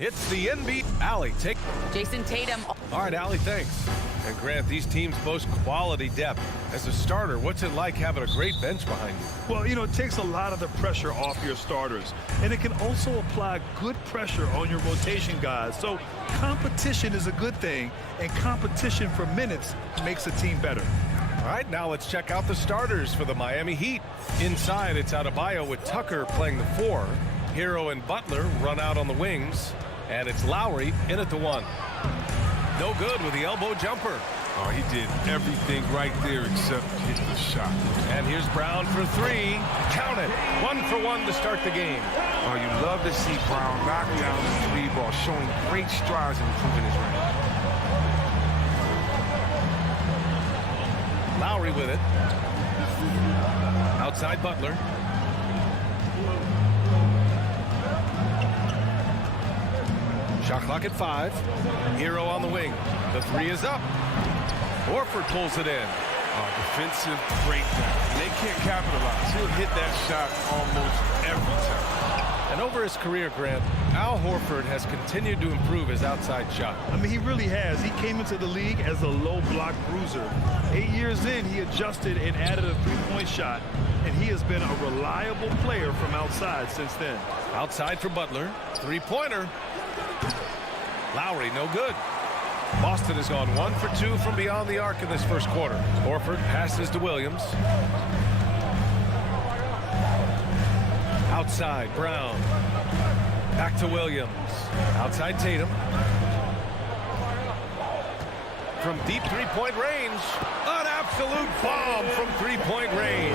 It's the NBA. Allie, take. Jason Tatum. All right, Allie, thanks. And Grant, these teams boast quality depth. As a starter, what's it like having a great bench behind you? Well, it takes a lot of the pressure off your starters. And it can also apply good pressure on your rotation guys. So competition is a good thing, and competition for minutes makes a team better. All right, now let's check out the starters for the Miami Heat. Inside, it's Adebayo with Tucker playing the 4. Hero and Butler run out on the wings. And it's Lowry in at the 1. No good with the elbow jumper. Oh, he did everything right there except hit the shot. And here's Brown for 3. Count it. 1 for 1 to start the game. Oh, you love to see Brown knock down the 3 ball, showing great strides in improving his range. Lowry with it. Outside Butler. Shot clock at 5. Hero on the wing. The 3 is up. Horford pulls it in. Defensive breakdown. And they can't capitalize. He'll hit that shot almost every time. And over his career, Grant, Al Horford has continued to improve his outside shot. I mean, he really has. He came into the league as a low block bruiser. 8 years in, he adjusted and added a three-point shot. And he has been a reliable player from outside since then. Outside for Butler. Three-pointer. Lowry, no good. Boston has gone 1 for 2 from beyond the arc in this first quarter. Horford passes to Williams. Outside, Brown. Back to Williams. Outside Tatum. From deep three-point range. An absolute bomb from three-point range.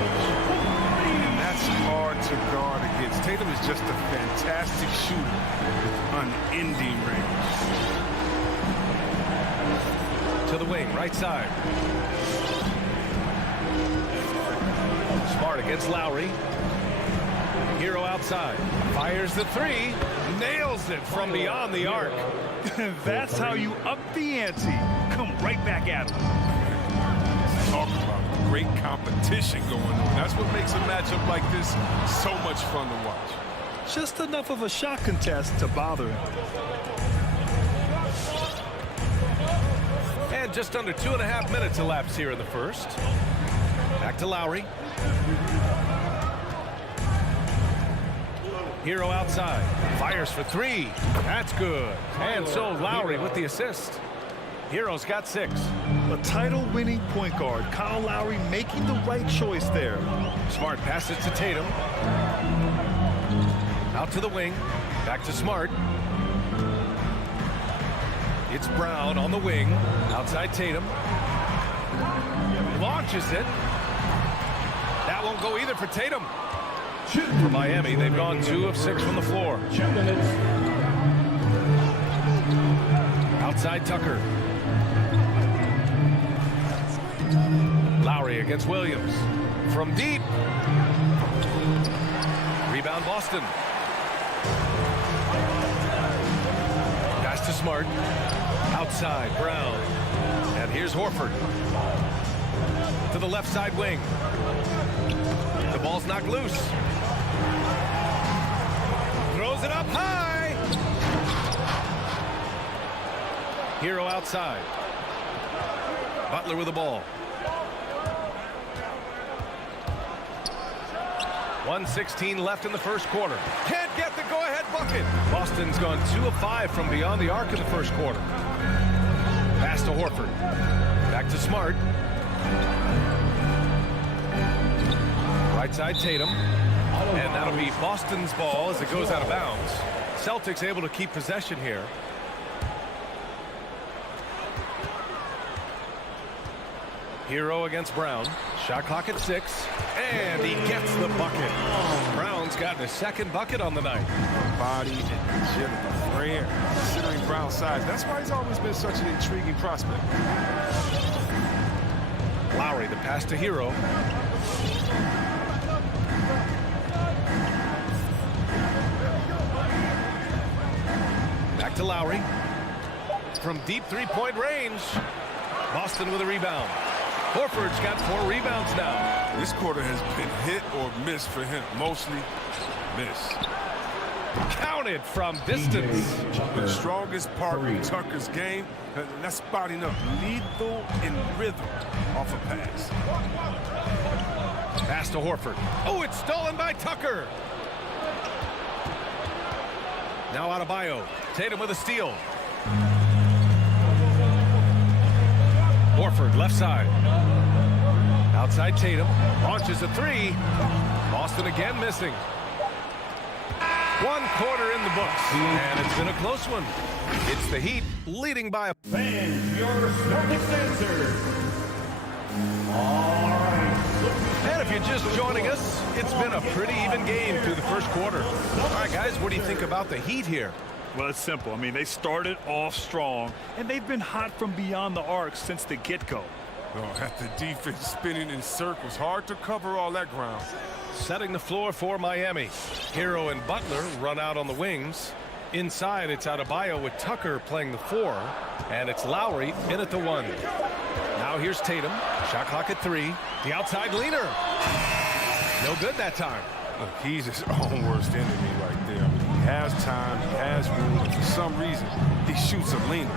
That's hard to guard against. Tatum is just a fantastic shooter with unending range. To the wing, right side. Smart against Lowry. Hero outside. Fires the 3. Nails it from beyond the arc. That's how you up the ante. Come right back at him. Talk about great competition going on. That's what makes a matchup like this so much fun to watch. Just enough of a shot contest to bother him. And just under 2.5 minutes elapsed here in the first. Back to Lowry. Hero outside. Fires for 3. That's good. And so Lowry with the assist. Hero's got 6. A title-winning point guard, Kyle Lowry, making the right choice there. Smart passes to Tatum. Out to the wing. Back to Smart. It's Brown on the wing. Outside Tatum. Launches it. That won't go either for Tatum. For Miami, they've gone 2 of 6 from the floor. 2 minutes. Outside Tucker. Lowry against Williams. From deep. Rebound Boston. Pass to Smart. Outside Brown. And here's Horford. To the left side wing. The ball's knocked loose. Throws it up high. Hero outside. Butler with the ball. 1:16 left in the first quarter. Can't get the go-ahead bucket. Boston's gone 2 of 5 from beyond the arc in the first quarter. Pass to Horford. Back to Smart. Outside Tatum. And that'll be Boston's ball as it goes out of bounds. Celtics able to keep possession here. Hero against Brown. Shot clock at 6. And he gets the bucket. Brown's gotten his second bucket on the night. Body and legitimate, rare, considering Brown's size. That's why he's always been such an intriguing prospect. Lowry, the pass to Hero. Back to Lowry. From deep three-point range. Boston with a rebound. Horford's got 4 rebounds now. This quarter has been hit or miss for him. Mostly miss. Counted from distance. The strongest part of Tucker's game, that's spotting up lethal in rhythm off a pass. Pass to Horford. Oh, it's stolen by Tucker. Now Adebayo. Tatum with a steal. Horford left side. Outside Tatum. Launches a 3. Boston again missing. 1 quarter in the books. And it's been a close one. It's the Heat leading by a... Fans, your Celtics answer. All right. And if you're just joining us, it's been a pretty even game through the first quarter. All right, guys, what do you think about the Heat here? Well, it's simple. I mean, they started off strong, and they've been hot from beyond the arc since the get-go. Oh, at the defense spinning in circles. Hard to cover all that ground. Setting the floor for Miami. Hero and Butler run out on the wings. Inside, it's Adebayo with Tucker playing the 4. And it's Lowry in at the 1. Now here's Tatum. Shot clock at 3. The outside leaner. No good that time. Look, he's his own worst enemy right there. I mean, he has time, he has room, and for some reason, he shoots a leaner.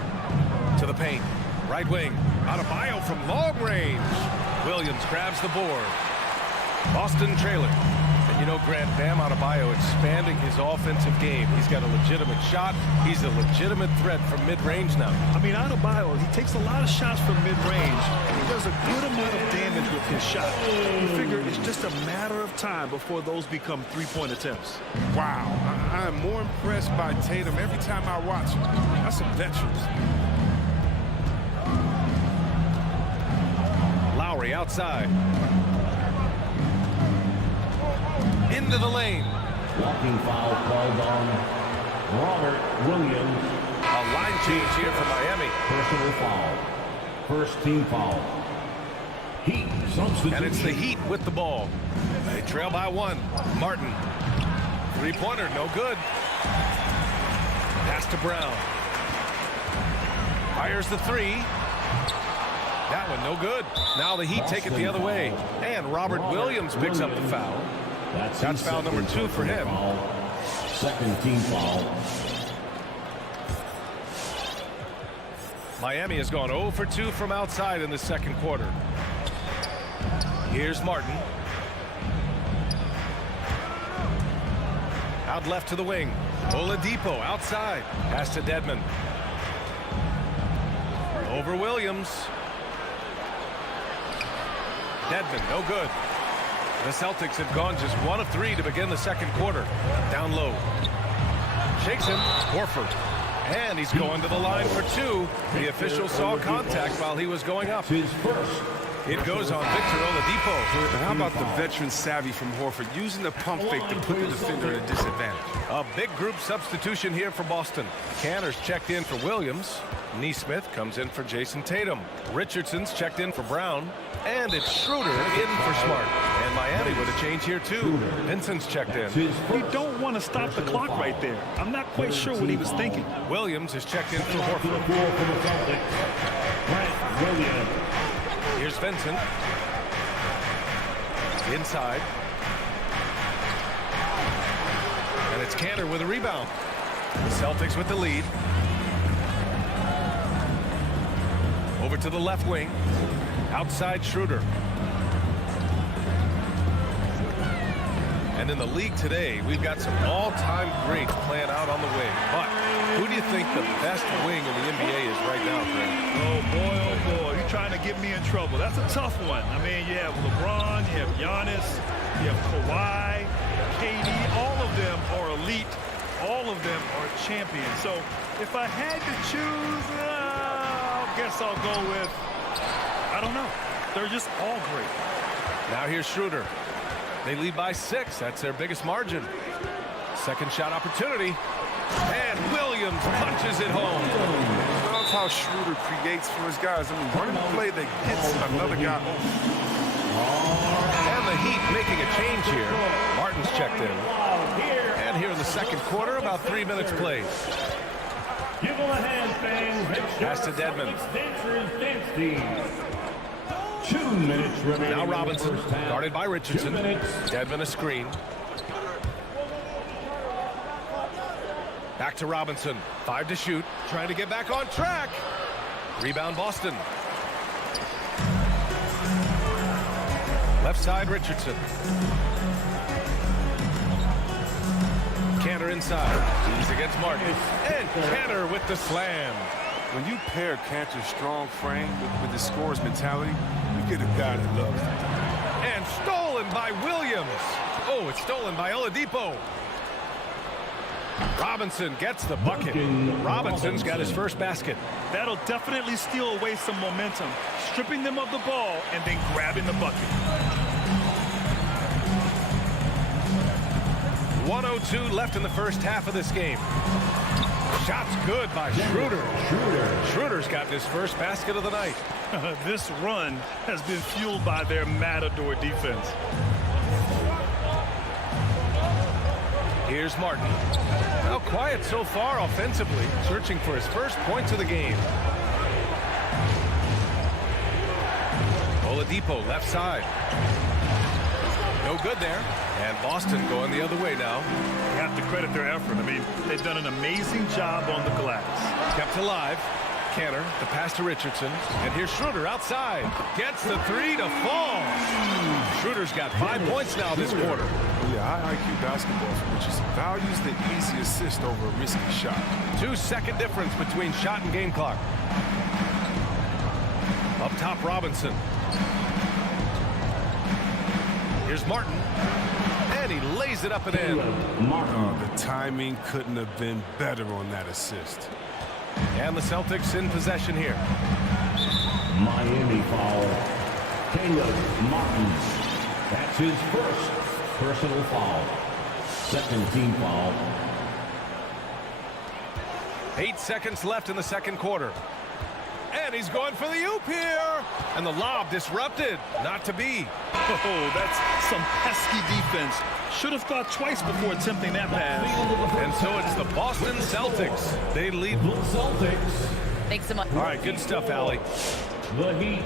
To the paint. Right wing. Adebayo from long range. Williams grabs the board. Boston trailing. And you know, Grant, Bam Adebayo expanding his offensive game. He's got a legitimate shot. He's a legitimate threat from mid-range now. I mean, Adebayo, he takes a lot of shots from mid-range. He does a good amount of damage with his shot. You figure it's just a matter of time before those become three-point attempts. Wow, I am more impressed by Tatum every time I watch him. That's some veterans. Lowry outside. Into the lane. Walking foul called on Robert Williams. A line change here for Miami. Personal foul. First team foul. Heat substitution. And it's the Heat with the ball. They trail by 1. Martin. Three-pointer, no good. Pass to Brown. Fires the 3. That one no good. Now the Heat take it the other way. And Robert Williams picks up the foul. That's foul number 2 for him. Second team foul. Miami has gone 0 for 2 from outside in the second quarter. Here's Martin. Out left to the wing. Oladipo outside. Pass to Dedmon. Over Williams. Dedmon, no good. The Celtics have gone just 1 of 3 to begin the second quarter. Down low. Shakes him. Horford. And he's going to the line for 2. The official saw contact while he was going up. His first. It goes on Victor Oladipo. How about the veteran savvy from Horford using the pump fake to put the defender at a disadvantage? A big group substitution here for Boston. Canner's checked in for Williams. Neesmith comes in for Jason Tatum. Richardson's checked in for Brown. And it's Schroeder in for Smart. And Miami with a change here too. Vincent's checked in. You don't want to stop the clock right there. I'm not quite sure what he was thinking. Williams is checked in for Horford. Williams. Here's Vincent. Inside. And it's Canner with a rebound. The Celtics with the lead. Over to the left wing. Outside Schroeder. And in the league today, we've got some all-time greats playing out on the wing. But who do you think the best wing in the NBA is right now, Greg? Oh, boy, you're trying to get me in trouble. That's a tough one. I mean, you have LeBron, you have Giannis, You have Kawhi, KD, all of them are elite. All of them are champions. So if I had to choose, I guess I'll go with, I don't know. They're just all great. Now here's Schroeder. They lead by 6. That's their biggest margin. Second shot opportunity. And Williams punches it home. I love how Schroeder creates for his guys. I mean, running the play that hits another guy. And the Heat making a change here. Martin's checked in. And here in the second quarter, about 3 minutes played. Give them a hand, fans. Pass to Dedmon. Dancers dance team. 2 minutes remaining. Now Robinson, guarded by Richardson. 2 minutes. Dedmon a screen. Back to Robinson. 5 to shoot. Trying to get back on track. Rebound Boston. Left side Richardson. Cantor inside. He's against Martin. And Cantor with the slam. When you pair Cantor's strong frame with the scorer's mentality, you get a guy that loves it. And stolen by Williams. Oh, it's stolen by Oladipo. Robinson gets the bucket. Robinson's got his first basket. That'll definitely steal away some momentum, stripping them of the ball and then grabbing the bucket. 1:02 left in the first half of this game. Shot's good by Schroeder. Schroeder's got his first basket of the night. This run has been fueled by their Matador defense. Here's Martin. Now quiet so far offensively, searching for his first points of the game. Oladipo left side. No good there. And Boston going the other way now. You have to credit their effort. I mean, they've done an amazing job on the glass. Kept alive. Cantor, the pass to Richardson. And here's Schroeder outside. Gets the 3 to fall. Schroeder's got 5 points now this quarter. Yeah, high IQ basketball from Richardson. Values the easy assist over a risky shot. 2-second difference between shot and game clock. Up top, Robinson. Here's Martin. And he lays it up and in. The timing couldn't have been better on that assist. And the Celtics in possession here. Miami foul. Caleb Martin. That's his first personal foul. Second team foul. 8 seconds left in the second quarter. And he's going for the oop here. And the lob disrupted. Not to be. Oh, that's some pesky defense. Should have thought twice before attempting that pass. And so it's the Boston Celtics. They lead. The Celtics. Thanks so much. All right, good stuff, Allie. The Heat,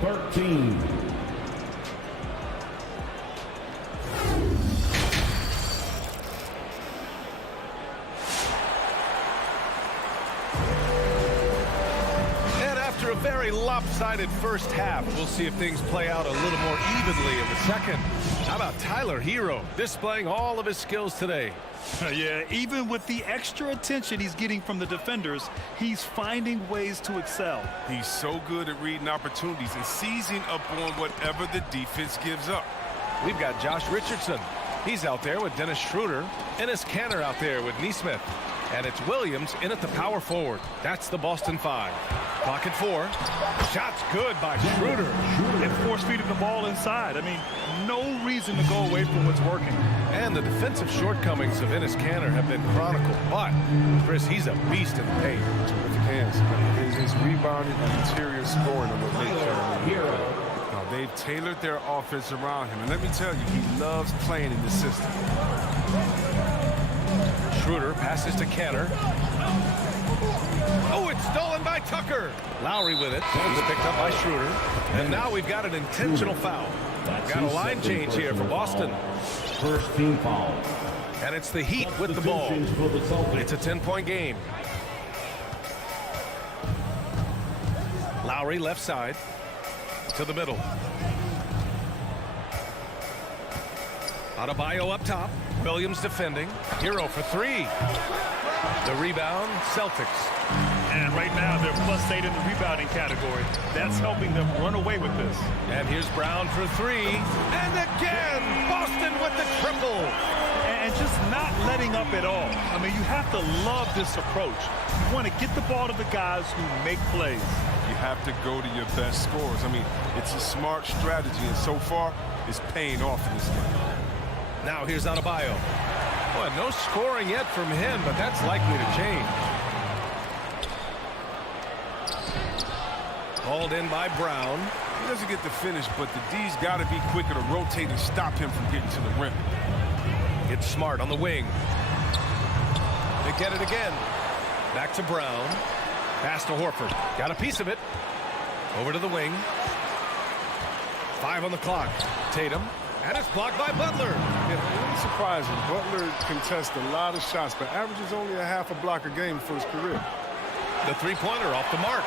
13. And after a very lopsided first half, we'll see if things play out a little more evenly in the second. How about Tyler Hero displaying all of his skills today? Yeah, even with the extra attention he's getting from the defenders, he's finding ways to excel. He's so good at reading opportunities and seizing up on whatever the defense gives up. We've got Josh Richardson. He's out there with Dennis Schroeder. Ennis Cantor out there with Neesmith. And it's Williams in at the power forward. That's the Boston 5. Clock at 4. Shot's good by Schroeder. And force-feeding the ball inside. I mean, no reason to go away from what's working. And the defensive shortcomings of Ennis Cantor have been chronicled. But, Chris, he's a beast in the paint. Terrific hands. His rebounding and interior scoring on the late they've tailored their offense around him. And let me tell you, he loves playing in the system. Schroeder passes to Cantor. Oh, it's stolen by Tucker. Lowry with it. He's picked up by Schroeder. And now we've got an intentional foul. Got a line change here for Boston. First team foul. And it's the Heat with the ball. It's a 10-point game. Lowry left side to the middle. Adebayo up top. Williams defending. Hero for 3. The rebound, Celtics. And right now, they're +8 in the rebounding category. That's helping them run away with this. And here's Brown for three. And again, Boston with the triple. And just not letting up at all. I mean, you have to love this approach. You want to get the ball to the guys who make plays. You have to go to your best scorers. I mean, it's a smart strategy, and so far, it's paying off in this game. Now here's Adebayo. Well, no scoring yet from him, but that's likely to change. Hauled in by Brown. He doesn't get the finish, but the D's got to be quicker to rotate and stop him from getting to the rim. It's Smart on the wing. They get it again. Back to Brown. Pass to Horford. Got a piece of it. Over to the wing. 5 on the clock. Tatum. And it's blocked by Butler. Yeah, really surprising. Butler contests a lot of shots, but averages only a half a block a game for his career. The three-pointer off the mark.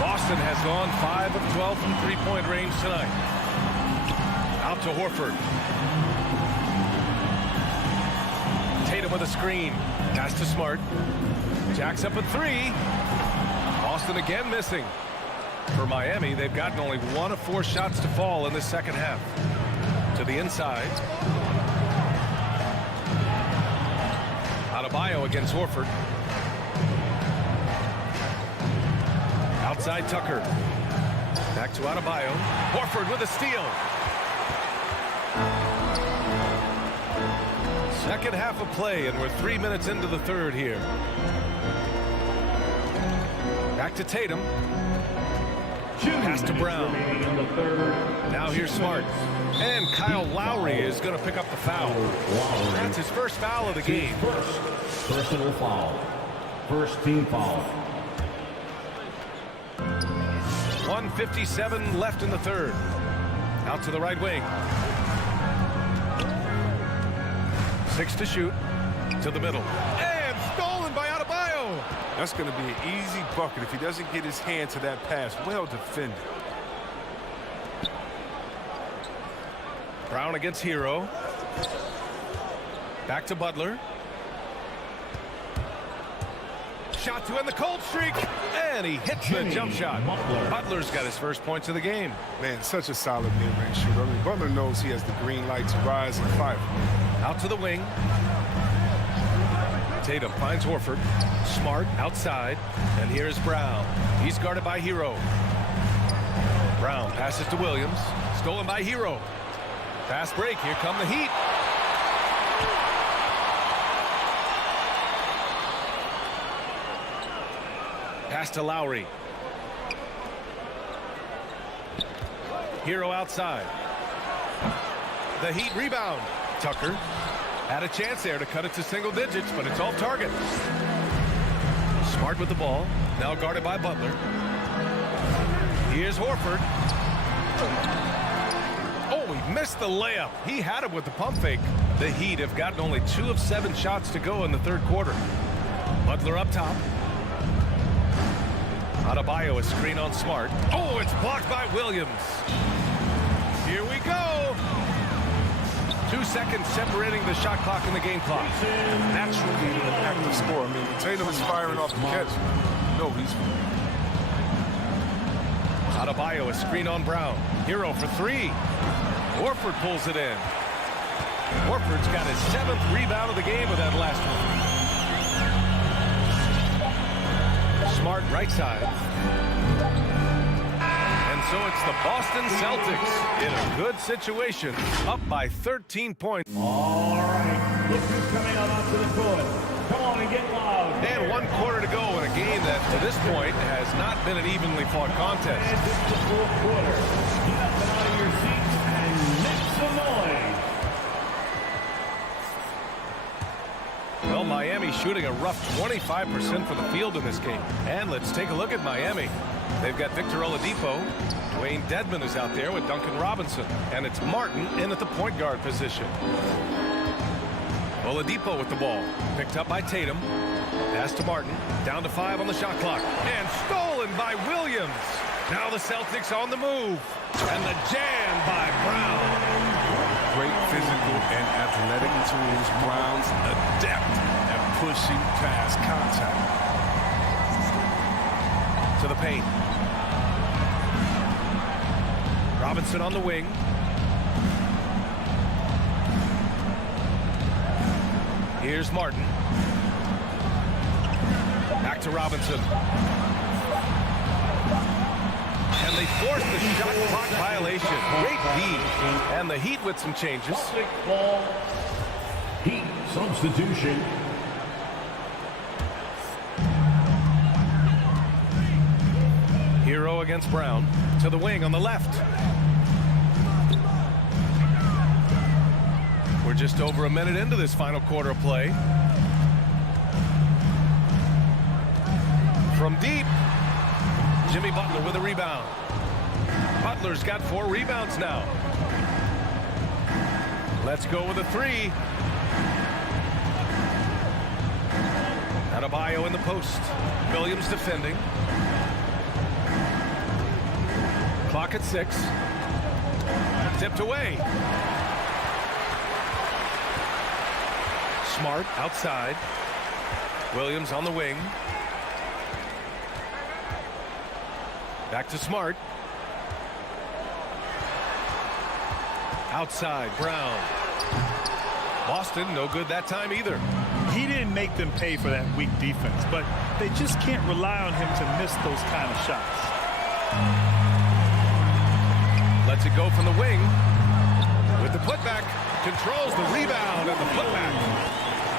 Boston has gone 5 of 12 from three-point range tonight. Out to Horford. Tatum with a screen. Pass to Smart. Jacks up a three. Boston again missing. For Miami, they've gotten only 1 of 4 shots to fall in the second half. To the inside. Adebayo against Horford. Outside Tucker. Back to Adebayo. Horford with a steal. Second half of play, and we're 3 minutes into the third here. Back to Tatum. Pass to Brown. Now here's Smart. And Kyle Lowry is going to pick up the foul. That's his first foul of the game. First personal foul. First team foul. 1:57 left in the third. Out to the right wing. 6 to shoot. To the middle. And stolen by Adebayo. That's going to be an easy bucket if he doesn't get his hand to that pass. Well defended. Brown against Hero. Back to Butler. Shot to end the cold streak. And he hits the jump shot. Butler's got his first points of the game. Man, such a solid mid-range shooter. I mean, Butler knows he has the green light to rise and fire. Out to the wing. Tatum finds Horford. Smart outside. And here's Brown. He's guarded by Hero. Brown passes to Williams. Stolen by Hero. Fast break. Here come the Heat. Pass to Lowry. Hero outside. The Heat rebound. Tucker had a chance there to cut it to single digits, but it's off target. Smart with the ball. Now guarded by Butler. Here's Horford. Oh, he missed the layup. He had it with the pump fake. The Heat have gotten only 2 of 7 shots to go in the third quarter. Butler up top. Adebayo, a screen on Smart. Oh, it's blocked by Williams. Here we go. 2 seconds separating the shot clock and the game clock. Naturally an active score. I mean, Tatum is firing off the catch. No, he's... Adebayo, a screen on Brown. Hero for 3. Horford pulls it in. Horford's got his 7th rebound of the game with that last one. Smart right side. And so it's the Boston Celtics in a good situation, up by 13 points. All right, look who's coming out onto the court. Come on and get loud. And 1 quarter to go in a game that, to this point, has not been an evenly fought contest. And this is the fourth quarter. Get up and out of your seats and make some noise. Well, Miami shooting a rough 25% for the field in this game. And let's take a look at Miami. They've got Victor Oladipo. Dwayne Dedmon is out there with Duncan Robinson. And it's Martin in at the point guard position. Oladipo with the ball. Picked up by Tatum. Pass to Martin. Down to 5 on the shot clock. And stolen by Williams. Now the Celtics on the move. And the jam by Brown. Great physical and athletic tools. Brown's adept at pushing past contact. to the paint. Robinson on the wing. Here's Martin. Back to Robinson. And they force the shot clock violation. Great D. And the Heat with some changes. Ball. Heat substitution. Hero against Brown. To the wing on the left. We're just over a minute into this final quarter of play. From deep. Jimmy Butler with a rebound. Butler's got 4 rebounds now. Let's go with a 3. Adebayo in the post. Williams defending. Clock at 6. Tipped away. Smart outside. Williams on the wing. Back to Smart. Outside, Brown. Boston, no good that time either. He didn't make them pay for that weak defense, but they just can't rely on him to miss those kind of shots. Lets it go from the wing. With the putback. Controls the rebound and the putback.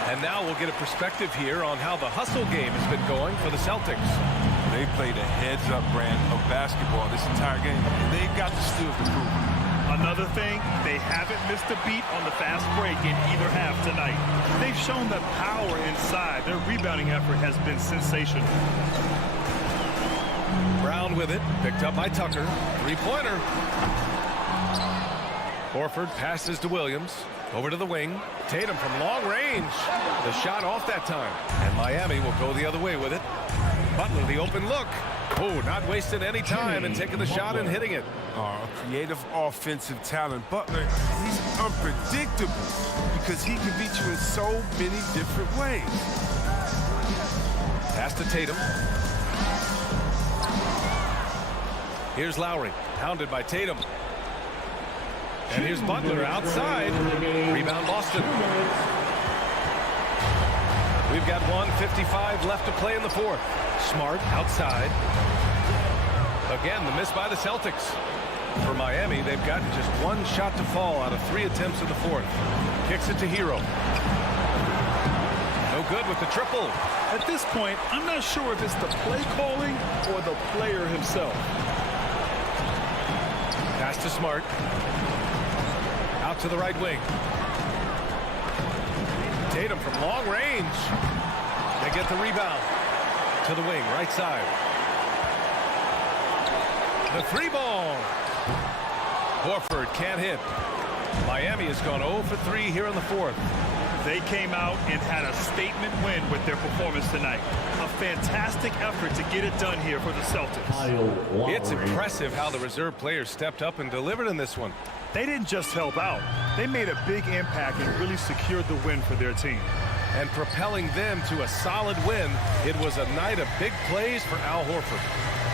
And now we'll get a perspective here on how the hustle game has been going for the Celtics. They played a heads-up brand of basketball this entire game. They've got the steals to prove it. Another thing, they haven't missed a beat on the fast break in either half tonight. They've shown that power inside. Their rebounding effort has been sensational. Brown with it, picked up by Tucker. 3-pointer. Horford passes to Williams. Over to the wing. Tatum from long range. The shot off that time. And Miami will go the other way with it. Butler, the open look. Oh, not wasting any time and taking the shot and hitting it. Creative offensive talent. Butler, he's unpredictable because he can beat you in so many different ways. Pass to Tatum. Here's Lowry, hounded by Tatum. And here's Butler outside. Rebound Boston. We've got 1:55 left to play in the fourth. Smart outside. Again, the miss by the Celtics. For Miami, they've got just 1 shot to fall out of 3 attempts in the fourth. Kicks it to Hero. No good with the triple. At this point, I'm not sure if it's the play calling or the player himself. Pass to Smart. Out to the right wing. Tatum from long range. They get the rebound. To the wing, right side. The 3-ball. Horford can't hit. Miami has gone 0 for 3 here in the fourth. They came out and had a statement win with their performance tonight. A fantastic effort to get it done here for the Celtics. It's impressive how the reserve players stepped up and delivered in this one. They didn't just help out. They made a big impact and really secured the win for their team. And propelling them to a solid win, it was a night of big plays for Al Horford.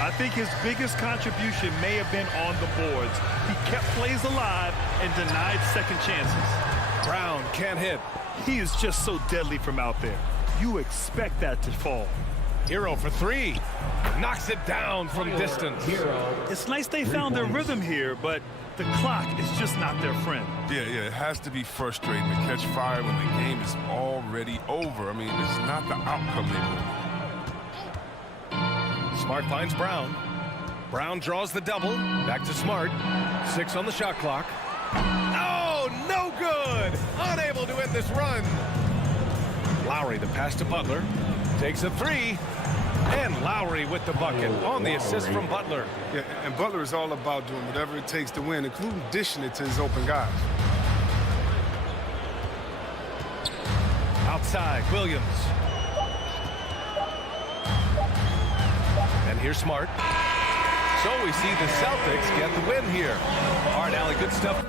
I think his biggest contribution may have been on the boards. He kept plays alive and denied second chances. Brown can't hit. He is just so deadly from out there. You expect that to fall. Hero for 3. Knocks it down from distance. It's nice they found their rhythm here, but the clock is just not their friend. Yeah, it has to be frustrating to catch fire when the game is already over. I mean, it's not the outcome they want. Smart finds Brown. Brown draws the double. Back to Smart. 6 on the shot clock. Oh, no good! Unable to end this run. Lowry, the pass to Butler. Takes a 3. And Lowry with the bucket on the assist from Butler. Yeah, and Butler is all about doing whatever it takes to win, including dishing it to his open guys. Outside, Williams. And here's Smart. So we see the Celtics get the win here. All right, Allie, good stuff.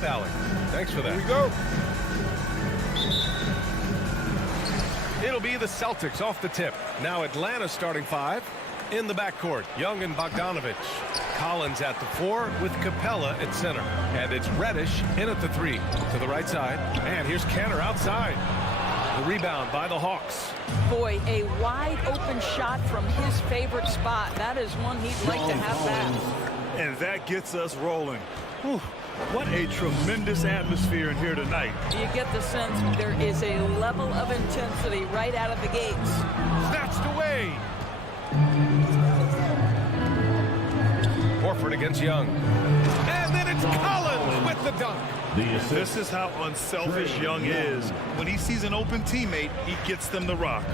pep alley. Thanks for that. Here we go. It'll be the Celtics off the tip. Now Atlanta starting 5. In the backcourt, Young and Bogdanovich. Collins at the 4 with Capella at center. And it's Reddish in at the 3. To the right side. And here's Kanter outside. The rebound by the Hawks. Boy, a wide open shot from his favorite spot. That is one he'd like to have back. And that gets us rolling. Whew, what a tremendous atmosphere in here tonight. You get the sense there is a level of intensity right out of the gates. Snatched away. Horford against Young. And then it's Collins with the dunk. This is how unselfish Young is. When he sees an open teammate, he gets them the rock.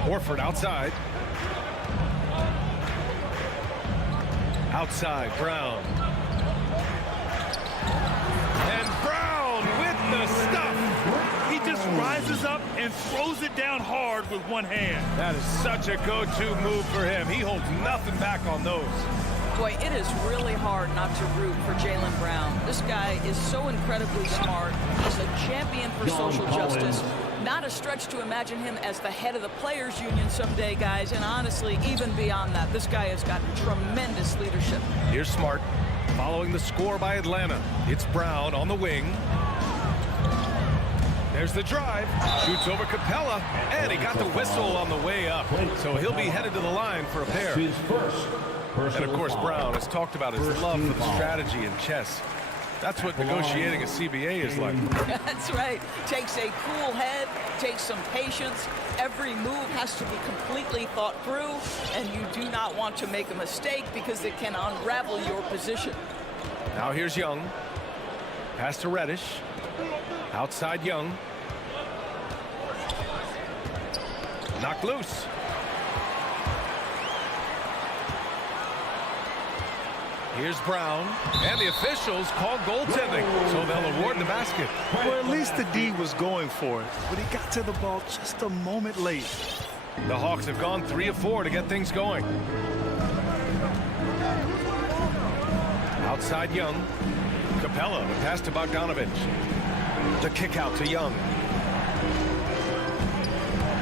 Horford outside. Outside, Brown. And Brown with the stuff. He just rises up and throws it down hard with one hand. That is such a go-to move for him. He holds nothing back on those. Boy, it is really hard not to root for Jaylen Brown. This guy is so incredibly smart. He's a champion for social justice. Not a stretch to imagine him as the head of the Players Union someday, guys. And honestly, even beyond that, this guy has got tremendous leadership. Here's Smart following the score by Atlanta. It's Brown on the wing. There's the drive. Shoots over Capella. And he got the whistle on the way up. So he'll be headed to the line for a pair. And of course, Brown has talked about his love for the strategy in chess. That's what negotiating a CBA is like. That's right. Takes a cool head, takes some patience. Every move has to be completely thought through, and you do not want to make a mistake because it can unravel your position. Now here's Young. Pass to Reddish. Outside Young. Knocked loose. Here's Brown, and the officials called goaltending, so they'll award the basket. Or at least the D was going for it, but he got to the ball just a moment late. The Hawks have gone 3 of 4 to get things going. Outside Young. Capella, the pass to Bogdanovich. The kick out to Young.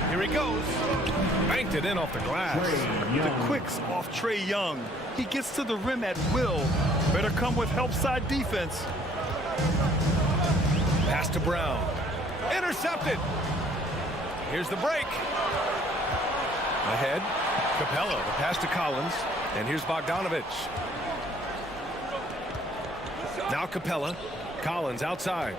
Here he goes. Banked it in off the glass. The quicks off Trae Young. He gets to the rim at will. Better come with help side defense. Pass to Brown. Intercepted. Here's the break. Ahead. Capella, the pass to Collins. And here's Bogdanovich. Now Capella. Collins outside.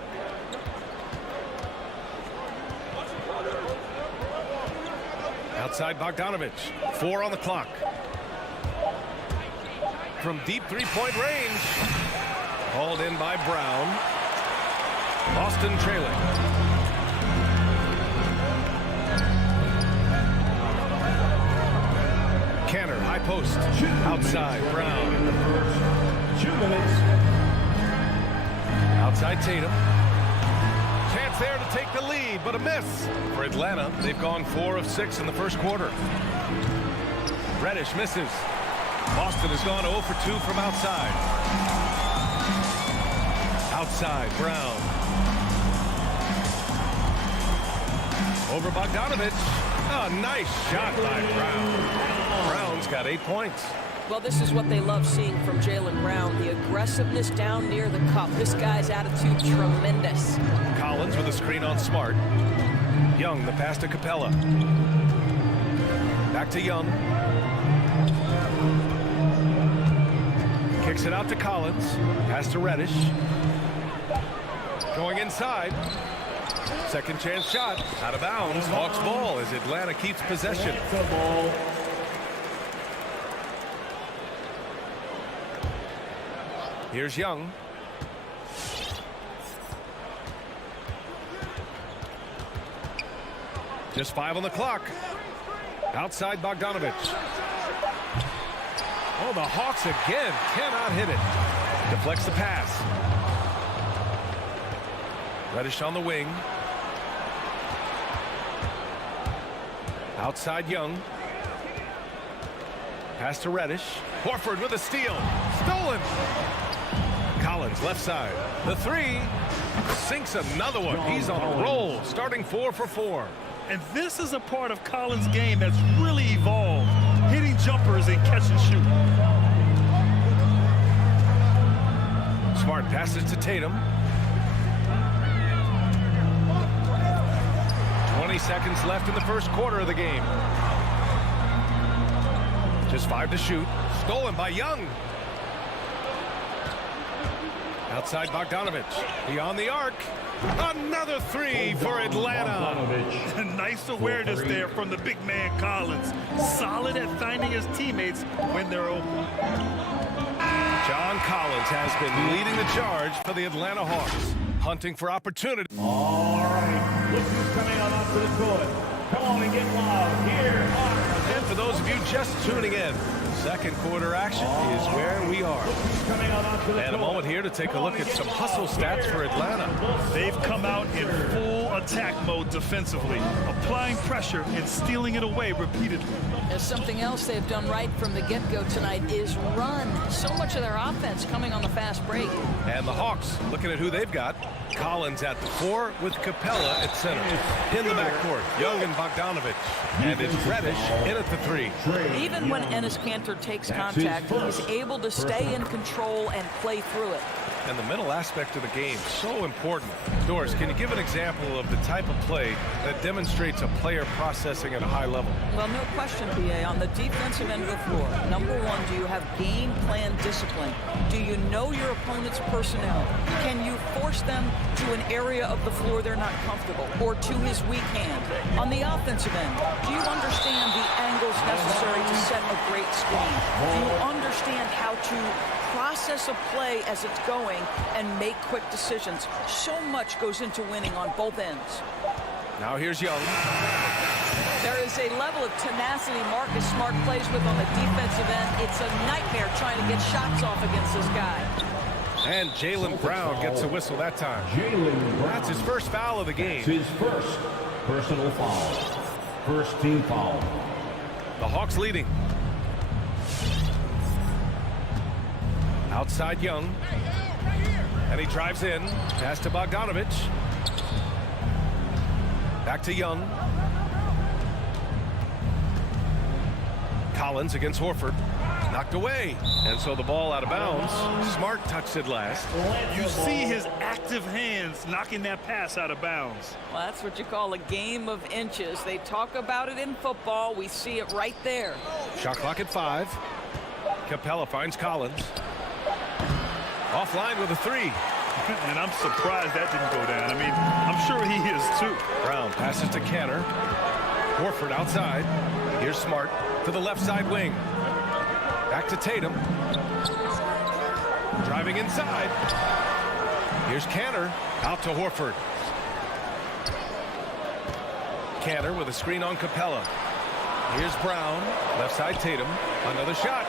Outside Bogdanovich. 4 on the clock. From deep three-point range. Hauled in by Brown. Boston trailing. Kanter, high post. Outside, Brown. 2 minutes. Outside Tatum. Chance there to take the lead, but a miss. For Atlanta, they've gone 4 of 6 in the first quarter. Reddish misses. Boston has gone 0 for 2 from outside. Outside, Brown. Over Bogdanovich. Oh, nice shot by Brown. Brown's got 8 points. Well, this is what they love seeing from Jaylen Brown, the aggressiveness down near the cup. This guy's attitude, tremendous. Collins with a screen on Smart. Young, the pass to Capella. Back to Young. Kicks it out to Collins. Pass to Reddish. Going inside. Second chance shot. Out of bounds. Hawks ball as Atlanta keeps possession. Here's Young. Just 5 on the clock. Outside Bogdanovich. Oh, the Hawks again cannot hit it. Deflects the pass. Reddish on the wing. Outside Young. Pass to Reddish. Horford with a steal. Stolen. Collins left side. The three. Sinks another one. He's on a roll, starting 4 for 4. And this is a part of Collins' game that's really evolved. Hitting jumpers and catch and shoot. Smart passes to Tatum. 20 seconds left in the first quarter of the game. Just 5 to shoot. Stolen by Young. Outside Bogdanovich. Beyond the arc. Another three for Atlanta. Nice awareness there from the big man Collins. Solid at finding his teammates when they're open. John Collins has been leading the charge for the Atlanta Hawks. Hunting for opportunity. All right, look who's coming on up to the court. Come on and get loud. Here are... And for those of you just tuning in, second quarter action is where we are. And a moment here to take a look at some hustle stats for Atlanta. They've come out in full attack mode defensively, applying pressure and stealing it away repeatedly. There's something else they've done right from the get-go tonight is run. So much of their offense coming on the fast break. And the Hawks, looking at who they've got. Collins at the 4 with Capella at center. In the backcourt, Young and Bogdanovich. And it's Reddish in at the 3. Even when Enes Kanter takes contact, he's able to stay in control and play through it. And the mental aspect of the game, so important. Doris, can you give an example of the type of play that demonstrates a player processing at a high level? Well, no question, B.A. On the defensive end of the floor, number one, do you have game plan discipline? Do you know your opponent's personnel? Can you force them to an area of the floor they're not comfortable or to his weak hand? On the offensive end, do you understand the angles necessary to set a great screen? Do you understand how to process a play as it's going and make quick decisions? So much goes into winning on both ends. Now here's Young. There is a level of tenacity Marcus Smart plays with on the defensive end. It's a nightmare trying to get shots off against this guy. And Jaylen Brown gets a whistle that time. That's his first foul of the game. It's his first personal foul. First team foul. The Hawks leading. Outside Young. And he drives in. Pass to Bogdanovich. Back to Young. Collins against Horford. Knocked away. And so the ball out of bounds. Smart touched it last. You see his active hands knocking that pass out of bounds. Well, that's what you call a game of inches. They talk about it in football. We see it right there. Shot clock at 5. Capella finds Collins. Offline with a 3. And I'm surprised that didn't go down. I mean, I'm sure he is too. Brown passes to Kanter. Horford outside. Here's Smart to the left side wing. Back to Tatum. Driving inside. Here's Kanter. Out to Horford. Kanter with a screen on Capella. Here's Brown. Left side Tatum. Another shot.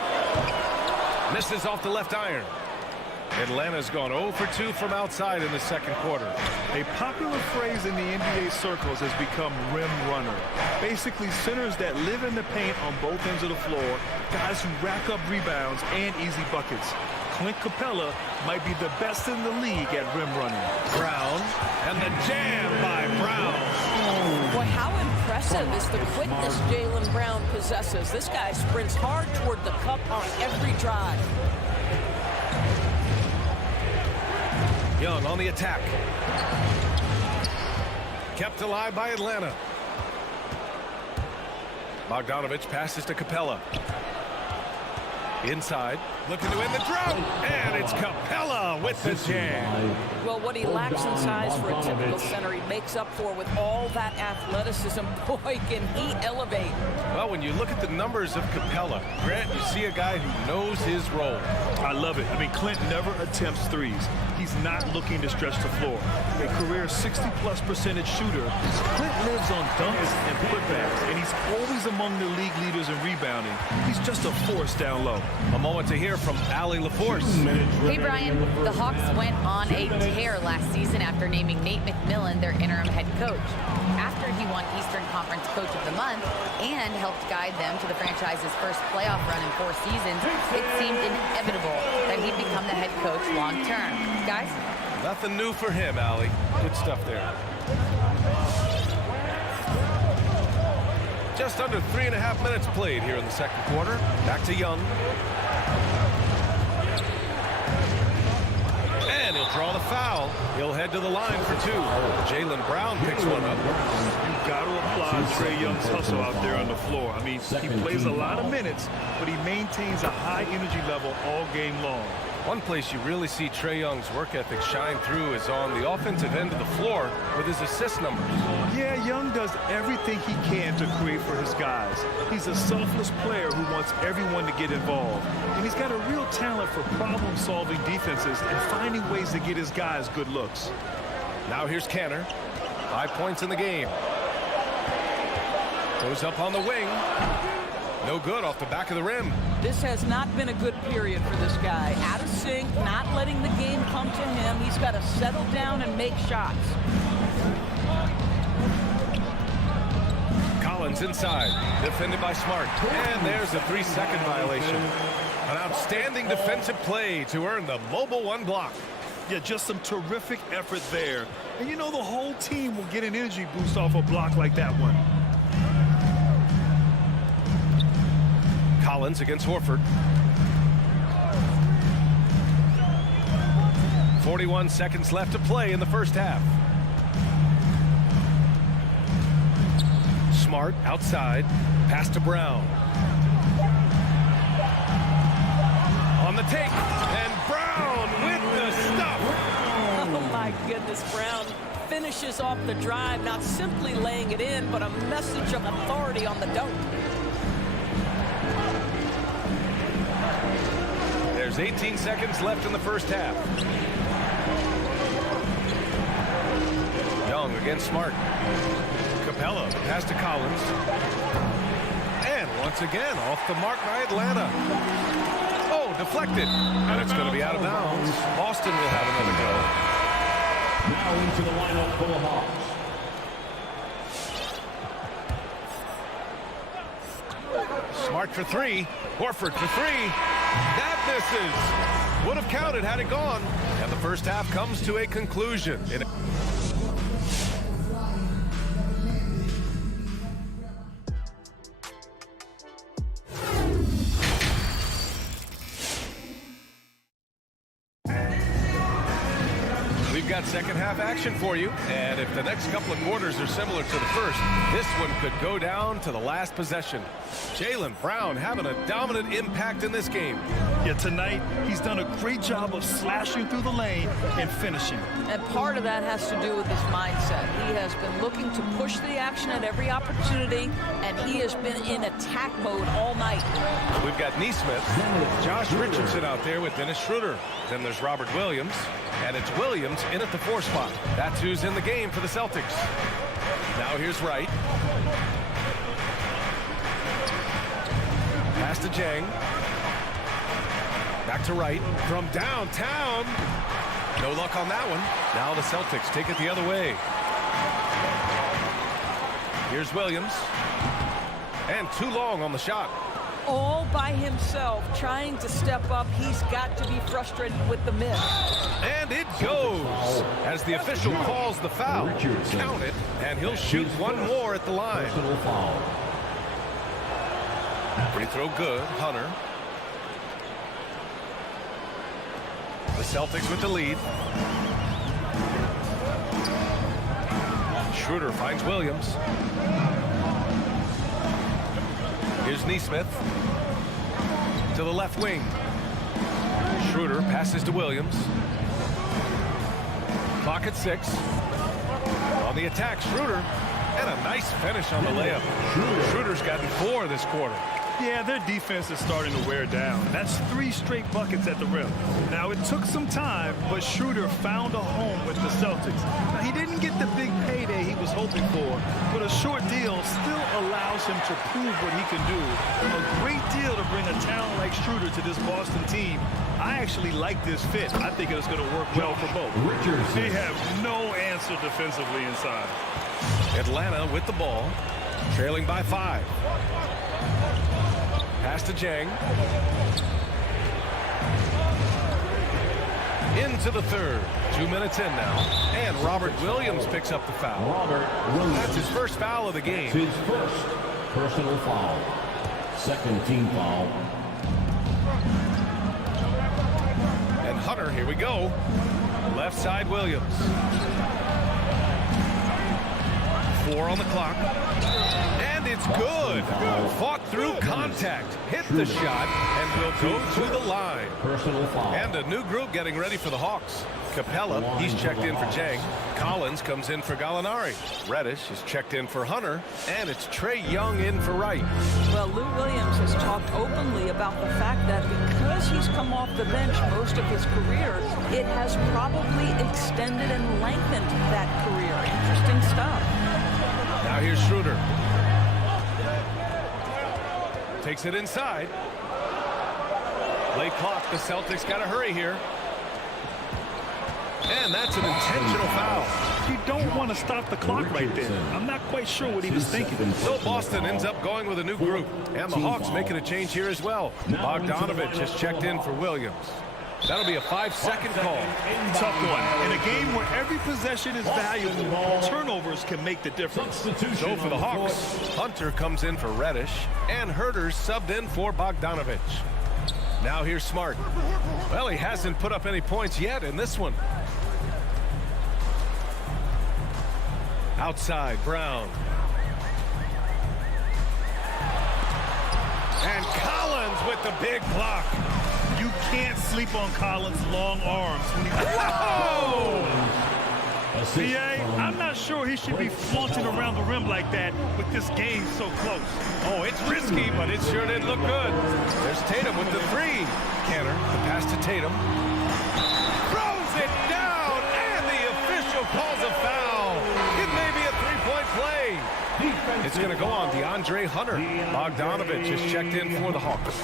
Misses off the left iron. Atlanta's gone 0 for 2 from outside in the second quarter. A popular phrase in the NBA circles has become rim runner. Basically, centers that live in the paint on both ends of the floor, guys who rack up rebounds and easy buckets. Clint Capella might be the best in the league at rim running. Brown, and the jam by Brown. Boy, how impressive is the quickness Jaylen Brown possesses. This guy sprints hard toward the cup on every drive. Young on the attack. Kept alive by Atlanta. Bogdanovich passes to Capella. Inside, looking to end the drought, and it's Capella with the jam. Well, what he lacks in size for a typical center, he makes up for with all that athleticism. Boy, can he elevate. Well, when you look at the numbers of Capella, Grant, you see a guy who knows his role. I love it. I mean, Clint never attempts threes. He's not looking to stretch the floor. A career 60+% shooter, Clint lives on dunks and putbacks, and he's always among the league leaders in rebounding. He's just a force down low. A moment to hear hear from Allie LaForce. Hey, Brian. The Hawks went on a tear last season after naming Nate McMillan their interim head coach. After he won Eastern Conference Coach of the Month and helped guide them to the franchise's first playoff run in 4 seasons, it seemed inevitable that he'd become the head coach long term. Guys? Nothing new for him, Allie. Good stuff there. Just under 3.5 minutes played here in the second quarter. Back to Young. And he'll draw the foul. He'll head to the line for 2. Jaylen Brown picks one up. You've got to applaud Trae Young's hustle out there on the floor. I mean, he plays a lot of minutes, but he maintains a high energy level all game long. One place you really see Trae Young's work ethic shine through is on the offensive end of the floor with his assist numbers. Yeah, Young does everything he can to create for his guys. He's a selfless player who wants everyone to get involved. And he's got a real talent for problem-solving defenses and finding ways to get his guys good looks. Now here's Kanter. 5 points in the game. Goes up on the wing. No good off the back of the rim. This has not been a good period for this guy. Out of sync, not letting the game come to him. He's got to settle down and make shots. Collins inside, defended by Smart. And there's a 3-second violation. An outstanding defensive play to earn the mobile 1 block. Yeah, just some terrific effort there. And you know the whole team will get an energy boost off a block like that one. Collins against Horford. 41 seconds left to play in the first half. Smart outside. Pass to Brown. On the take. And Brown with the stop. Oh, my goodness. Brown finishes off the drive, not simply laying it in, but a message of authority on the dunk. There's 18 seconds left in the first half. Young against Smart. Capella pass to Collins. And once again off the mark by Atlanta. Oh, deflected. And it's going to be out of bounds. Boston will have another go. Now into the lineup for the Hawks. Smart for 3. Horford for 3. That misses. Would have counted had it gone. And the first half comes to a conclusion. We've got second half action for you, and if the next couple of quarters are similar to the first, this one could go down to the last possession. Jaylen Brown having a dominant impact in this game. Yeah, tonight he's done a great job of slashing through the lane and finishing. And part of that has to do with his mindset. He has been looking to push the action at every opportunity, and he has been in attack mode all night. We've got Neesmith, Josh Richardson out there with Dennis Schroeder. Then there's Robert Williams, and it's Williams in at the 4 spot. That's who's in the game for the Celtics. Now here's Wright. Pass to Jang. Back to Wright from downtown. No luck on that one. Now the Celtics take it the other way. Here's Williams. And too long on the shot. All by himself, trying to step up. He's got to be frustrated with the miss. And it goes as the official calls the foul. Count it, and he'll shoot one more at the line. Free throw good. Hunter. The Celtics with the lead. Schroeder finds Williams. Here's Neesmith to the left wing. Schroeder passes to Williams. Clock at 6. On the attack, Schroeder. And a nice finish on the layup. Schroeder's gotten 4 this quarter. Yeah, their defense is starting to wear down. That's 3 straight buckets at the rim. Now, it took some time, but Schroeder found a home with the Celtics. Now, he didn't get the big payday he was hoping for, but a short deal still allows him to prove what he can do. A great deal to bring a talent like Schroeder to this Boston team. I actually like this fit. I think it's going to work well for both. They have no answer defensively inside. Atlanta with the ball, trailing by 5. Pass to Jang. Into the third. 2 minutes in now. And Robert Williams picks up the foul. Robert Williams. That's his first foul of the game. His first personal foul. Second team foul. And Hunter, here we go. Left side Williams. 4 on the clock. And it's good. Fought through contact. Hit the shot and will go to the line. Personal foul. And a new group getting ready for the Hawks. Capella, he's checked in for Jang. Collins comes in for Gallinari. Reddish is checked in for Hunter. And it's Trae Young in for Wright. Well, Lou Williams has talked openly about the fact that because he's come off the bench most of his career, it has probably extended and lengthened that career. Interesting stuff. Now here's Schroeder. Takes it inside. Late clock. The Celtics got to hurry here. And that's an intentional foul. You don't want to stop the clock right there. I'm not quite sure what he was thinking. So Boston ends up going with a new group. And the Hawks making a change here as well. Bogdanovich has checked in for Williams. That'll be a 5-second call. Tough one. In a game where every possession is valuable, turnovers can make the difference. So for the Hawks, Hunter comes in for Reddish, and Herter's subbed in for Bogdanovich. Now here's Smart. Well, he hasn't put up any points yet in this one. Outside, Brown. And Collins with the big block. You can't sleep on Collins' long arms. Whoa! BA, I'm not sure he should be flaunting around the rim like that with this game so close. Oh, it's risky, but it sure didn't look good. There's Tatum with the 3. Canner, the pass to Tatum. Throws it down, and the official calls a foul. It may be a 3-point play. It's going to go on DeAndre Hunter. Bogdanovich is checked in for the Hawks.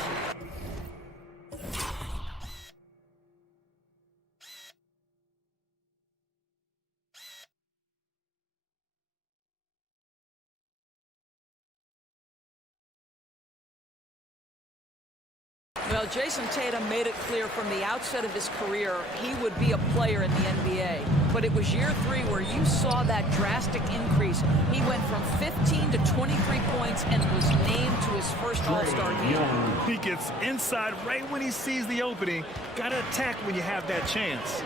Well, Jason Tatum made it clear from the outset of his career he would be a player in the NBA. But it was year 3 where you saw that drastic increase. He went from 15 to 23 points and was named to his first All-Star game. He gets inside right when he sees the opening. Got to attack when you have that chance.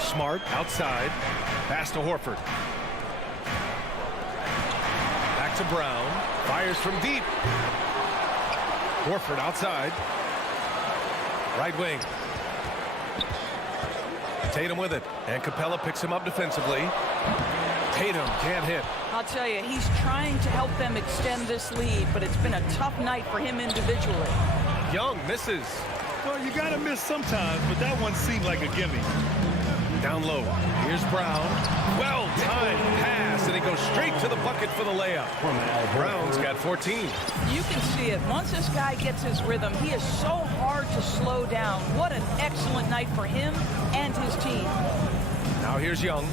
Smart outside. Pass to Horford. Back to Brown. Fires from deep. Horford outside. Right wing. Tatum with it. And Capella picks him up defensively. Tatum can't hit. I'll tell you, he's trying to help them extend this lead, but it's been a tough night for him individually. Young misses. Well, you got to miss sometimes, but that one seemed like a gimme. Down low. Here's Brown. Well-timed pass, and he goes straight to the bucket for the layup. Brown's got 14. You can see it. Once this guy gets his rhythm, he is so hard to slow down. What an excellent night for him and his team. Now here's Young.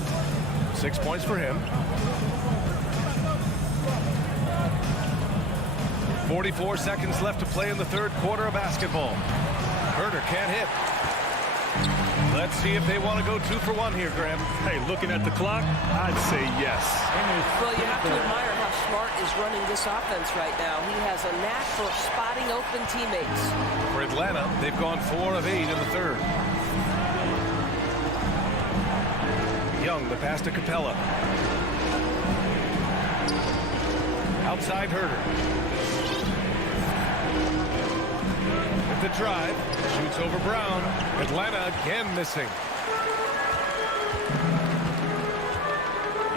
6 points for him. 44 seconds left to play in the third quarter of basketball. Herter can't hit. Let's see if they want to go 2 for 1 here, Graham. Hey, looking at the clock, I'd say yes. Well, you have to admire how Smart is running this offense right now. He has a knack for spotting open teammates. For Atlanta, they've gone 4 of 8 in the third. Young, the pass to Capella. Outside Herter. The drive, shoots over Brown. Atlanta again missing.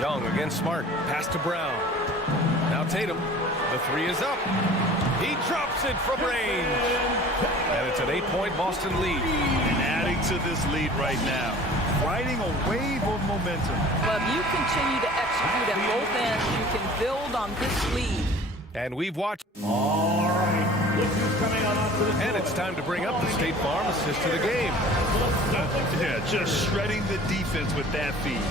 Young against Smart, pass to Brown. Now Tatum, the 3 is up. He drops it from range. And it's an 8-point Boston lead. And adding to this lead right now, riding a wave of momentum. But if you continue to execute at both ends, you can build on this lead. And we've watched. All right, look who's coming on up to the floor. And it's time to bring up the State Farm assist to the game. Yeah, just shredding the defense with that feed.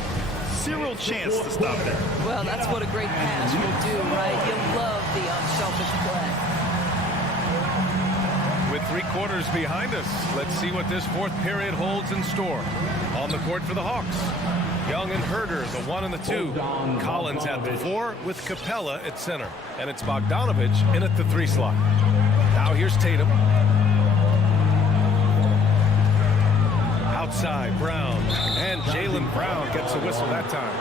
Zero chance to stop that. Well, that's what a great pass will do, right? You love the unselfish play. With 3 quarters behind us, let's see what this 4th period holds in store. On the court for the Hawks, Young and Herder, the 1 and the 2. Collins at the 4 with Capella at center. And it's Bogdanovich in at the 3 slot. Now here's Tatum. Outside, Brown. And Jaylen Brown gets a whistle that time.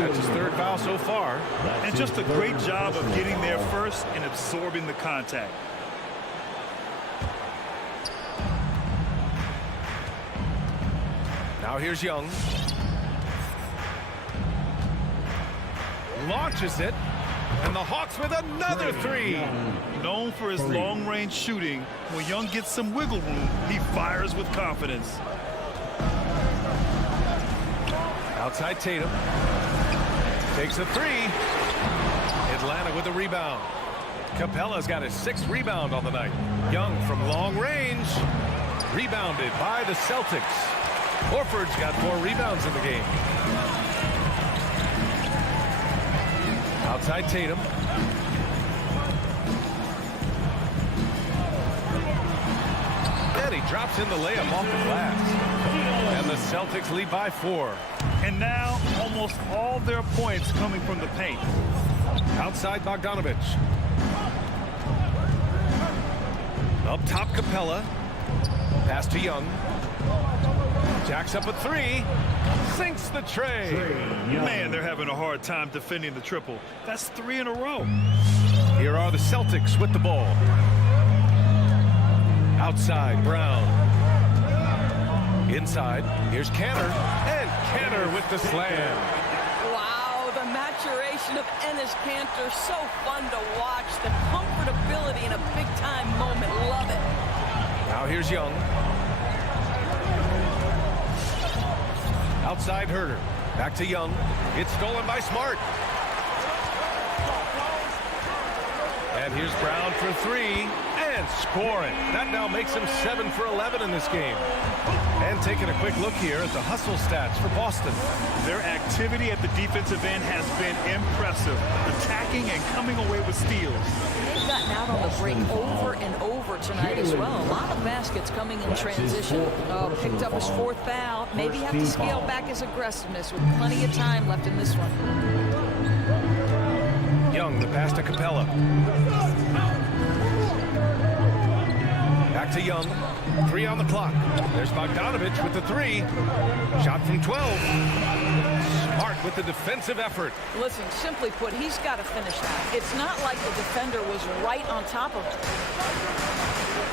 That's his 3rd foul so far. And just a great job of getting there first and absorbing the contact. Now here's Young. Launches it. And the Hawks with another 3. Known for his long-range shooting, when Young gets some wiggle room, he fires with confidence. Outside Tatum. Takes a 3. Atlanta with a rebound. Capella's got his 6th rebound on the night. Young from long range. Rebounded by the Celtics. Horford's got 4 rebounds in the game. Outside Tatum. And he drops in the layup off the glass. And the Celtics lead by 4. And now almost all their points coming from the paint. Outside Bogdanovich. Up top Capella. Pass to Young. Jacks up a 3. Sinks the tray. Man, they're having a hard time defending the triple. That's 3 in a row. Here are the Celtics with the ball. Outside, Brown. Inside, here's Canner. And Canner with the slam. Wow, the maturation of Enes Kanter, so fun to watch. The comfortability in a big-time moment, love it. Now here's Young. Outside Herder. Back to Young. It's stolen by Smart. And here's Brown for 3. And scoring. That now makes him 7 for 11 in this game. And taking a quick look here at the hustle stats for Boston. Their activity at the defensive end has been impressive. Attacking and coming away with steals. They've gotten out on the break over and over tonight as well. A lot of baskets coming in transition. Picked up his 4th foul. Maybe have to scale back his aggressiveness with plenty of time left in this one. Young, the pass to Capella. Back to Young. 3 on the clock. There's Bogdanovich with the 3. Shot from 12. Smart with the defensive effort. Listen, simply put, he's got to finish that. It's not like the defender was right on top of him.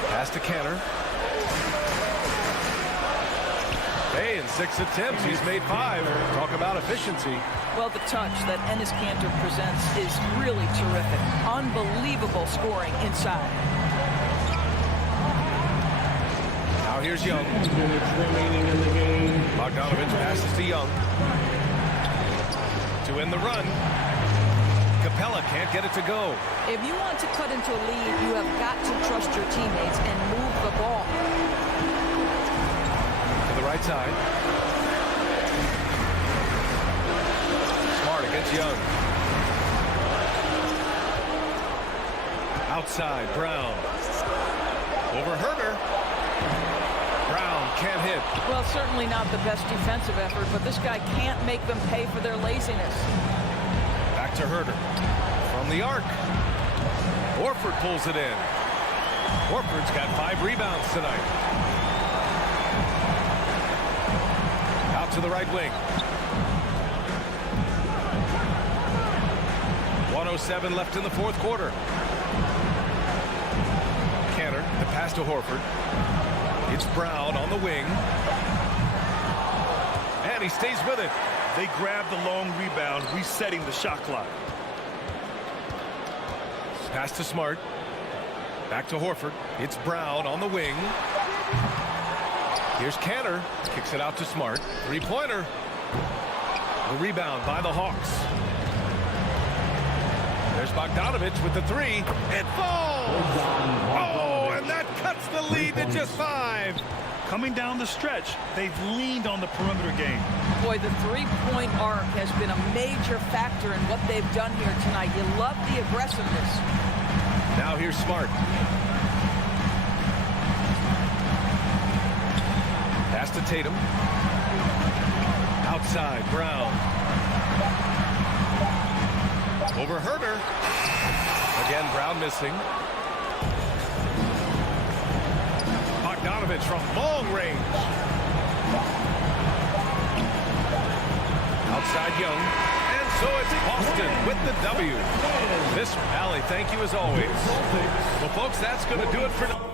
Pass to Canner. Hey, in 6 attempts, he's made 5. Talk about efficiency. Well, the touch that Enes Kanter presents is really terrific. Unbelievable scoring inside. Now here's Young. Bogdanovich passes to Young. To win the run. Capella can't get it to go. If you want to cut into a lead, you have got to trust your teammates and move the ball. To the right side. Smart against Young. Outside, Brown. Over Herder. Brown can't hit. Well, certainly not the best defensive effort, but this guy can't make them pay for their laziness. Back to Herder. From the arc. Horford pulls it in. Horford's got 5 rebounds tonight. Out to the right wing. 1:07 left in the 4th quarter. Canner, the pass to Horford. It's Brown on the wing. And he stays with it. They grab the long rebound, resetting the shot clock. Pass to Smart. Back to Horford. It's Brown on the wing. Here's Canner. Kicks it out to Smart. Three-pointer. The rebound by the Hawks. There's Bogdanovich with the three. It falls! Oh, and that cuts the lead to just 5. Coming down the stretch, they've leaned on the perimeter game. Boy, the three-point arc has been a major factor in what they've done here tonight. You love the aggressiveness. Now here's Smart. Pass to Tatum. Outside, Brown. Over Herter. Again, Brown missing. Bogdanovich from long range. Outside Young. And so it's Boston with the W. Miss Allie, thank you as always. Well, folks, that's going to do it for now.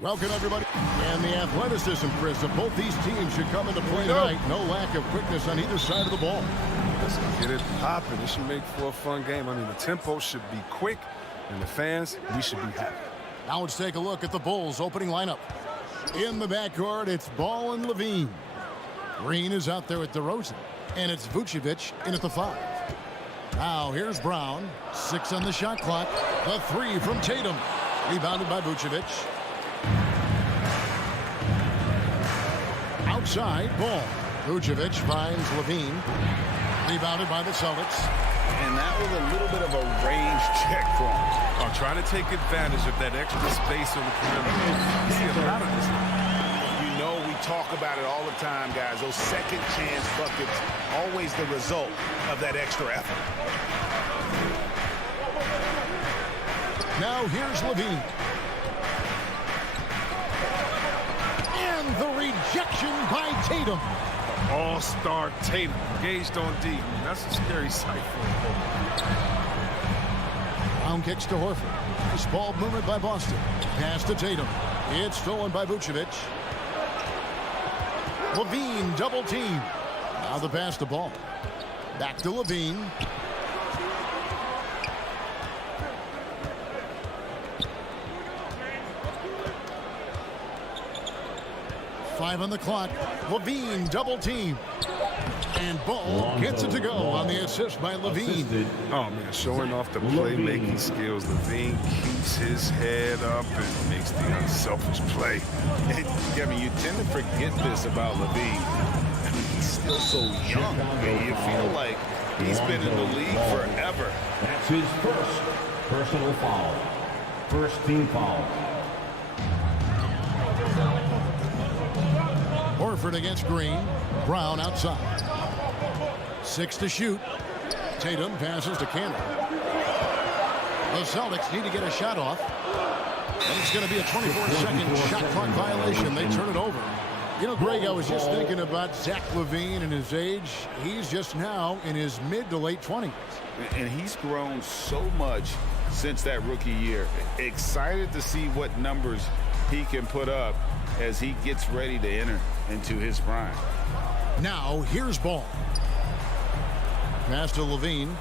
Welcome, everybody. And the athleticism, Chris, of both these teams should come into play tonight. No lack of quickness on either side of the ball. Let's get it popping. It should make for a fun game. I mean, the tempo should be quick, and the fans, we should be happy. Now let's take a look at the Bulls' opening lineup. In the backcourt, it's Ball and Levine. Green is out there with DeRozan, and it's Vucevic in at the 5. Now here's Brown. 6 on the shot clock. The 3 from Tatum. Rebounded by Vucevic. Outside, Ball. Vucevic finds Levine. Rebounded by the Celtics. And that was a little bit of a range check for him. Oh, trying to take advantage of that extra space on the perimeter. You see a lot of this. You know, we talk about it all the time, guys. Those second chance buckets, always the result of that extra effort. Now here's Levine. And the rejection by Tatum. All-star Tatum engaged on D. I mean, that's a scary sight for him. Brown kicks to Horford. This ball movement by Boston. Pass to Tatum. It's stolen by Vucevic. Levine double team. Now the pass to Ball. Back to Levine. Five on the clock. Levine double team. And Ball gets it to go on the assist by Levine. Oh, man, showing off the playmaking skills. Levine keeps his head up and makes the unselfish play. And, Kevin, you tend to forget this about Levine. I mean, he's still so young. You feel like he's been in the league forever. That's his first personal foul. First team foul. Horford against Green. Brown outside. 6 to shoot. Tatum passes to Cannon. The Celtics need to get a shot off. And it's going to be a 24-second shot clock violation. They turn it over. You know, Greg, I was just thinking about Zach LaVine and his age. He's just now in his mid to late 20s. And he's grown so much since that rookie year. Excited to see what numbers he can put up as he gets ready to enter into his prime. Now, here's Ball. Pass to Levine.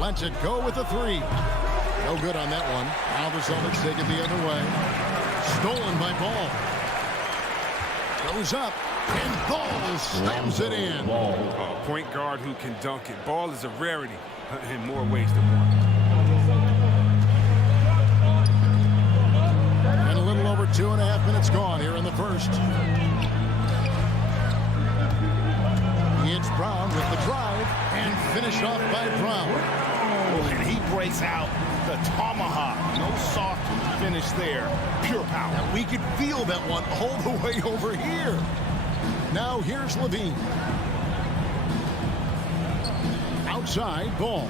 Lets it go with the 3. No good on that one. Now the Celtics take it the other way. Stolen by Ball. Goes up, and Ball slams it in. A point guard who can dunk it. Ball is a rarity in more ways than one. And a little over 2.5 minutes gone here in the first. It's Brown with the drive, and finished off by Brown. Oh, and he breaks out the tomahawk. No soft finish there. Pure power. And we could feel that one all the way over here. Now here's Levine. Outside, Ball.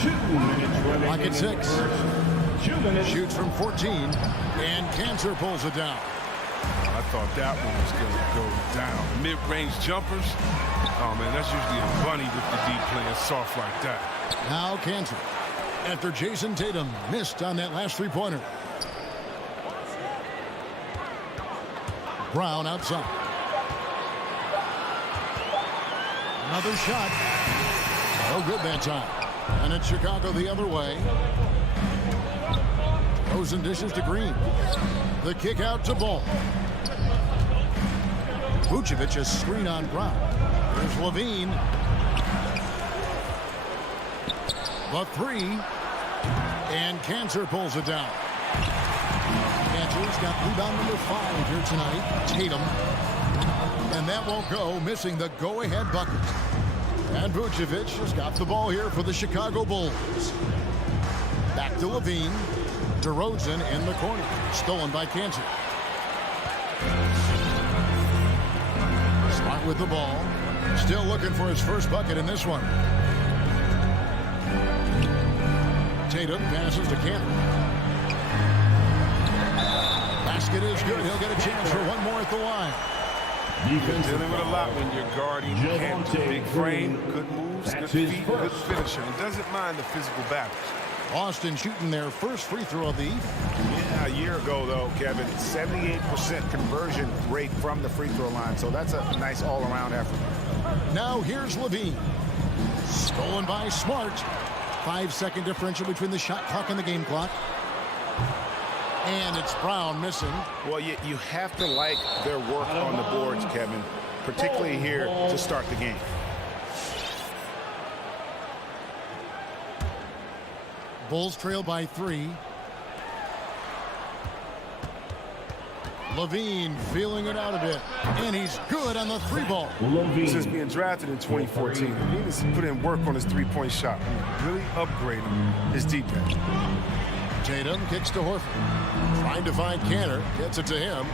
2 minutes remaining. Clock at 6. 2 minutes. Shoots from 14, and Cancer pulls it down. I thought that one was going to go down. Mid-range jumpers, oh, man, that's usually a bunny with the deep playing soft like that. Now Cancer, after Jason Tatum missed on that last three-pointer. Brown outside. Another shot. No good that time. And it's Chicago the other way. Throws and dishes to Green. The kick out to Ball. Vucevic a screen on Brown. Here's Levine. The 3. And Cancer pulls it down. Cancer's got rebound number 5 here tonight. Tatum. And that won't go, missing the go-ahead bucket. And Vucevic has got the ball here for the Chicago Bulls. Back to Levine. DeRozan in the corner. Stolen by Cancer. Smart with the ball. Still looking for his first bucket in this one. Tatum passes to Cantor. Basket is good. He'll get a chance for one more at the line. You're dealing with a lot when you're guarding Cantor. Big frame, good moves, good feet, good finisher. He doesn't mind the physical battles. Boston shooting their first free throw of the evening. Yeah, a year ago, though, Kevin, 78% conversion rate from the free throw line. So that's a nice all-around effort. Now here's Levine. Stolen by Smart. 5-second differential between the shot clock and the game clock. And it's Brown missing. Well, you have to like their work on the boards, Kevin, particularly here to start the game. Bulls trail by 3. Levine feeling it out a bit. And he's good on the 3-ball. Since being drafted in 2014, Levine has put in work on his three-point shot. Really upgrading his defense. Tatum kicks to Horford. Trying to find Canner. Gets it to him.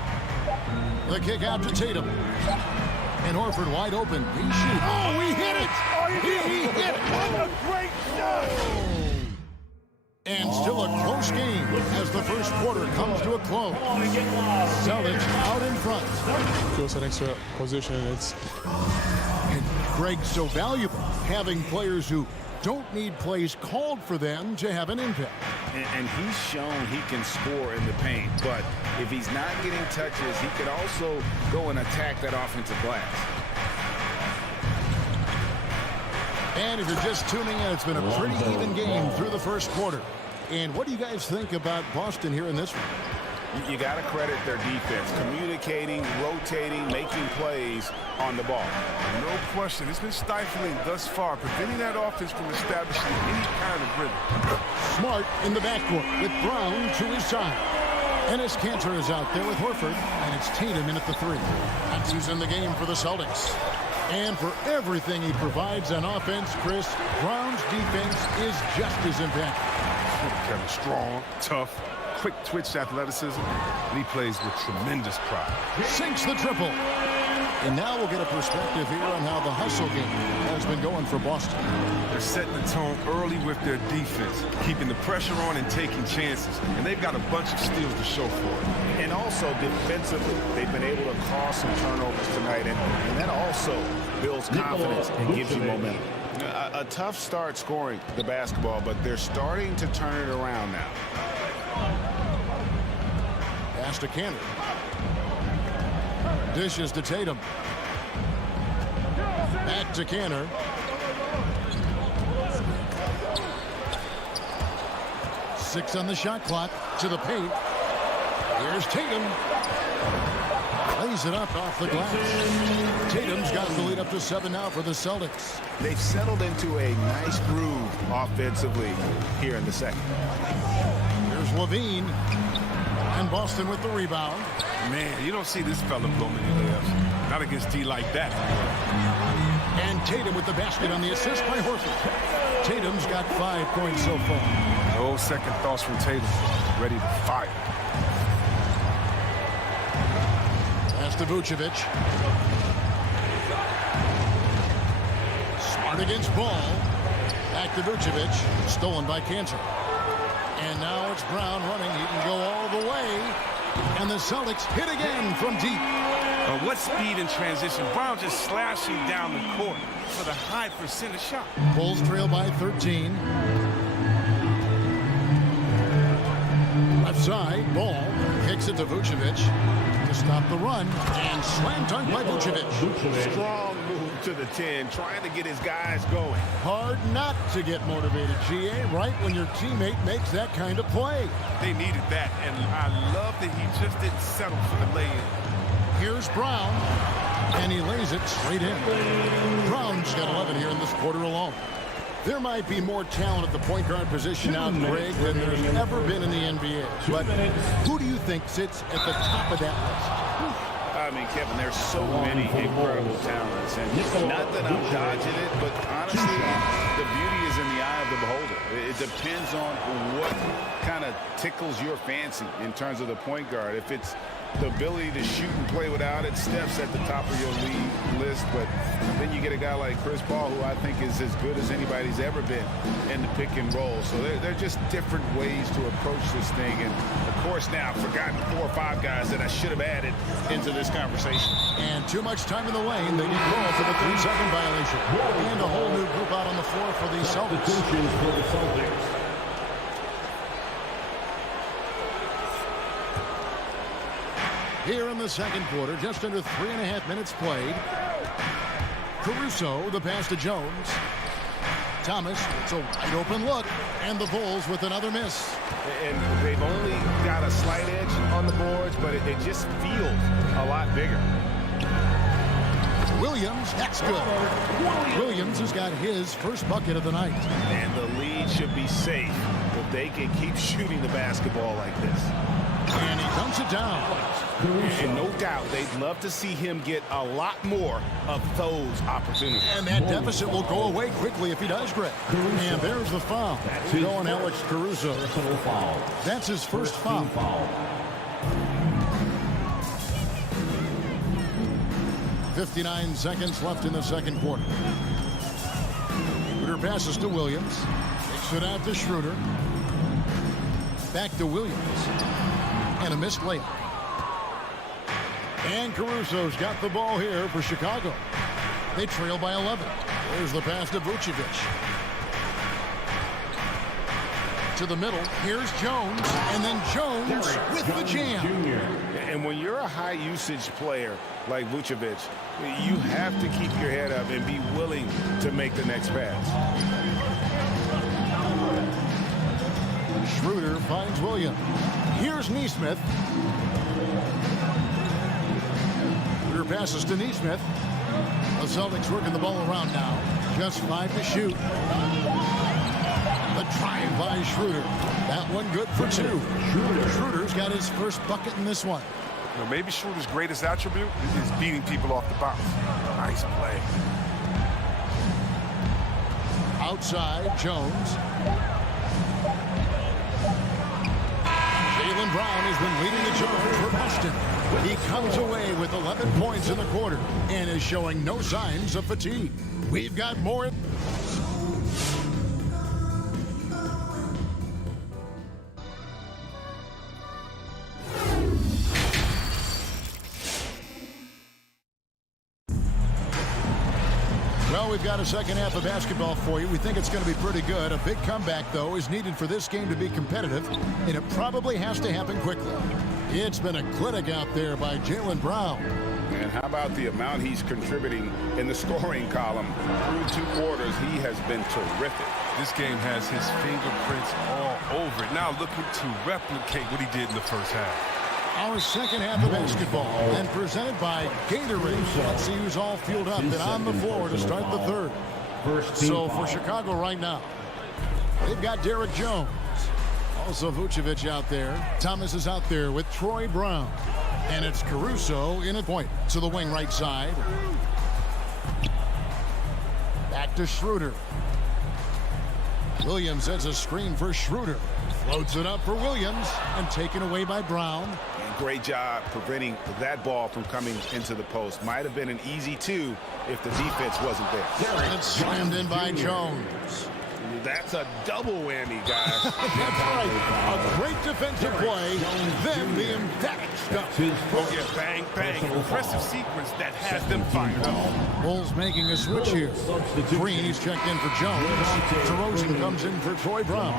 The kick out to Tatum. And Horford wide open. He shoots. Oh, he hit it! He hit it! What a great shot! And still a close game as the first quarter comes to a close. Celtics out in front. Feels an extra position. And Greg's so valuable, having players who don't need plays called for them to have an impact. And he's shown he can score in the paint, but if he's not getting touches, he could also go and attack that offensive glass. And if you're just tuning in, it's been a pretty even game through the first quarter. And what do you guys think about Boston here in this one? You got to credit their defense, communicating, rotating, making plays on the ball. No question, it's been stifling thus far, preventing that offense from establishing any kind of rhythm. Smart in the backcourt with Brown to his side. Ennis Cantor is out there with Horford, and it's Tatum in at the 3. And he's in the game for the Celtics. And for everything he provides on offense, Chris, Brown's defense is just as impactful. Kevin, strong, tough, quick twitch athleticism, and he plays with tremendous pride. Sinks the triple. And now we'll get a perspective here on how the hustle game has been going for Boston. They're setting the tone early with their defense, keeping the pressure on and taking chances. And they've got a bunch of steals to show for it. And also defensively, they've been able to cause some turnovers tonight. And that also builds confidence and gives you momentum. A tough start scoring the basketball, but they're starting to turn it around now. Pass to Cannon. Dishes to Tatum. Back to Canner. Six on the shot clock. To the paint. Here's Tatum. Plays it up off the glass. Tatum's got the lead up to 7 now for the Celtics. They've settled into a nice groove offensively here in the second. Here's Levine. And Boston with the rebound. Man, you don't see this fella blow many layups. Not against D like that. And Tatum with the basket on the assist by Horford. Tatum's got 5 points so far. No second thoughts from Tatum. Ready to fire. Pass to Vucevic. Smart against Ball. Back to Vucevic. Stolen by Cantor. And now it's Brown running. He can go all the way. And the Celtics hit again from deep. What speed in transition. Brown just slashing down the court for the high percentage shot. Bulls trail by 13. Left side, Ball kicks it to Vucevic to stop the run. And slam dunk by Vucevic. Strong move to the 10, trying to get his guys going. Hard not to get motivated, GA, right when your teammate makes that kind of play. They needed that, and I love that he just didn't settle for the lay-in. Here's Brown, and he lays it straight in. Brown's got 11 here in this quarter alone. There might be more talent at the point guard position out, Greg, than there's ever been in the NBA. But who do you think sits at the top of that list? I mean, Kevin, there's so many incredible talents. And not that I'm dodging it, but honestly, the beauty is in the eye of the beholder. It depends on what kind of tickles your fancy in terms of the point guard. If it's the ability to shoot and play without it, Steph's at the top of your league list. But then you get a guy like Chris Paul, who I think is as good as anybody's ever been in the pick and roll. So they're just different ways to approach this thing. And, of course, now I've forgotten 4 or 5 guys that I should have added into this conversation. And too much time in the lane. They need ball for the 3-second violation. And a whole new group out on the floor for the Celtics. Here in the second quarter, just under 3.5 minutes played. Caruso, the pass to Jones. Thomas, it's a wide open look, and the Bulls with another miss. And they've only got a slight edge on the boards, but it just feels a lot bigger. Williams, that's good. Williams has got his first bucket of the night. And the lead should be safe if they can keep shooting the basketball like this. And he dumps it down. And no doubt they'd love to see him get a lot more of those opportunities. And that deficit will go away quickly if he does, Greg. And there's the foul. Going Alex Caruso. That's his first foul. 59 seconds left in the second quarter. Schroeder passes to Williams. Takes it out to Schroeder. Back to Williams. And a missed layup. And Caruso's got the ball here for Chicago. They trail by 11. There's the pass to Vucevic. To the middle. Here's Jones. And then Jones with the jam. And when you're a high-usage player like Vucevic, you have to keep your head up and be willing to make the next pass. Schroeder finds Williams. Here's Nesmith. Schroeder passes to Nesmith. The Celtics working the ball around now. Just 5 to shoot. The drive by Schroeder. That one good for 2. Schroeder's got his first bucket in this one. You know, maybe Schroeder's greatest attribute is beating people off the bounce. Nice play. Outside, Jones. Jaylen Brown has been leading the charge for Boston. He comes away with 11 points in the quarter and is showing no signs of fatigue. We've got more. Well, we've got a second half of basketball for you. We think it's going to be pretty good. A big comeback, though, is needed for this game to be competitive, and it probably has to happen quickly. It's been a clinic out there by Jaylen Brown. And how about the amount he's contributing in the scoring column? Through 2 quarters, he has been terrific. This game has his fingerprints all over it. Now looking to replicate what he did in the first half. Our second half of basketball, and presented by Gatorade. Let's see who's all fueled up and on the floor to start the third. So for Chicago right now, they've got Derek Jones. Also Vucevic out there. Thomas is out there with Troy Brown. And it's Caruso in a point to the wing right side. Back to Schroeder. Williams has a screen for Schroeder. Floats it up for Williams and taken away by Brown. And great job preventing that ball from coming into the post. Might have been an easy 2 if the defense wasn't there. And it's slammed in by Jones. That's a double whammy, guys. That's right. A great defensive play, then the emphatic stuff. Oh, yeah, bang, bang. Impressive sequence that has them fired up. Bulls making a switch here. Green, he's checked in for Jones. DeRozan comes in for Troy Brown.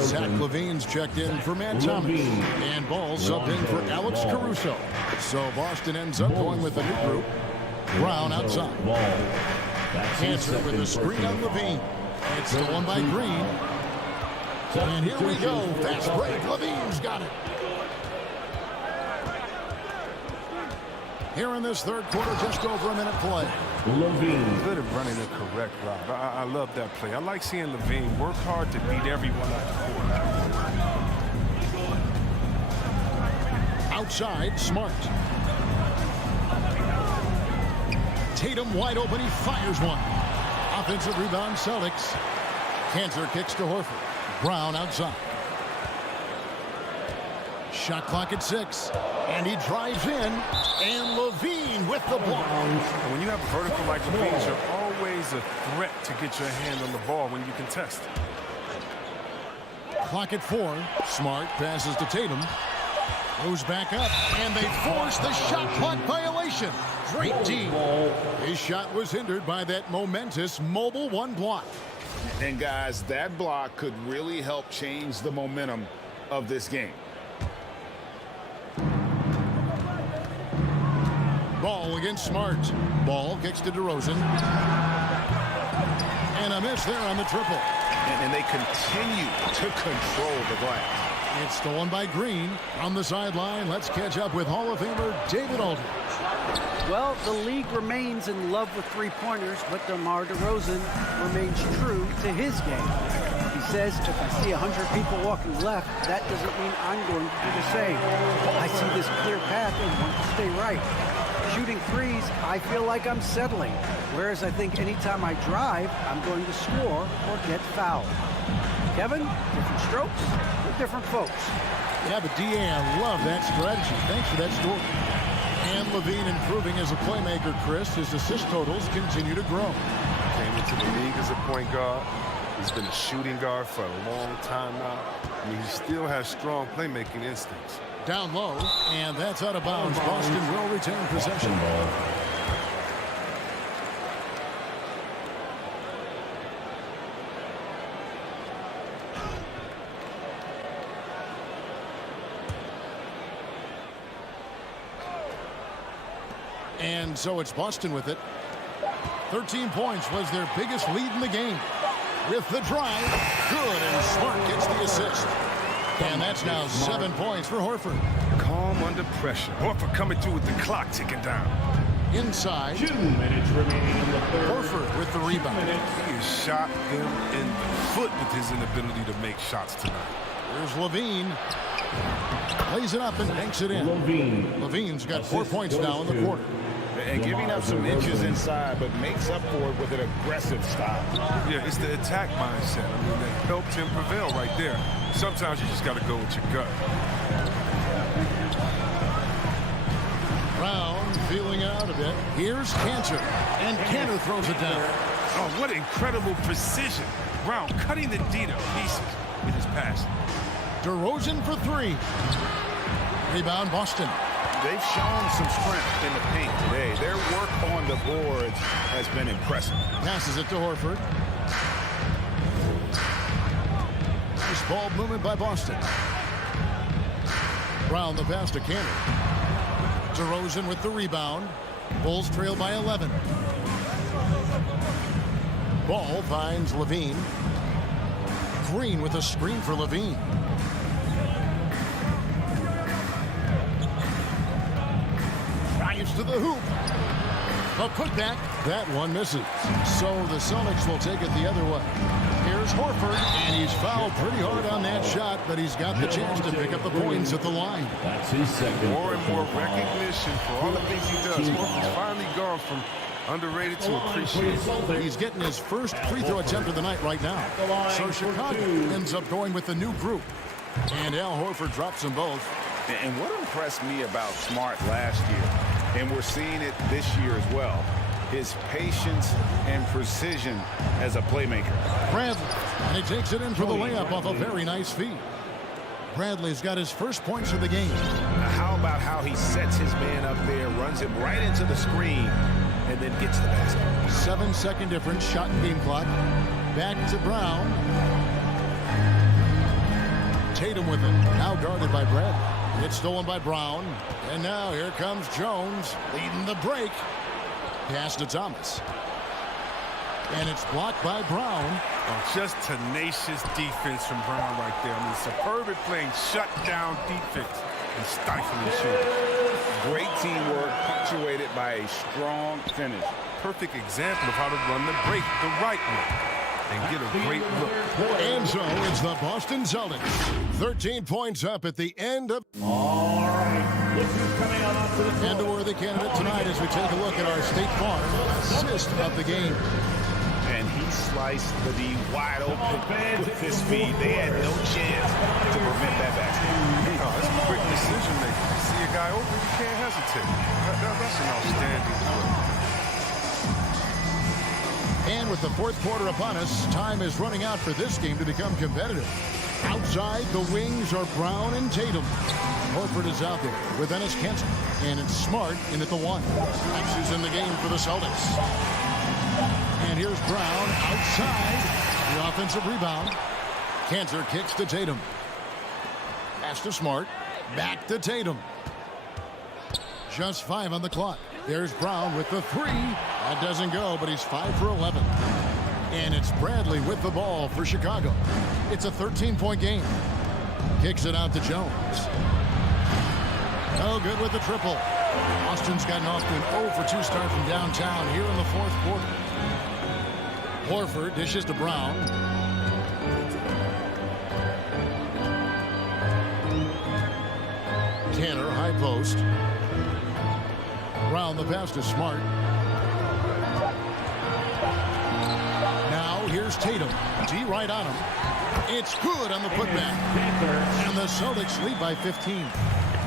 Zach LaVine's checked in for Matt Thomas. And Ball subbed in for Alex Caruso. So Boston ends up going with a new group. Brown outside. Cancer with a screen on LaVine. It's stolen by Green. And here we go. Fast break. LaVine's got it. Here in this third quarter, just over a minute play. Good at running the correct route. I love that play. I like seeing LaVine work hard to beat everyone on the court. Outside, Smart. Tatum wide open. He fires one. Offensive rebound, Celtics. Cancer kicks to Horford. Brown outside. Shot clock at 6. And he drives in. And LaVine with the block. And when you have a vertical like LaVine, you're always a threat to get your hand on the ball when you contest. Clock at 4. Smart passes to Tatum. Goes back up. And they force the shot clock violation. Great D. His shot was hindered by that momentous mobile 1 block. And guys, that block could really help change the momentum of this game. Ball against Smart. Ball kicks to DeRozan. And a miss there on the triple. And they continue to control the glass. It's stolen by Green on the sideline. Let's catch up with Hall of Famer David Aldridge. Well, the league remains in love with three-pointers, but DeMar DeRozan remains true to his game. He says, if I see 100 people walking left, that doesn't mean I'm going to do the same. I see this clear path and want to stay right. Shooting threes, I feel like I'm settling, whereas I think anytime I drive, I'm going to score or get fouled. Kevin, different strokes for different folks. Yeah, but D.A., I love that strategy. Thanks for that story. And Levine improving as a playmaker, Chris. His assist totals continue to grow. Came into the league as a point guard. He's been a shooting guard for a long time now. I mean, he still has strong playmaking instincts. Down low, and that's out of bounds. Boston will retain possession. And so it's Boston with it. 13 points was their biggest lead in the game. With the drive, good, and Smart gets the assist. And that's now 7 points for Horford. Calm under pressure. Horford coming through with the clock ticking down. Inside. 2 minutes remaining in the third. Horford with the rebound. He has shot him in the foot with his inability to make shots tonight. There's Levine. Plays it up and banks it in. Levine's got 4 points now in the quarter. And giving up some inches inside, but makes up for it with an aggressive style. Yeah, it's the attack mindset. I mean, that helped him prevail right there. Sometimes you just got to go with your gut. Brown feeling out a bit. Here's Cantor. And Cantor throws it down. Oh, what incredible precision. Brown cutting the D to pieces with his pass. DeRozan for three. Rebound, Boston. They've shown some strength in the paint today. Their work on the boards has been impressive. Passes it to Horford. Nice ball movement by Boston. Brown the pass to Cantor. DeRozan with the rebound. Bulls trail by 11. Ball finds Levine. Green with a screen for Levine. To the hoop. A putback. That one misses. So the Celtics will take it the other way. Here's Horford, and he's fouled pretty hard on that shot, but he's got the chance to pick up the points at the line. That's his second. More and more recognition for all the things he does. Horford's finally gone from underrated to appreciated. He's getting his first free throw attempt of the night right now. So Chicago ends up going with the new group. And Al Horford drops them both. And what impressed me about Smart last year, and we're seeing it this year as well, his patience and precision as a playmaker. Bradley, and he takes it in for the layup off a very nice feed. Bradley's got his first points of the game. Now how about how he sets his man up there, runs him right into the screen, and then gets the basket. 7-second difference, shot and game clock. Back to Brown. Tatum with it, now guarded by Bradley. It's stolen by Brown. And now here comes Jones leading the break. Pass to Thomas. And it's blocked by Brown. Oh, just tenacious defense from Brown right there. I mean, superb at playing shutdown defense and stifling shooting. Great teamwork punctuated by a strong finish. Perfect example of how to run the break the right way and get a great look. And so it's the Boston Celtics. 13 points up at the end of... All right. Look who's coming on to the And a worthy candidate tonight as we take a look at our State Farm assist of the game. And he sliced the D wide open with his feet. They had no chance to prevent that basket. Oh, it's a quick decision making. You see a guy open, you can't hesitate. That's an outstanding play. And with the fourth quarter upon us, time is running out for this game to become competitive. Outside, the wings are Brown and Tatum. Horford is out there with Ennis Cantor. And it's Smart in at the one. X is in the game for the Celtics. And here's Brown outside. The offensive rebound. Cantor kicks to Tatum. Pass to Smart. Back to Tatum. Just 5 on the clock. There's Brown with the three. That doesn't go, but he's 5 for 11. And it's Bradley with the ball for Chicago. It's a 13-point game. Kicks it out to Jones. No good with the triple. Austin's gotten off to an 0 for 2 start from downtown here in the fourth quarter. Horford dishes to Brown. Tanner, high post. Brown, the pass to Smart. Now here's Tatum. D right on him. It's good on the putback. And the Celtics lead by 15.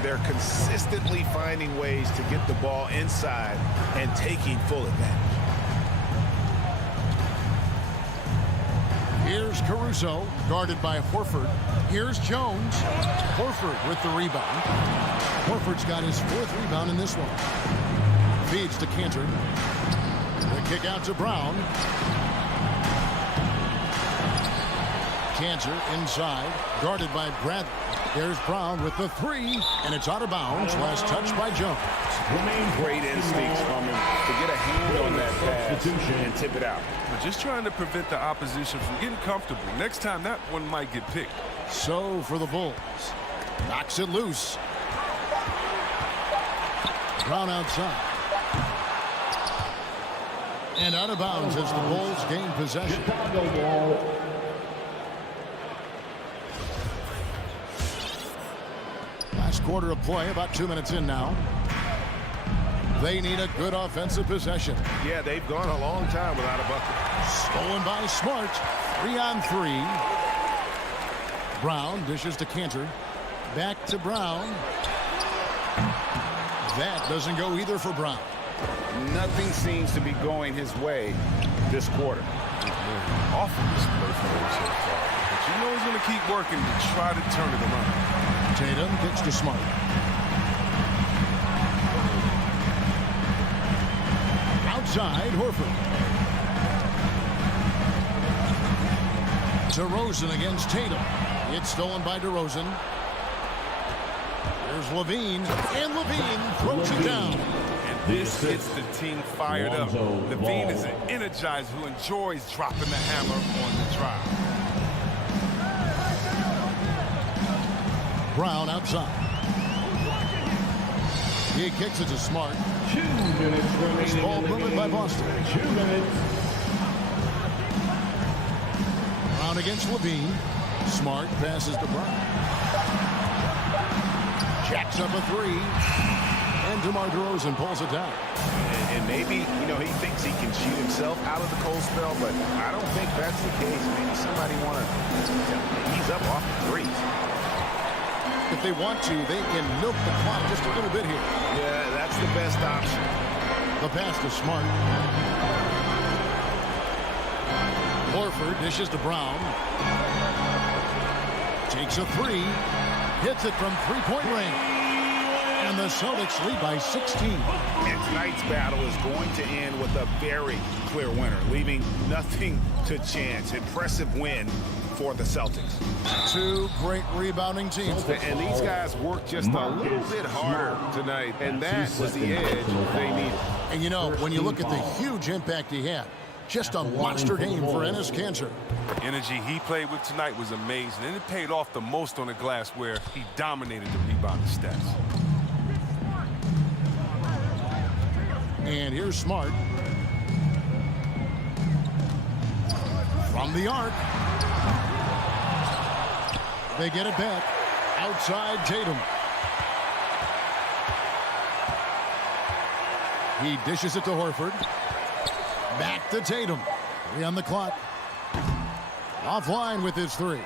They're consistently finding ways to get the ball inside and taking full advantage. Here's Caruso, guarded by Horford. Here's Jones. Horford with the rebound. Horford's got his 4th rebound in this one. Feeds to Cantor. The kick out to Brown. Cantor inside, guarded by Bradley. There's Brown with the three, and it's out of bounds. Last touch by Jones. Great instincts from him to get a hand on that pass and tip it out. We're just trying to prevent the opposition from getting comfortable. Next time, that one might get picked. So for the Bulls. Knocks it loose. Brown outside. And out of bounds as the Bulls gain possession. Last quarter of play, about 2 minutes in now. They need a good offensive possession. Yeah, they've gone a long time without a bucket. Stolen by Smart. 3-on-3. Brown dishes to Cantor. Back to Brown. That doesn't go either for Brown. Nothing seems to be going his way this quarter. Awful display for him so far. But you know he's going to keep working to try to turn it around. Tatum kicks to Smart. Outside, Horford. DeRozan against Tatum. It's stolen by DeRozan. There's Levine, and Levine throws it down. And this gets the team fired up. Levine is an energizer who enjoys dropping the hammer on the drive. Brown outside. He kicks it to Smart. 2 minutes remaining. Ball movement by Boston. 2 minutes. Brown against Levine. Smart passes to Brown. Jacks up a three. And DeMar DeRozan pulls it down. And maybe, you know, he thinks he can shoot himself out of the cold spell, but I don't think that's the case. Maybe somebody want to ease up off the threes. If they want to, they can milk the clock just a little bit here. Yeah, that's the best option. The pass to Smart. Horford dishes to Brown. Takes a three. Hits it from three-point range. And the Celtics lead by 16. And tonight's battle is going to end with a very clear winner, leaving nothing to chance. Impressive win for the Celtics. 2 great rebounding teams. And these guys worked just a little bit harder tonight, and that was the edge they needed. And you know, when you look at the huge impact he had, just a monster game for Enes Kanter. The energy he played with tonight was amazing, and it paid off the most on the glass where he dominated the rebounding stats. And here's Smart. From the arc. They get it back. Outside Tatum. He dishes it to Horford. Back to Tatum. 3 on the clock. Offline with his 3.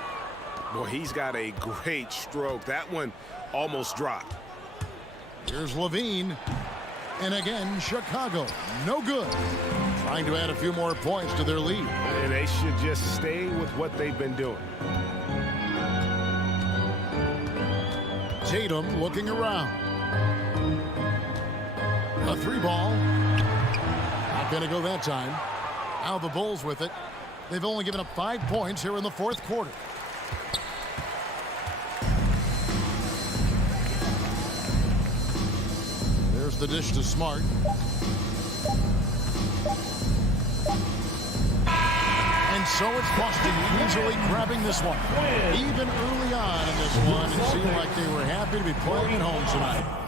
Boy, he's got a great stroke. That one almost dropped. Here's Levine. And again, Chicago. No good. Trying to add a few more points to their lead. And they should just stay with what they've been doing. Tatum looking around. A 3-ball. Not going to go that time. Now the Bulls with it. They've only given up 5 points here in the fourth quarter. There's the dish to Smart. And so it's Boston easily grabbing this one. Even early on in this one, it seemed like they were happy to be playing at home tonight.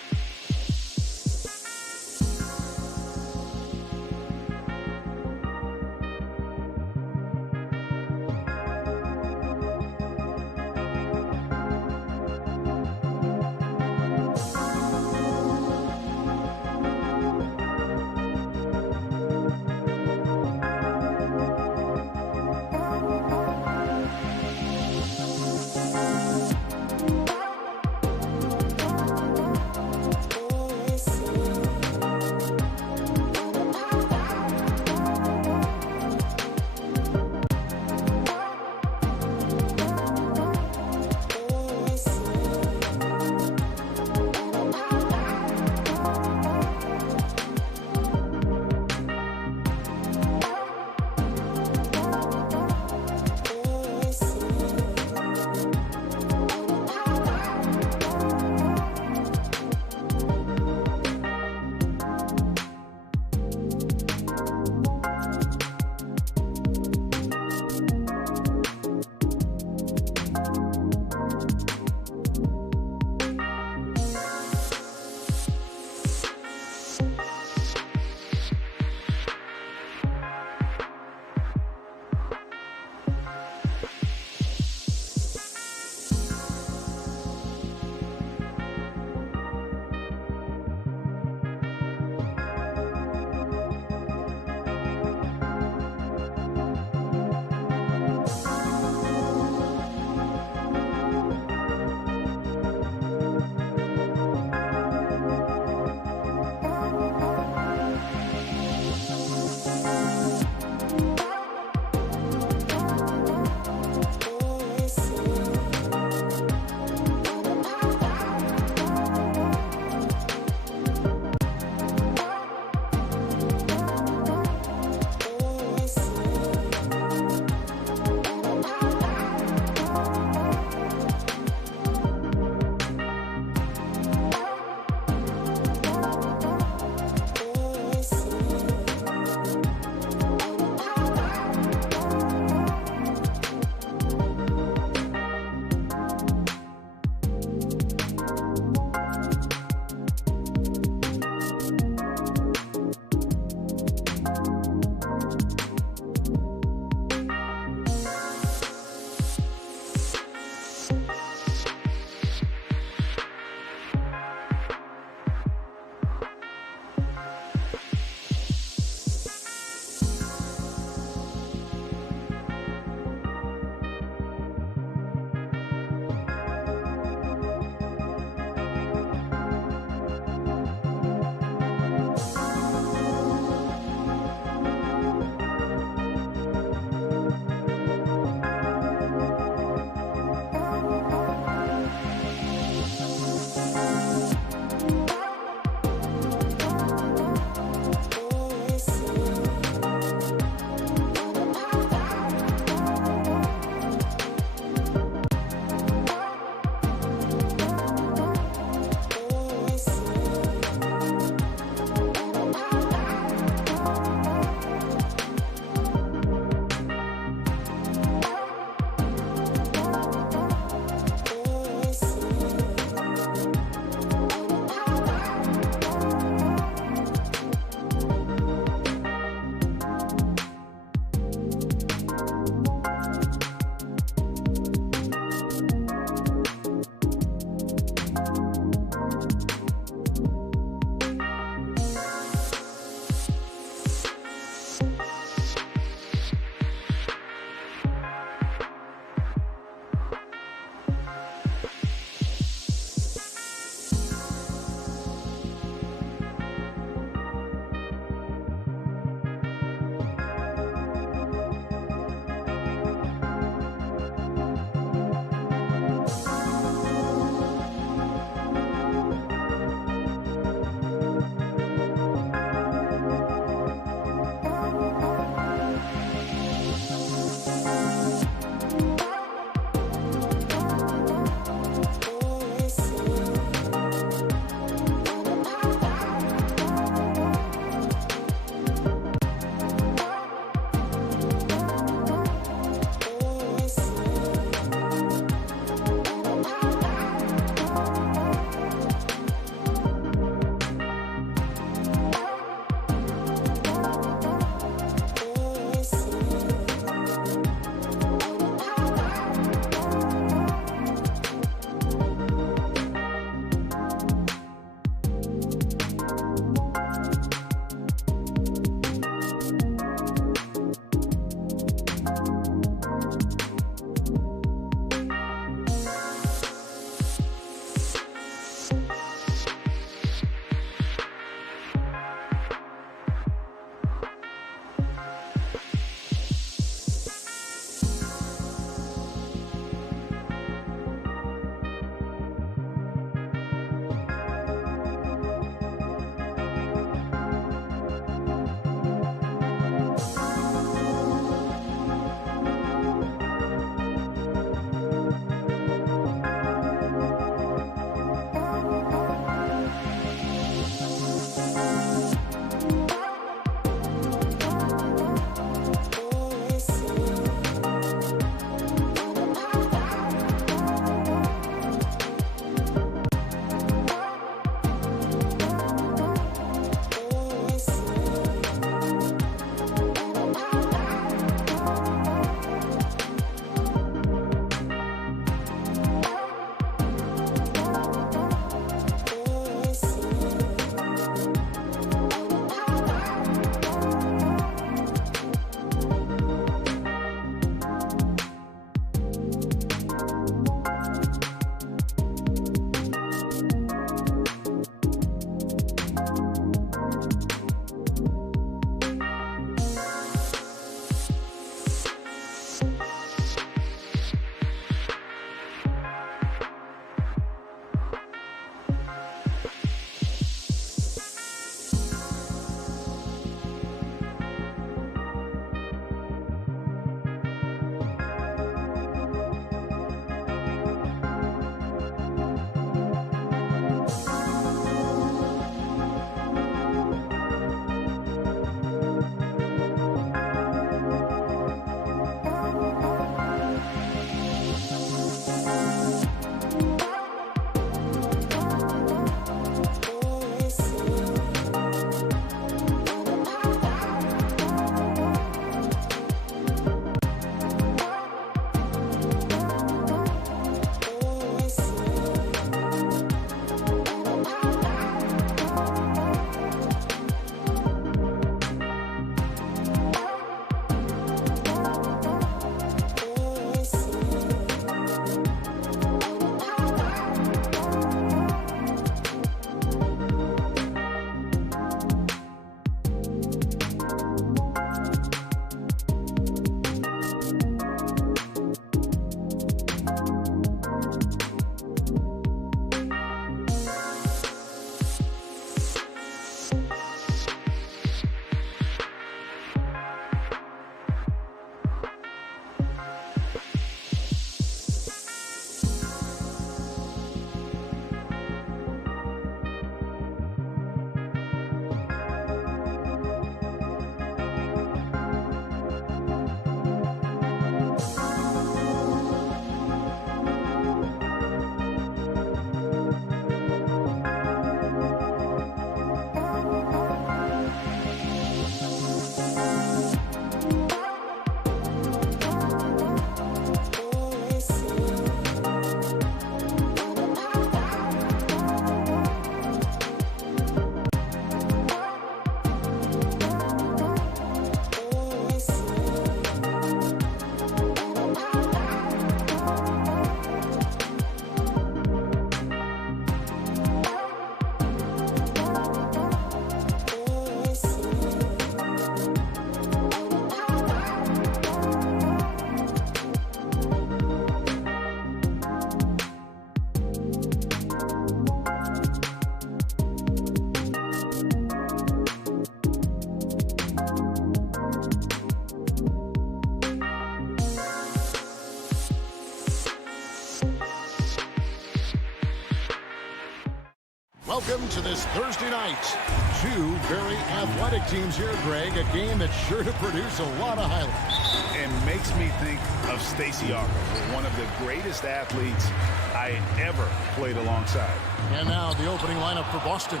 Welcome to this Thursday night. Two very athletic teams here, Greg. A game that's sure to produce a lot of highlights. And makes me think of Stacey Augers, one of the greatest athletes I ever played alongside. And now the opening lineup for Boston.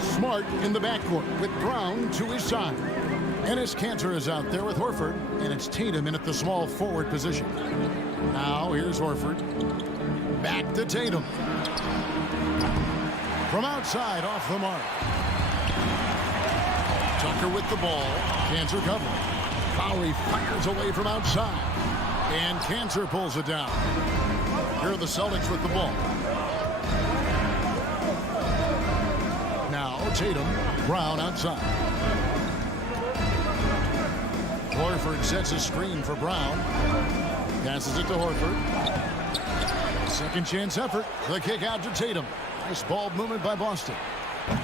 Smart in the backcourt with Brown to his side. Enes Kanter is out there with Horford, and it's Tatum in at the small forward position. Now here's Horford. Back to Tatum. From outside, off the mark. Tucker with the ball. Kanter covering. Lowry fires away from outside. And Kanter pulls it down. Here are the Celtics with the ball. Now Tatum. Brown outside. Horford sets a screen for Brown. Passes it to Horford. Second chance effort. The kick out to Tatum. Nice ball movement by Boston.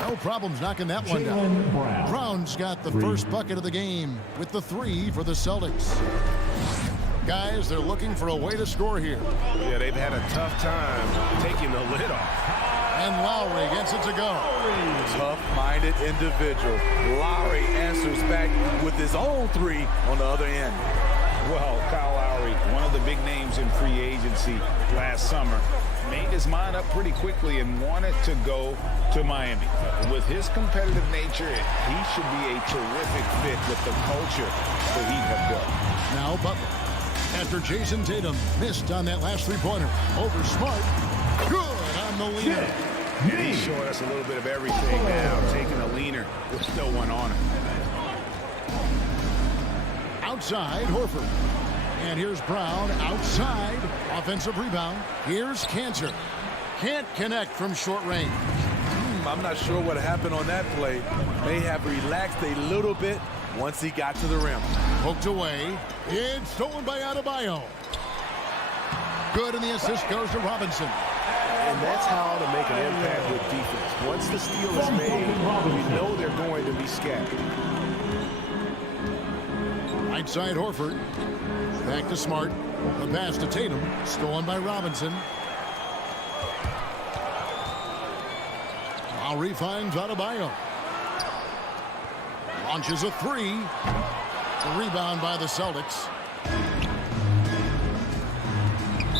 No problems knocking that one down. Brown's got the first bucket of the game with the 3 for the Celtics. Guys, they're looking for a way to score here. Yeah, they've had a tough time taking the lid off. And Lowry gets it to go. Tough-minded individual. Lowry answers back with his own 3 on the other end. Well, Kyle Lowry, one of the big names in free agency last summer, made his mind up pretty quickly and wanted to go to Miami. With his competitive nature, he should be a terrific fit with the culture that he has built. Now Butler. After Jason Tatum missed on that last 3-pointer. Over Smart. Good on the leaner. He's showing us a little bit of everything now, taking a leaner with no one on him. Outside, Horford. And here's Brown outside. Offensive rebound. Here's Kanter. Can't connect from short range. I'm not sure what happened on that play. May have relaxed a little bit once he got to the rim. Poked away. It's stolen by Adebayo. Good, and the assist goes to Robinson. And that's how to make an impact with defense. Once the steal is made, you know they're going to be scattered. Right side, Horford. Back to Smart. The pass to Tatum. Stolen by Robinson. Lowry finds Adebayo. Launches a 3. The rebound by the Celtics.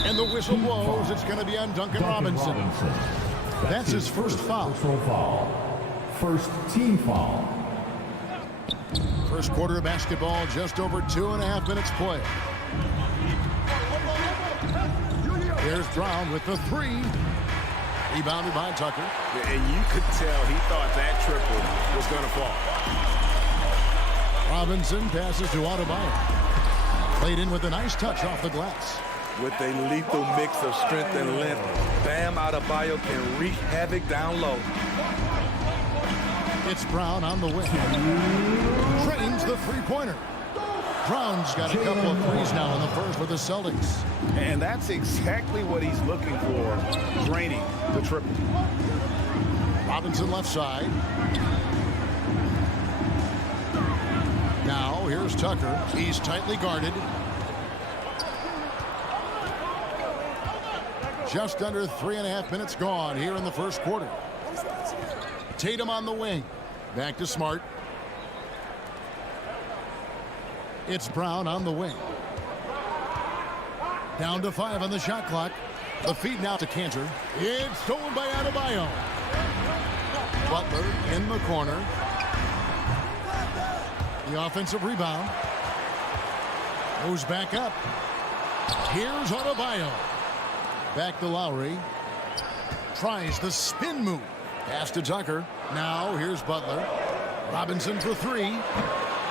And the whistle blows. It's going to be on Duncan Robinson. That's his first foul. First team foul. First quarter of basketball, just over 2.5 minutes play. Here's Brown with the 3. Rebounded by Tucker. And you could tell he thought that triple was going to fall. Robinson passes to Adebayo. Played in with a nice touch off the glass. With a lethal mix of strength and length, Bam Adebayo can wreak havoc down low. It's Brown on the wing. Drains the 3-pointer. Brown's got a couple of threes now in the first with the Celtics. And that's exactly what he's looking for, draining the triple. Robinson left side. Now here's Tucker. He's tightly guarded. Just under 3.5 minutes gone here in the first quarter. Tatum on the wing. Back to Smart. It's Brown on the wing. Down to 5 on the shot clock. The feed now to Kanter. It's stolen by Adebayo. Butler in the corner. The offensive rebound. Moves back up. Here's Adebayo. Back to Lowry. Tries the spin move. Pass to Tucker. Now here's Butler. Robinson for 3.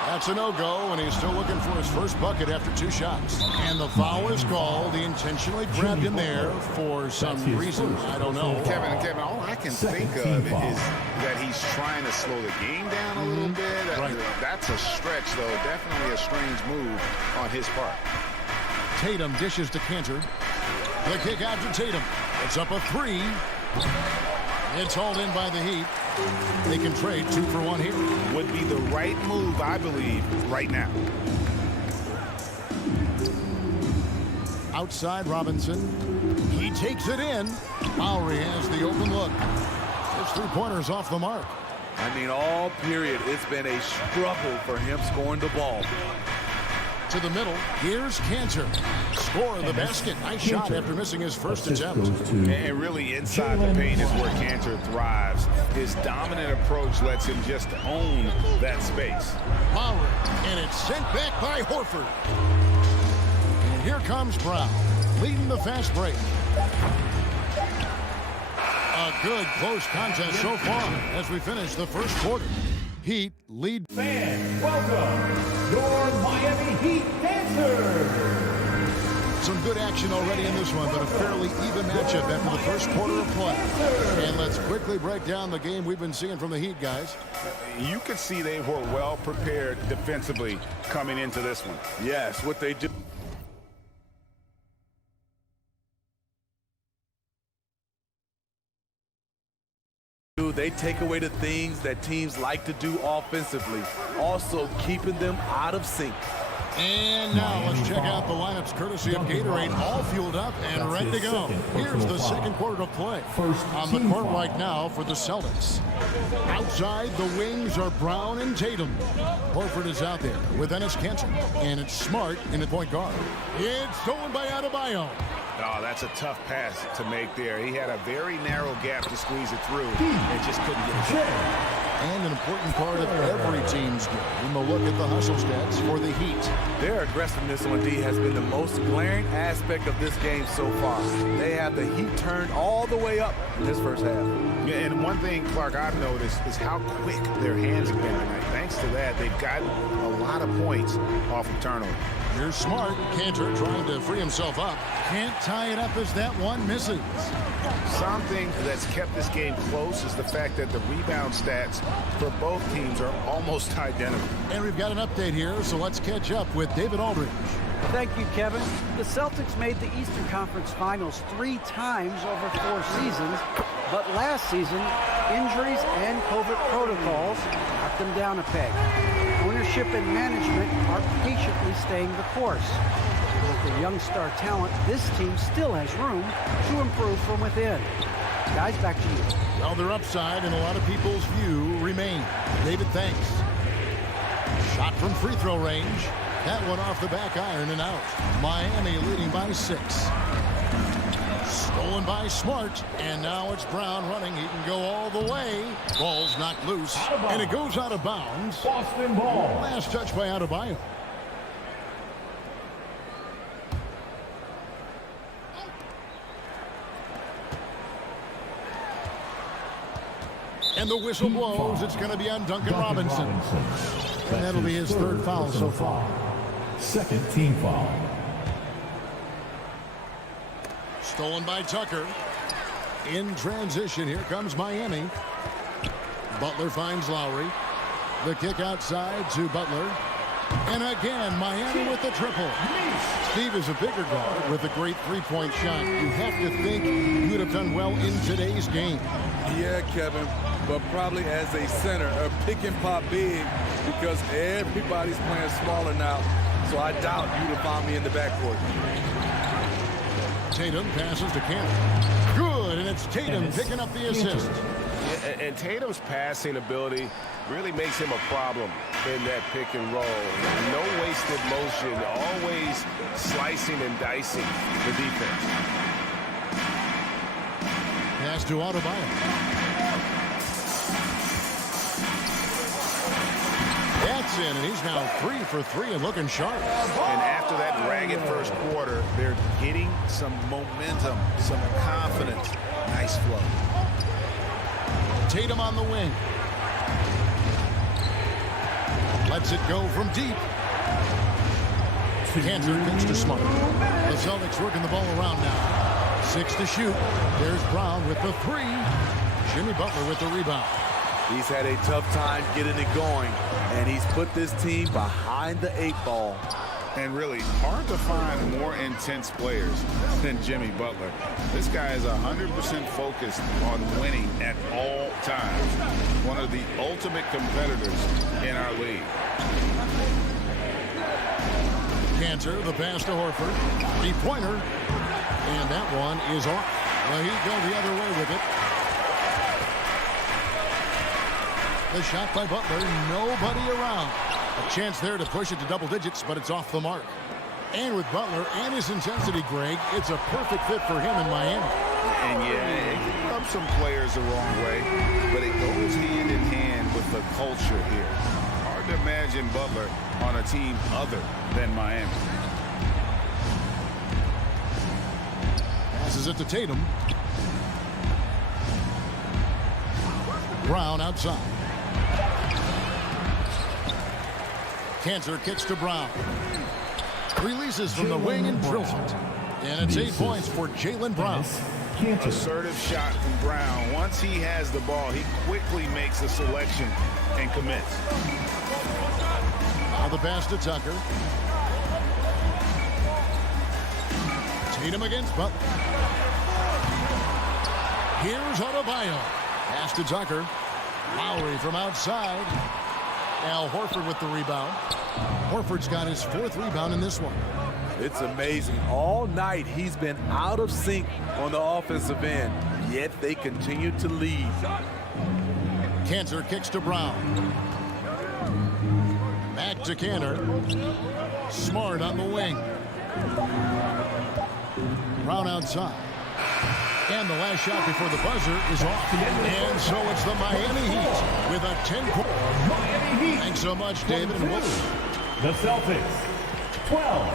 That's a no-go, and he's still looking for his first bucket after 2 shots. And the foul is called. He intentionally grabbed him there for some reason. I don't know. Kevin, all I can think of is that he's trying to slow the game down a little bit. Right. That's a stretch, though. Definitely a strange move on his part. Tatum dishes to Kanter. The kick out to Tatum. It's up a 3. It's hauled in by the Heat. They can trade 2 for 1 here. Would be the right move, I believe, right now. Outside Robinson. He takes it in. Lowry has the open look. those three-pointers off the mark. I mean, all period, it's been a struggle for him scoring the ball. To the middle, here's Cantor. Score of the basket. Nice shot after missing his first attempt. And really inside the paint is where Cantor thrives. His dominant approach lets him just own that space. Lowry, and it's sent back by Horford. And here comes Brown, leading the fast break. A good close contest so far as we finish the first quarter. Heat lead. Fans, welcome your Miami Heat dancers. Some good action already in this one, but a fairly even matchup after the first quarter of play. And let's quickly break down the game we've been seeing from the Heat, guys. You could see they were well prepared defensively coming into this one. Yes, what they do. They take away the things that teams like to do offensively, also keeping them out of sync. And now let's check out the lineups courtesy of Gatorade, all fueled up and ready to go. Here's the second quarter of play. On the court right now for the Celtics. Outside, the wings are Brown and Tatum. Horford is out there with Enes Kanter, and it's Smart in the point guard. It's stolen by Adebayo. Oh, that's a tough pass to make there. He had a very narrow gap to squeeze it through and just couldn't get it done. And an important part of every team's game, a look at the hustle stats for the Heat. Their aggressiveness on D has been the most glaring aspect of this game so far. They have the Heat turned all the way up in this first half. Yeah, and one thing, Clark, I've noticed is how quick their hands have been tonight. Thanks to that, they've gotten a lot of points off of turnover. Here's Smart. Cantor trying to free himself up. Can't tie it up as that one misses. Something that's kept this game close is the fact that the rebound stats for both teams are almost identical. And we've got an update here, so let's catch up with David Aldridge. Thank you, Kevin. The Celtics made the Eastern Conference Finals 3 times over 4 seasons, but last season, injuries and COVID protocols knocked them down a peg. Ownership and management are patiently staying the course. With the young star talent, this team still has room to improve from within. Guys, back to you. Well, their upside in a lot of people's view remain. David, thanks. Shot from free throw range. That one off the back iron and out. Miami leading by 6. Stolen by Smart, and now it's Brown running. He can go all the way. Ball's knocked loose, and it goes out of bounds. Boston ball. Last touch by Adebayo. And the whistle blows. It's going to be on Duncan Robinson. And that'll be his third foul so far. Second team foul. Stolen by Tucker. In transition, here comes Miami. Butler finds Lowry. The kick outside to Butler. And again, Miami with the triple. Steve is a bigger guard with a great three-point shot. You have to think you would have done well in today's game. Yeah, Kevin, but probably as a center, a pick and pop big because everybody's playing smaller now. So I doubt you'd have found me in the backcourt. Tatum passes to Cantor. Good, and it's Tatum picking up the assist. Yeah, and Tatum's passing ability really makes him a problem in that pick and roll. No wasted motion, always slicing and dicing the defense. Pass to Adebayo. That's in, and he's now 3 for 3 and looking sharp. And after that ragged first quarter, they're getting some momentum, some confidence. Nice flow. Tatum on the wing. Lets it go from deep. Cantor pitch to Smart. The Celtics working the ball around now. 6 to shoot. There's Brown with the 3. Jimmy Butler with the rebound. He's had a tough time getting it going, and he's put this team behind the 8 ball. And really hard to find more intense players than Jimmy Butler. This guy is 100% focused on winning at all times. One of the ultimate competitors in our league. Cantor, the pass to Horford. 3-pointer. And that one is off. Well, he'd go the other way with it. The shot by Butler, nobody around. A chance there to push it to double digits, but it's off the mark. And with Butler and his intensity, Greg, it's a perfect fit for him in Miami. And yeah, it can rub some players the wrong way, but it goes hand in hand with the culture here. Hard to imagine Butler on a team other than Miami. Passes it to Tatum. Brown outside. Cantor kicks to Brown. Releases from the wing and drills it. And it's 8 points for Jaylen Brown. Assertive shot from Brown. Once he has the ball, he quickly makes a selection and commits. Now the pass to Tucker. Tatum against Butler. Here's Adebayo. Pass to Tucker. Lowry from outside. Al Horford with the rebound. Horford's got his 4th rebound in this one. It's amazing. All night he's been out of sync on the offensive end, yet they continue to lead. Cantor kicks to Brown. Back to Cantor. Smart on the wing. Brown outside. And the last shot before the buzzer is off. And so it's the Miami Heat with a 10-point. Miami Heat. Thanks so much, David. And the Celtics, 12.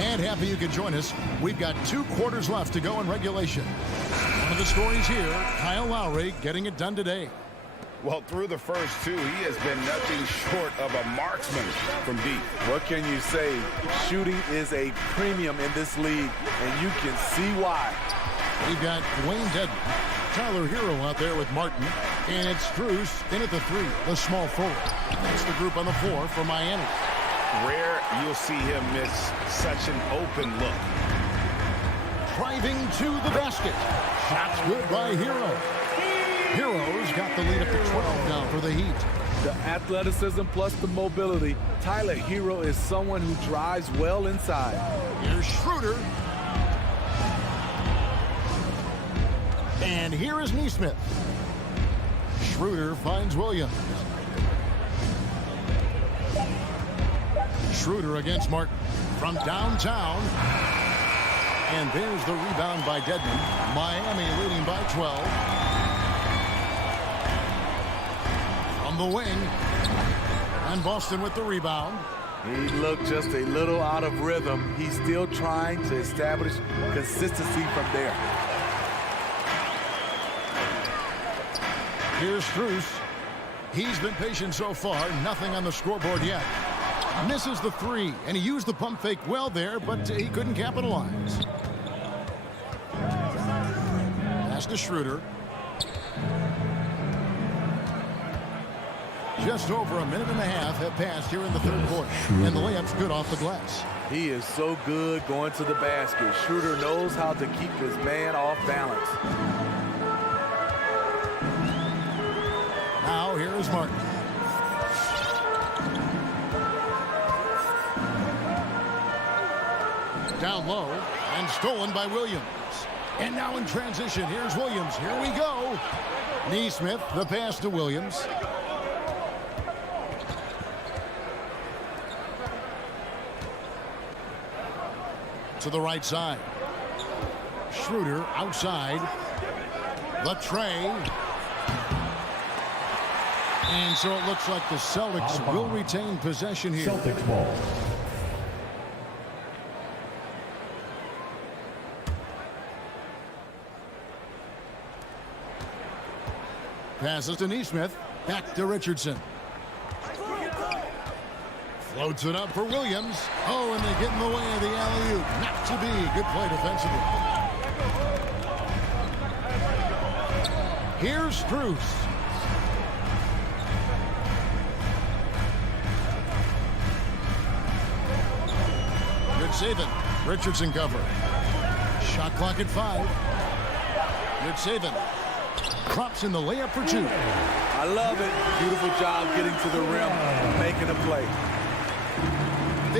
And happy you could join us. We've got 2 quarters left to go in regulation. One of the stories here, Kyle Lowry getting it done today. Well, through the first 2, he has been nothing short of a marksman from deep. What can you say? Shooting is a premium in this league, and you can see why. We've got Wayne Dedman, Tyler Hero out there with Martin, and it's Strus in at the 3, the small forward. That's the group on the floor for Miami. Rare you'll see him miss such an open look. Driving to the basket. Shots good by Hero. Hero's got the lead up to 12 now for the Heat. The athleticism plus the mobility. Tyler Hero is someone who drives well inside. Here's Schroeder. And here is Nesmith. Schroeder finds Williams. Schroeder against Martin from downtown. And there's the rebound by Dedman. Miami leading by 12. From the wing. And Boston with the rebound. He looked just a little out of rhythm. He's still trying to establish consistency from there. Here's Strus. He's been patient so far. Nothing on the scoreboard yet. Misses the 3, and he used the pump fake well there, but he couldn't capitalize. Pass to Schroeder. Just over a minute and a half have passed here in the 3rd quarter, and the layup's good off the glass. He is so good going to the basket. Schroeder knows how to keep his man off balance. Now here is Martin. Down low and stolen by Williams. And now in transition, here's Williams. Here we go. Nesmith, the pass to Williams. To the right side. Schroeder outside. The tray. And so it looks like the Celtics will retain possession here. Celtics ball. Passes to Nesmith. Back to Richardson. Floats it up for Williams. Oh, and they get in the way of the alley-oop. Not to be. Good play defensively. Here's Strus. Good saving. Richardson cover. Shot clock at 5. Good saving. Drops in the layup for 2. I love it. Beautiful job getting to the rim, making a play.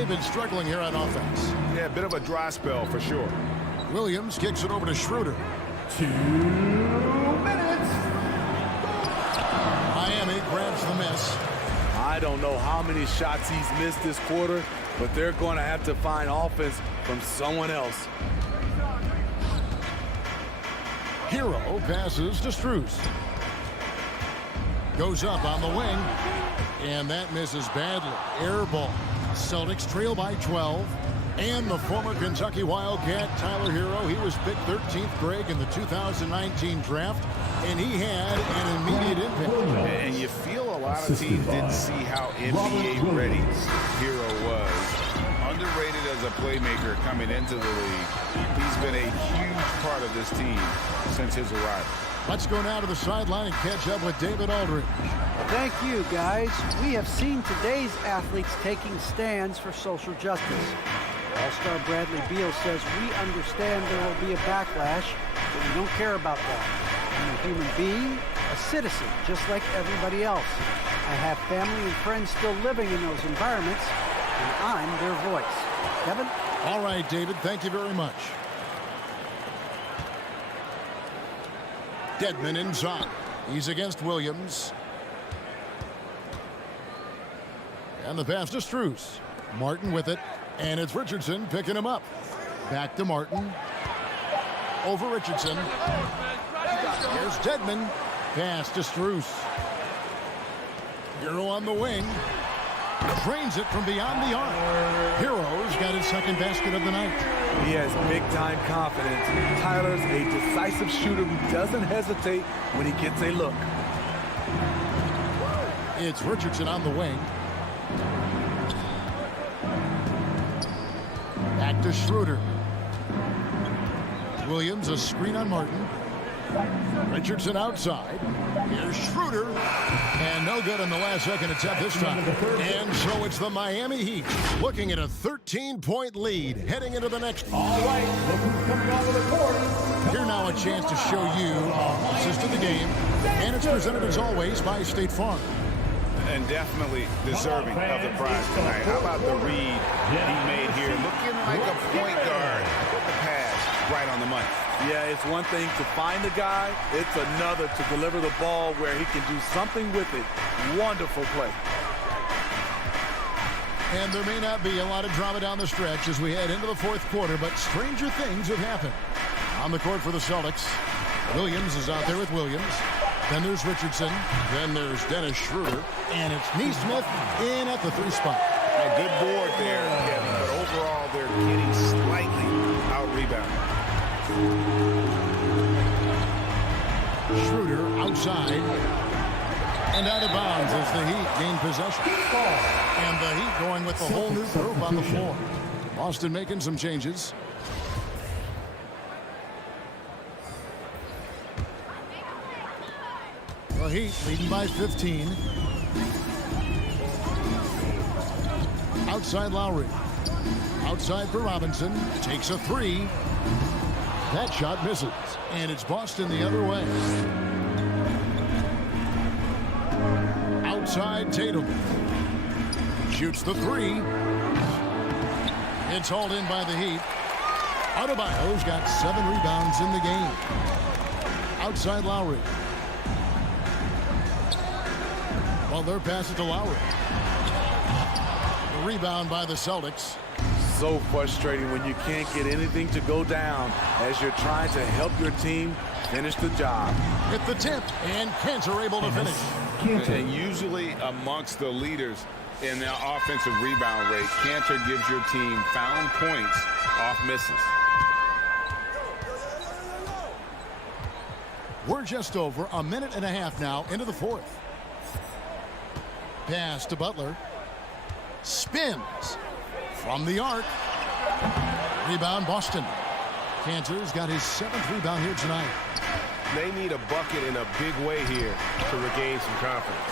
They've been struggling here on offense. Yeah, a bit of a dry spell for sure. Williams kicks it over to Schroeder. 2 minutes. Miami grabs the miss. I don't know how many shots he's missed this quarter, but they're going to have to find offense from someone else. Hero passes to Strus. Goes up on the wing, and that misses badly. Air ball. Celtics trail by 12. And the former Kentucky Wildcat, Tyler Hero, he was picked 13th, Greg, in the 2019 draft, and he had an immediate impact. And you feel a lot of teams didn't see how NBA ready Hero was. Underrated as a playmaker coming into the league. He's been a huge part of this team since his arrival. Let's go now to the sideline and catch up with David Aldridge. Thank you, guys. We have seen today's athletes taking stands for social justice. All-Star Bradley Beal says, we understand there will be a backlash, but we don't care about that. I'm a human being, a citizen, just like everybody else. I have family and friends still living in those environments, and I'm their voice. Kevin? All right, David, thank you very much. Dedmon inside. He's against Williams. And the pass to Strus. Martin with it. And it's Richardson picking him up. Back to Martin. Over Richardson. Here's Dedmon. Pass to Strus. Hero on the wing. Drains it from beyond the arc. Hero's got his second basket of the night. He has big-time confidence. Tyler's a decisive shooter who doesn't hesitate when he gets a look. It's Richardson on the wing. Back to Schroeder. Williams, a screen on Martin. Richardson outside. Here's Schroeder. And no good on the last second attempt this time. And so it's the Miami Heat looking at a 13-point lead heading into the next. All right, look who's coming onto the court. Here now a chance to show you assist of the game. And it's presented as always by State Farm. And definitely deserving of the prize tonight. How about the read he made here? Looking like a point guard. Put the pass right on the money. Yeah, it's one thing to find the guy. It's another to deliver the ball where he can do something with it. Wonderful play. And there may not be a lot of drama down the stretch as we head into the fourth quarter, but stranger things have happened. On the court for the Celtics, Williams is out there with Williams. Then there's Richardson. Then there's Dennis Schroeder. And it's Neesmith in at the 3 spot. A good board there, Kevin, but overall they're getting slightly out-rebounded. Schroeder outside. And out of bounds as the Heat gain possession. And the Heat going with the whole new group on the floor. Boston making some changes. The Heat leading by 15. Outside Lowry. Outside for Robinson. Takes a 3. That shot misses. And it's Boston the other way. Outside Tatum. Shoots the 3. It's hauled in by the Heat. Adebayo's got 7 rebounds in the game. Outside Lowry. Well, they're passing to Lowry. The rebound by the Celtics. So frustrating when you can't get anything to go down as you're trying to help your team finish the job. Hit the tip, and Cantor able to finish. And usually amongst the leaders in the offensive rebound rate, Cantor gives your team found points off misses. We're just over a minute and a half now into the fourth. Pass to Butler. Spins from the arc. Rebound Boston. Cantor's got his 7th rebound here tonight. They need a bucket in a big way here to regain some confidence.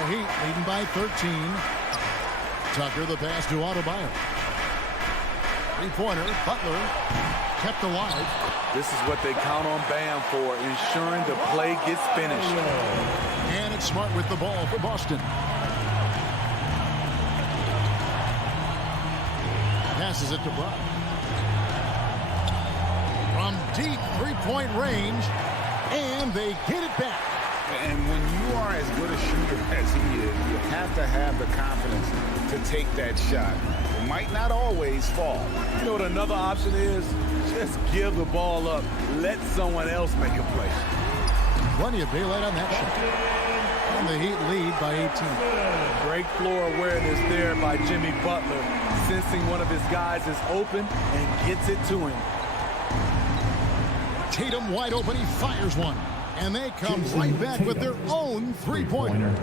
The Heat leading by 13. Tucker the pass to Adebayo. 3-pointer. Butler kept alive. This is what they count on Bam for, ensuring the play gets finished. And it's Smart with the ball for Boston. passes it to Brown. From deep three-point range, and they get it back. And when you are as good a shooter as he is, you have to have the confidence to take that shot. It might not always fall. You know what another option is? Just give the ball up. Let someone else make a play. Plenty of daylight on that shot. And the Heat lead by 18. Great floor awareness there by Jimmy Butler, sensing one of his guys is open and gets it to him. Tatum wide open, he fires one. And they come right back with their own three-pointer.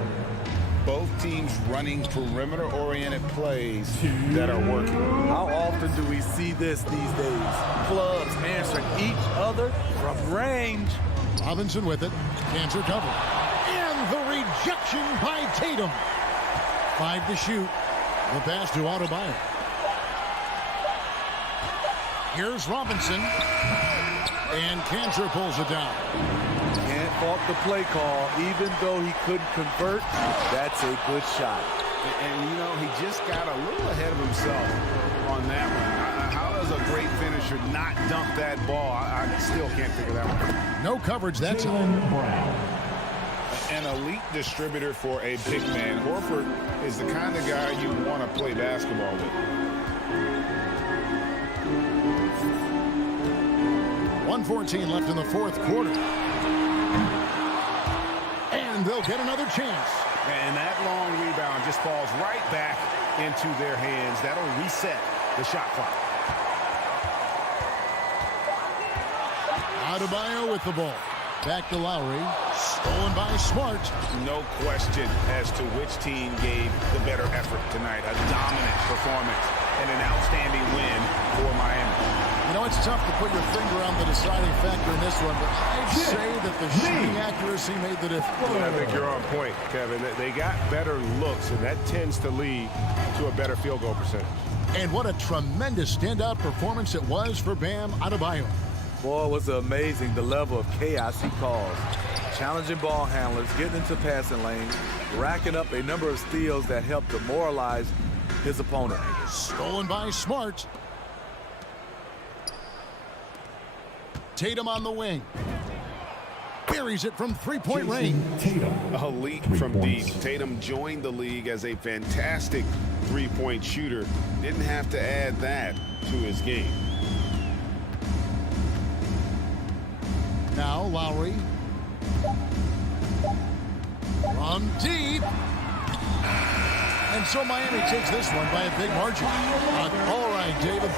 Both teams running perimeter-oriented plays that are working. How often do we see this these days? Clubs answering each other from range. Robinson with it. Cancer cover. And the rejection by Tatum. 5 to shoot. The pass to Adebayo. Here's Robinson. And Cancer pulls it down. Can't fault the play call. Even though he couldn't convert, that's a good shot. And, you know, he just got a little ahead of himself on that one. How does a great finisher not dump that ball? I still can't figure that one. No coverage that time. An elite distributor for a big man. Horford is the kind of guy you want to play basketball with. 1:14 left in the fourth quarter. And they'll get another chance. And that long rebound just falls right back into their hands. That'll reset the shot clock. Adebayo with the ball. Back to Lowry. Stolen by Smart. No question as to which team gave the better effort tonight. A dominant performance and an outstanding win for Miami. You know, it's tough to put your finger on the deciding factor in this one, but I'd say that the shooting accuracy made the difference. I think you're on point, Kevin. They got better looks, and that tends to lead to a better field goal percentage. And what a tremendous standout performance it was for Bam Adebayo. Boy, it was amazing the level of chaos he caused. Challenging ball handlers, getting into passing lanes, racking up a number of steals that helped demoralize his opponent. Stolen by Smart. Tatum on the wing. Buries it from three-point range. A leap from deep. Tatum joined the league as a fantastic three-point shooter. Didn't have to add that to his game. Now Lowry. From deep. And so Miami takes this one by a big margin. All right, David.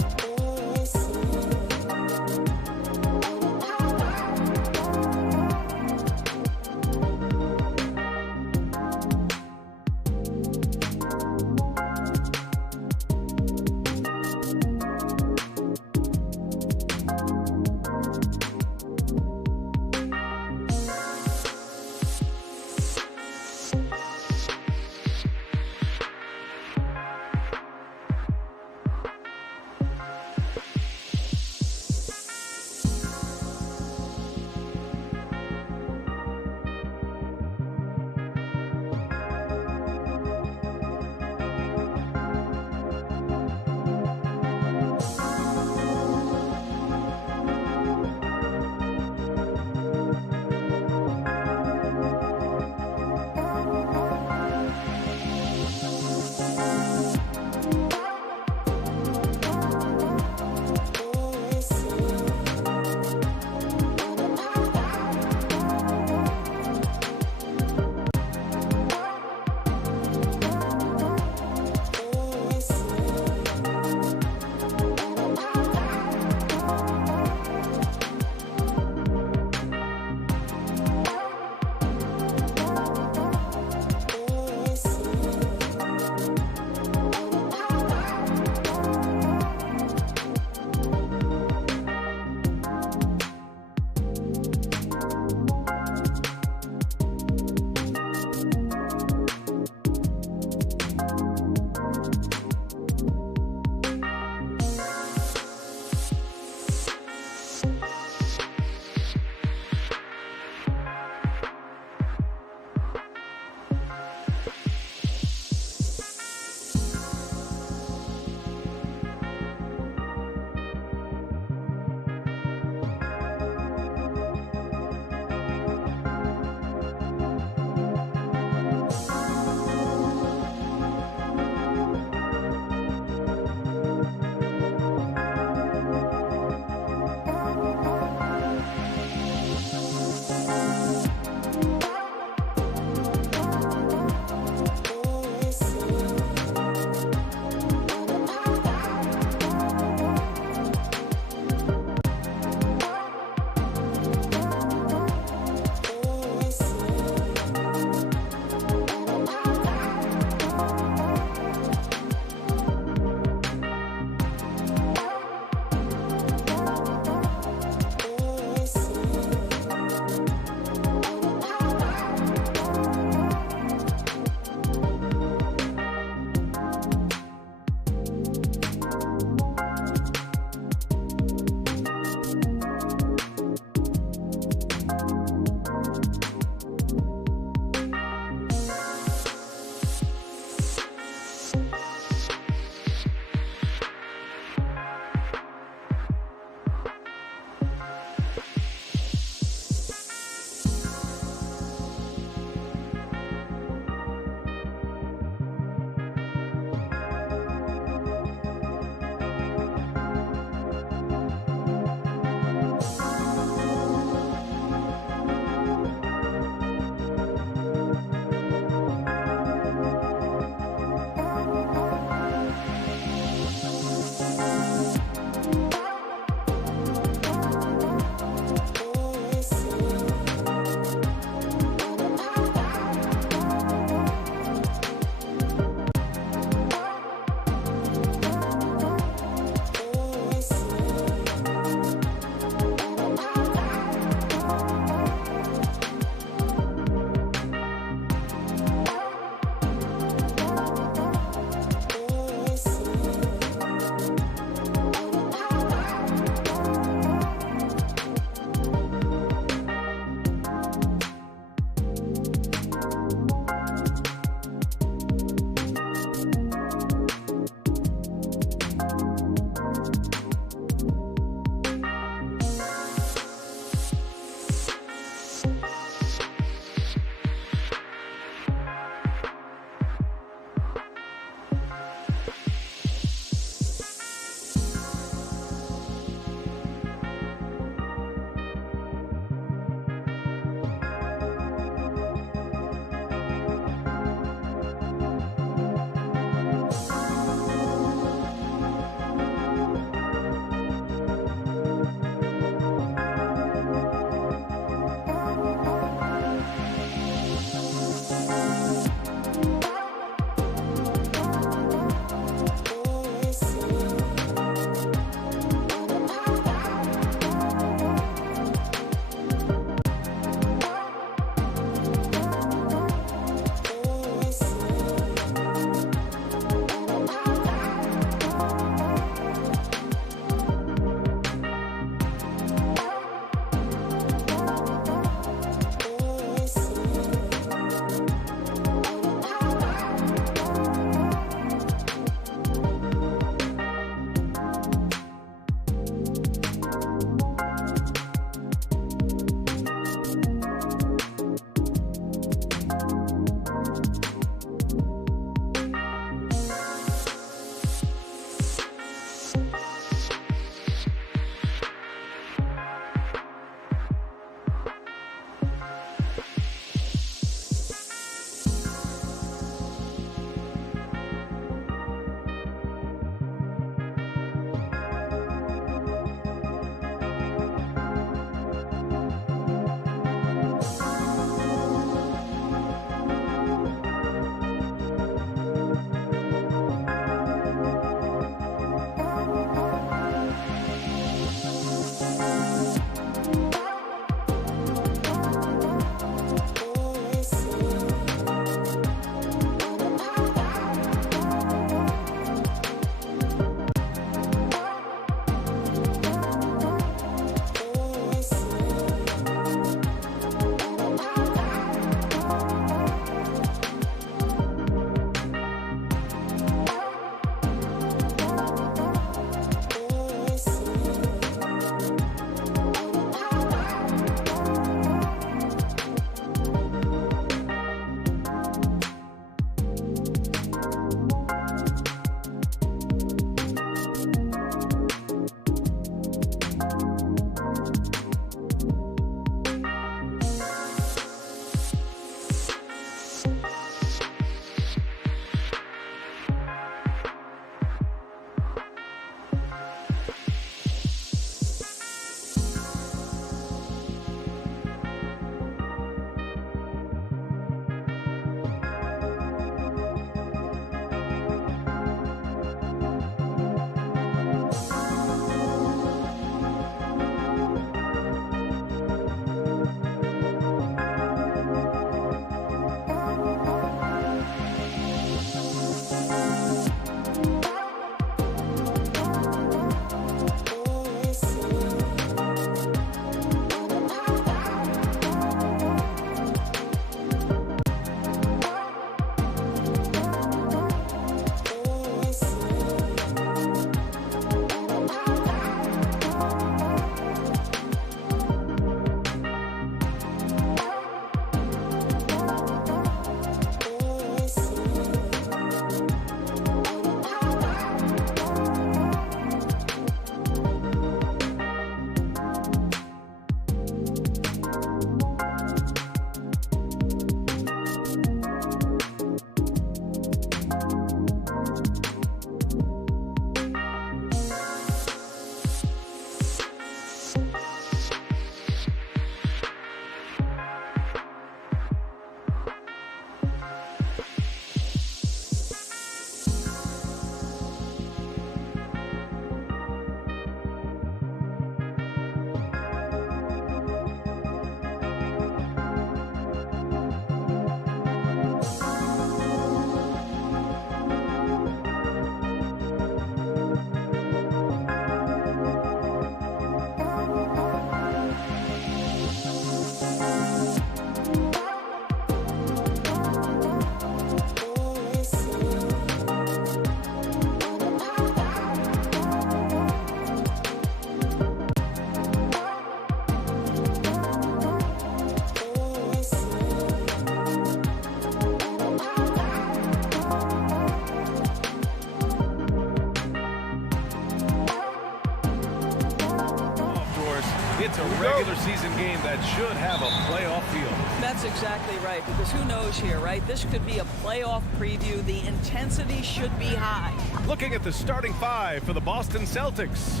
regular season game that should have a playoff feel. That's exactly right, because who knows here, right? This could be a playoff preview. The intensity should be high. Looking at the starting five for the Boston Celtics.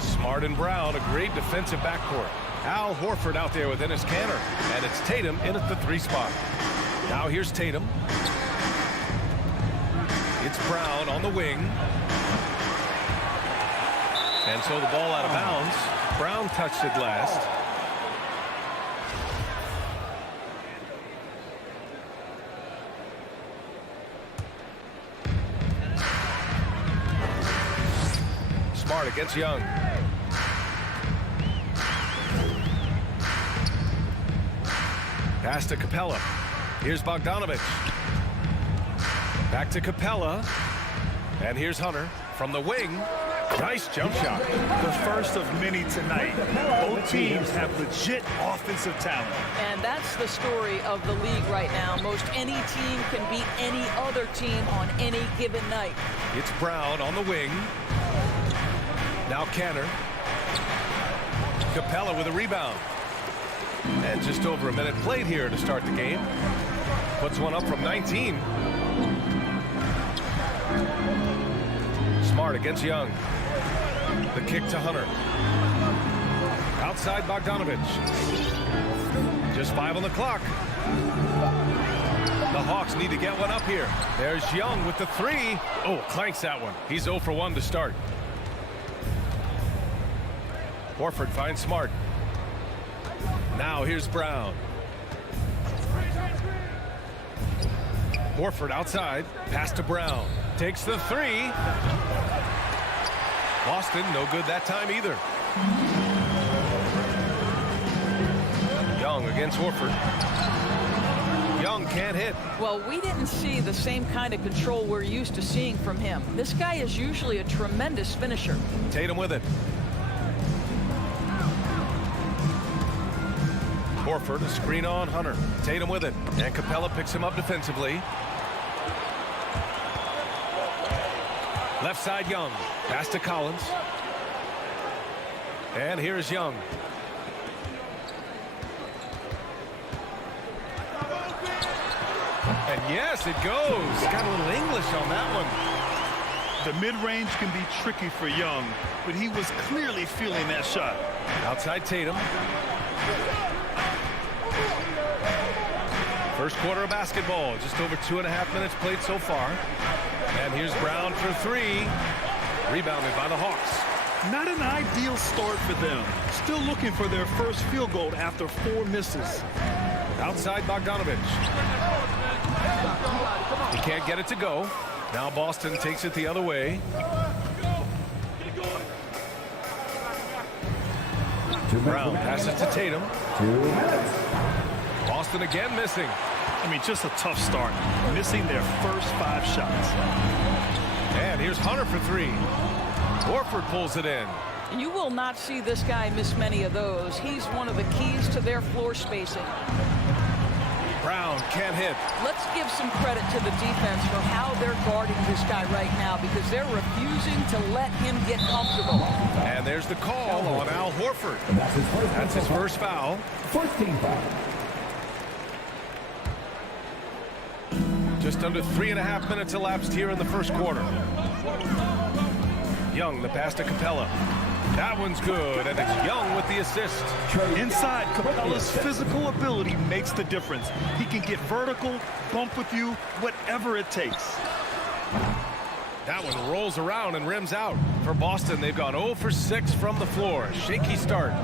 Smart and Brown, a great defensive backcourt. Al Horford out there with Enes Kanter, and it's Tatum in at the 3 spot. Now here's Tatum. It's Brown on the wing. And so the ball out of bounds. Brown touched it last. Smart against Young. Pass to Capella. Here's Bogdanovich. Back to Capella. And here's Hunter from the wing. Nice jump shot. The first of many tonight. Both teams have legit offensive talent. And that's the story of the league right now. Most any team can beat any other team on any given night. It's Brown on the wing. Now Kanter. Capella with a rebound. And just over a minute played here to start the game. Puts one up from 19. Smart against Young. The kick to Hunter. Outside Bogdanovich. Just 5 on the clock. The Hawks need to get one up here. There's Young with the 3. Oh, clanks that one. He's 0 for 1 to start. Horford finds Smart. Now here's Brown. Horford outside. Pass to Brown. Takes the 3. Boston, no good that time either. Young against Horford. Young can't hit. Well, we didn't see the same kind of control we're used to seeing from him. This guy is usually a tremendous finisher. Tatum with it. Horford, a screen on Hunter. Tatum with it. And Capella picks him up defensively. Left side Young. Pass to Collins. And here's Young. And yes, it goes. Got a little English on that one. The mid-range can be tricky for Young, but he was clearly feeling that shot. Outside Tatum. First quarter of basketball. Just over 2.5 minutes played so far. And here's Brown for 3. Rebounded by the Hawks. Not an ideal start for them. Still looking for their first field goal after 4 misses. Outside Bogdanovich. He can't get it to go. Now Boston takes it the other way. Brown passes to Tatum. Boston again missing. I mean, just a tough start. Missing their first 5 shots. And here's Hunter for 3. Horford pulls it in. You will not see this guy miss many of those. He's one of the keys to their floor spacing. Brown can't hit. Let's give some credit to the defense for how they're guarding this guy right now, because they're refusing to let him get comfortable. And there's the call on Al Horford. That's his first foul. First team foul. Just under 3.5 minutes elapsed here in the first quarter. Young, the pass to Capella. That one's good, and it's Young with the assist. Inside, Capella's physical ability makes the difference. He can get vertical, bump with you, whatever it takes. That one rolls around and rims out. For Boston, they've gone 0 for 6 from the floor. Shaky start.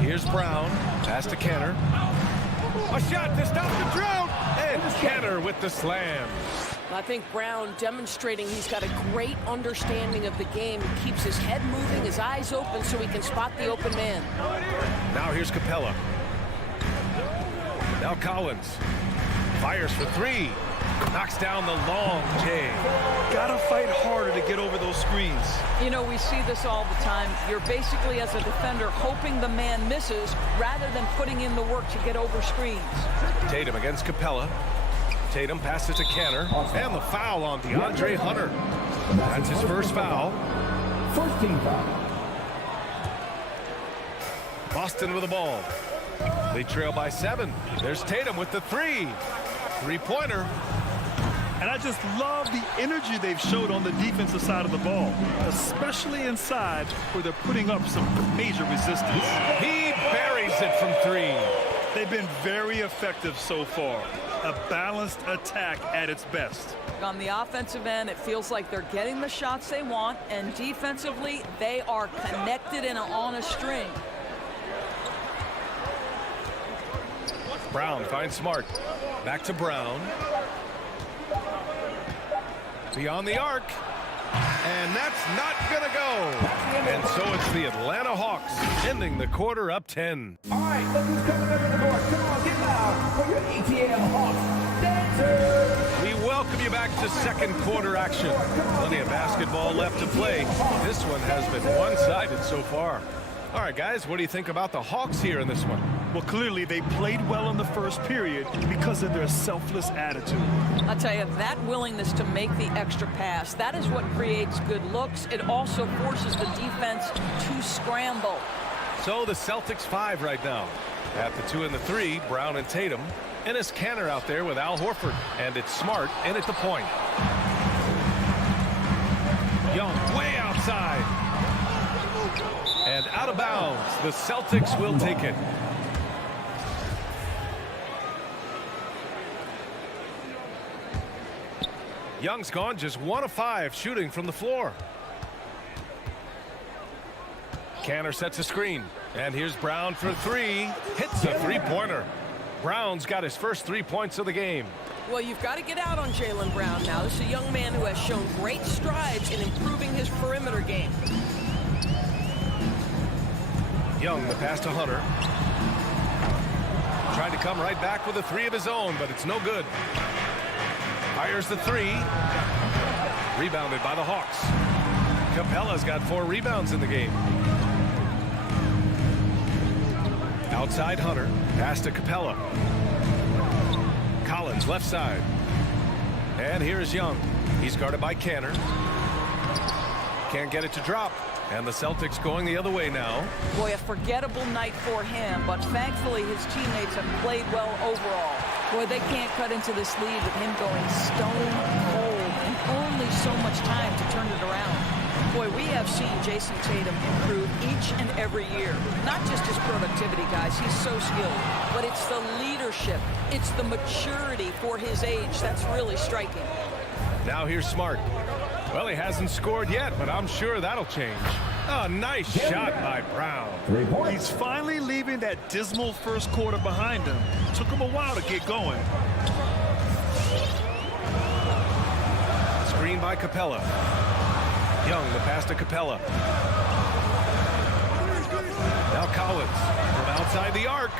Here's Brown. Pass to Kanter. A shot to stop the drought. And Kanter with the slam. I think Brown demonstrating he's got a great understanding of the game. He keeps his head moving, his eyes open so he can spot the open man. Now here's Capella. Now Collins. Fires for 3. Knocks down the long J. Gotta fight harder to get over those screens. You know, we see this all the time. You're basically, as a defender, hoping the man misses rather than putting in the work to get over screens. Tatum against Capella. Tatum passes to Kanter. And the foul on DeAndre Hunter. That's his first foul. First team foul. Boston with the ball. They trail by 7. There's Tatum with the 3. Three-pointer. And I just love the energy they've showed on the defensive side of the ball, especially inside where they're putting up some major resistance. He buries it from 3. They've been very effective so far. A balanced attack at its best. On the offensive end, it feels like they're getting the shots they want, and defensively, they are connected and on a string. Brown finds Smart. Back to Brown. Beyond the arc. And that's not going to go. And so it's the Atlanta Hawks ending the quarter up 10. All right, look who's coming under the board. Come on, get loud for your ATM Hawks dancers. We welcome you back to second quarter action. Plenty of basketball left to play. This one has been one-sided so far. All right, guys, what do you think about the Hawks here in this one? Well, clearly they played well in the first period because of their selfless attitude. I'll tell you, that willingness to make the extra pass, that is what creates good looks. It also forces the defense to scramble. So the Celtics 5 right now. At the 2 and the 3, Brown and Tatum. And it's Canner out there with Al Horford. And it's Smart in at the point. Young way outside. And out of bounds. The Celtics will take it. Young's gone just 1 of 5 shooting from the floor. Canner sets a screen. And here's Brown for 3. Hits a three-pointer. Brown's got his first 3 points of the game. Well, you've got to get out on Jaylen Brown now. This is a young man who has shown great strides in improving his perimeter game. Young, the pass to Hunter. Tried to come right back with a 3 of his own, but it's no good. Fires the 3. Rebounded by the Hawks. Capella's got 4 rebounds in the game. Outside Hunter. Pass to Capella. Collins left side. And here's Young. He's guarded by Canner. Can't get it to drop. And the Celtics going the other way now. Boy, a forgettable night for him, but thankfully his teammates have played well overall. Boy, they can't cut into this lead with him going stone cold and only so much time to turn it around. Boy, we have seen Jason Tatum improve each and every year. Not just his productivity, guys. He's so skilled. But it's the leadership. It's the maturity for his age that's really striking. Now here's Smart. Well, he hasn't scored yet, but I'm sure that'll change. A nice shot by Brown. He's finally leaving that dismal first quarter behind him. Took him a while to get going. Screen by Capella. Young, the pass to Capella. Now Collins from outside the arc.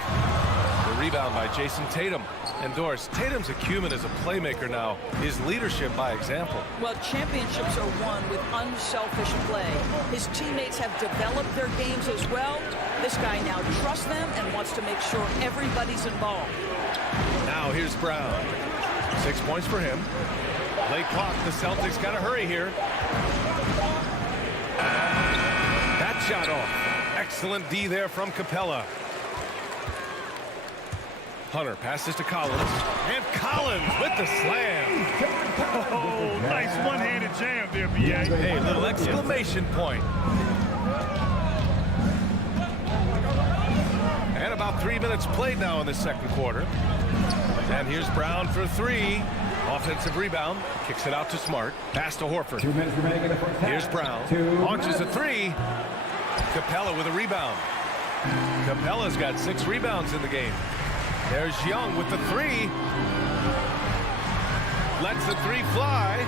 The rebound by Jason Tatum. And Doris, Tatum's acumen as a playmaker now. His leadership by example. Well, championships are won with unselfish play. His teammates have developed their games as well. This guy now trusts them and wants to make sure everybody's involved. Now here's Brown. 6 points for him. Late clock. The Celtics got to hurry here. That shot off. Excellent D there from Capella. Hunter passes to Collins. And Collins with the slam. Oh, nice one-handed jam there, B.A. Hey, little exclamation point. And about 3 minutes played now in the second quarter. And here's Brown for 3. Offensive rebound. Kicks it out to Smart. Pass to Horford. 2 minutes remaining in the first half. Here's Brown. Launches a 3. Capella with a rebound. Capella's got 6 rebounds in the game. There's Young with the 3. Lets the 3 fly.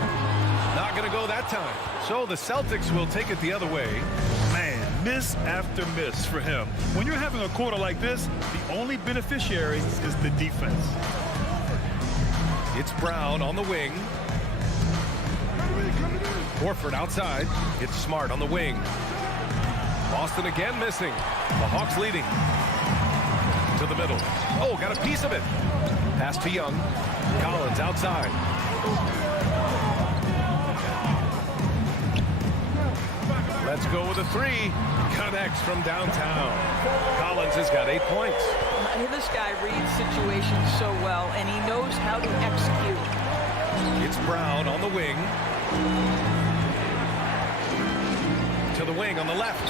Not going to go that time. So the Celtics will take it the other way. Man, miss after miss for him. When you're having a quarter like this, the only beneficiary is the defense. It's Brown on the wing. Horford outside. It's Smart on the wing. Boston again missing. The Hawks leading. To the middle. Oh, got a piece of it. Pass to Young. Collins outside. Let's go with a three. Connects from downtown. Collins has got 8 points. This guy reads situations so well, and he knows how to execute. It's Brown on the wing. To the wing on the left.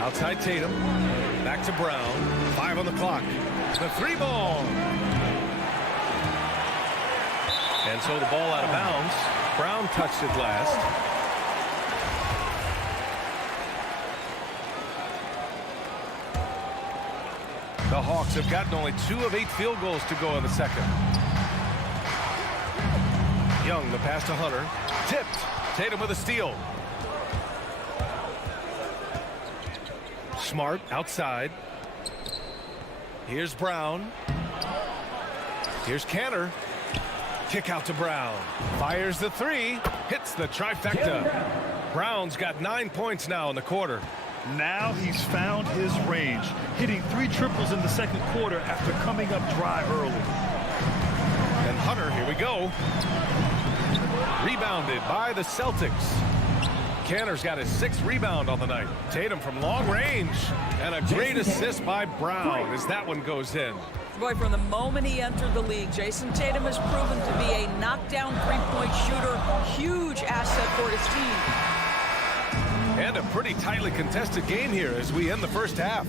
Outside Tatum. Back to Brown. 5 on the clock. The 3 ball. And so the ball out of bounds. Brown touched it last. The Hawks have gotten only 2 of 8 field goals to go in the second. Young, the pass to Hunter. Tipped. Tatum with a steal. Smart outside. Here's Brown. Here's Cantor. Kick out to Brown. Fires the 3. Hits the trifecta. Brown's got 9 points now in the quarter. Now he's found his range, hitting 3 triples in the second quarter after coming up dry early. And Hunter, here we go. Rebounded by the Celtics. Cantor's got his 6th rebound on the night. Tatum from long range. And a great assist by Brown as that one goes in. Boy, from the moment he entered the league, Jason Tatum has proven to be a knockdown three-point shooter. Huge asset for his team. And a pretty tightly contested game here as we end the first half.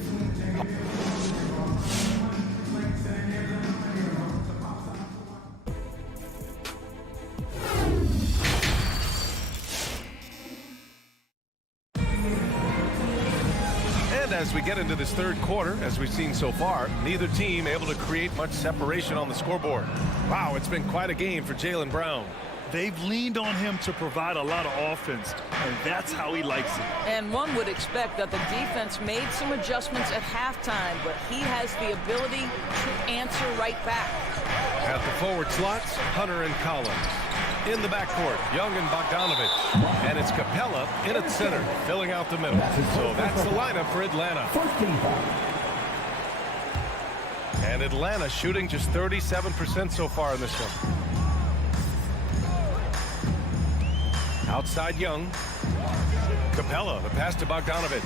And as we get into this third quarter, as we've seen so far, neither team able to create much separation on the scoreboard. Wow, it's been quite a game for Jaylen Brown. They've leaned on him to provide a lot of offense, and that's how he likes it. And one would expect that the defense made some adjustments at halftime, but he has the ability to answer right back. At the forward slots, Hunter and Collins. In the backcourt, Young and Bogdanovich. And it's Capella in at center, filling out the middle. So that's the lineup for Atlanta. And Atlanta shooting just 37% so far in this one. Outside Young. Capella, the pass to Bogdanovich.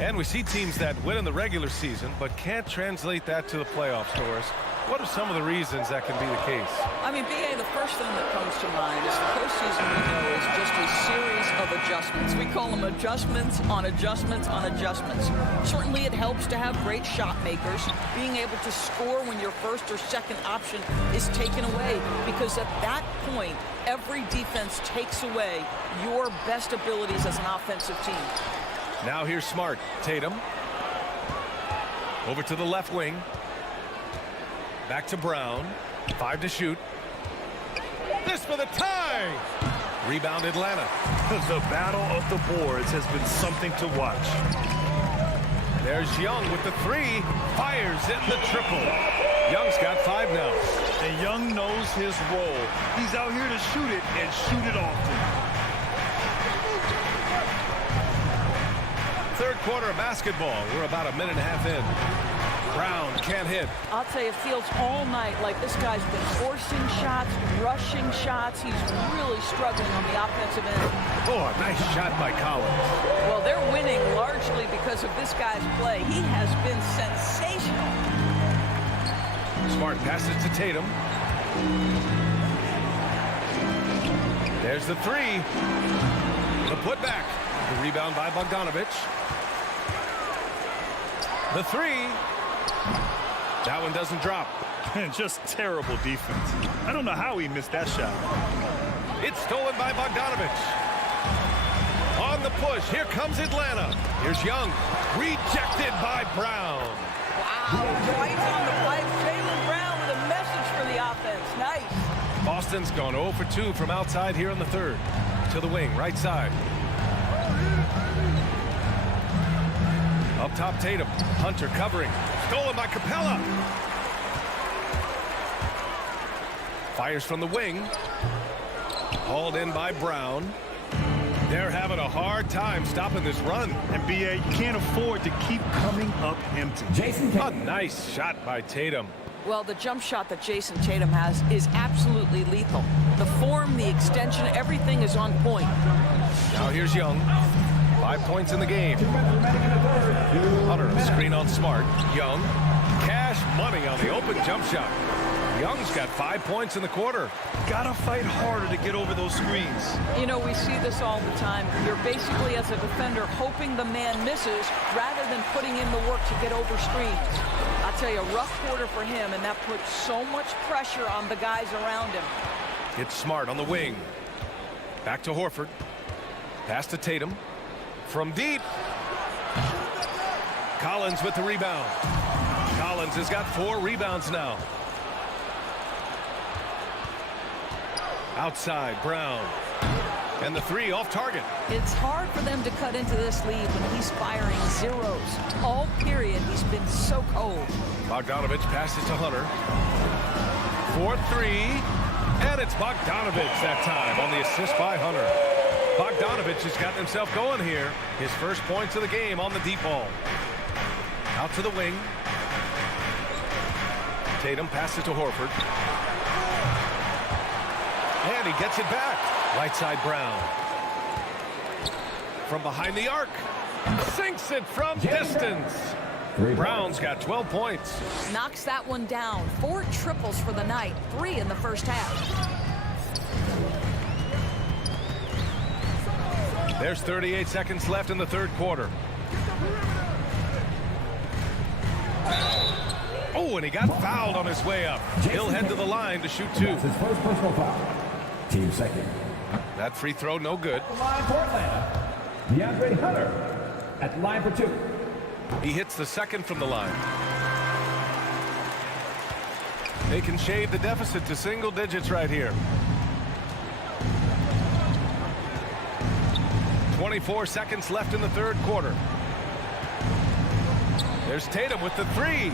And we see teams that win in the regular season but can't translate that to the playoffs, Doris. What are some of the reasons that can be the case? I mean, BA, the first thing that comes to mind is the postseason, we know, is just a series of adjustments. We call them adjustments on adjustments on adjustments. Certainly it helps to have great shot makers, being able to score when your first or second option is taken away, because at that point, every defense takes away your best abilities as an offensive team. Now here's Smart. Tatum. Over to the left wing. Back to Brown. 5 to shoot. This for the tie. Rebound Atlanta. The battle of the boards has been something to watch. There's Young with the 3. Fires in the triple. Young's got 5 now. And Young knows his role. He's out here to shoot it and shoot it often. Third quarter of basketball. We're about a minute and a half in. Brown can't hit. I'll tell you, it feels all night like this guy's been forcing shots, rushing shots. He's really struggling on the offensive end. Oh, a nice shot by Collins. Well, they're winning largely because of this guy's play. He has been sensational. Smart passes to Tatum. There's the 3. The putback. The rebound by Bogdanovich. The 3. That one doesn't drop. Just terrible defense. I don't know how he missed that shot. It's stolen by Bogdanovich. On the push, here comes Atlanta. Here's Young. Rejected by Brown. Wow, right on the pipe. Jaylen Brown with a message for the offense. Nice. Boston's gone 0 for 2 from outside here in the third. To the wing, right side. Up top, Tatum. Hunter covering. Stolen by Capella. Fires from the wing. Hauled in by Brown. They're having a hard time stopping this run. And BA, you can't afford to keep coming up empty. A nice shot by Tatum. Well, the jump shot that Jason Tatum has is absolutely lethal. The form, the extension, everything is on point. Now here's Young. 5 points in the game. Hunter, screen on Smart. Young, cash money on the open jump shot. Young's got 5 points in the quarter. Gotta fight harder to get over those screens. You know, we see this all the time. You're basically, as a defender, hoping the man misses rather than putting in the work to get over screens. I'll tell you, a rough quarter for him, and that puts so much pressure on the guys around him. It's Smart on the wing. Back to Horford. Pass to Tatum. From deep. Collins with the rebound. Collins has got 4 rebounds now. Outside, Brown. And the 3 off target. It's hard for them to cut into this lead when he's firing zeros. All period, he's been so cold. Bogdanovich passes to Hunter. 4-3. And it's Bogdanovich that time on the assist by Hunter. Bogdanovich has gotten himself going here. His first points of the game on the deep ball. Out to the wing. Tatum passes to Horford. And he gets it back. Right side, Brown. From behind the arc. Sinks it from distance. Brown's got 12 points. Knocks that one down. 4 triples for the night. 3 in the first half. There's 38 seconds left in the third quarter. Oh, and he got fouled on his way up. He'll head to the line to shoot 2. That's his first personal foul. Team second. That free throw no good. Line for Atlanta. DeAndre Hunter at the line for 2. He hits the second from the line. They can shave the deficit to single digits right here. 24 seconds left in the third quarter. There's Tatum with the 3.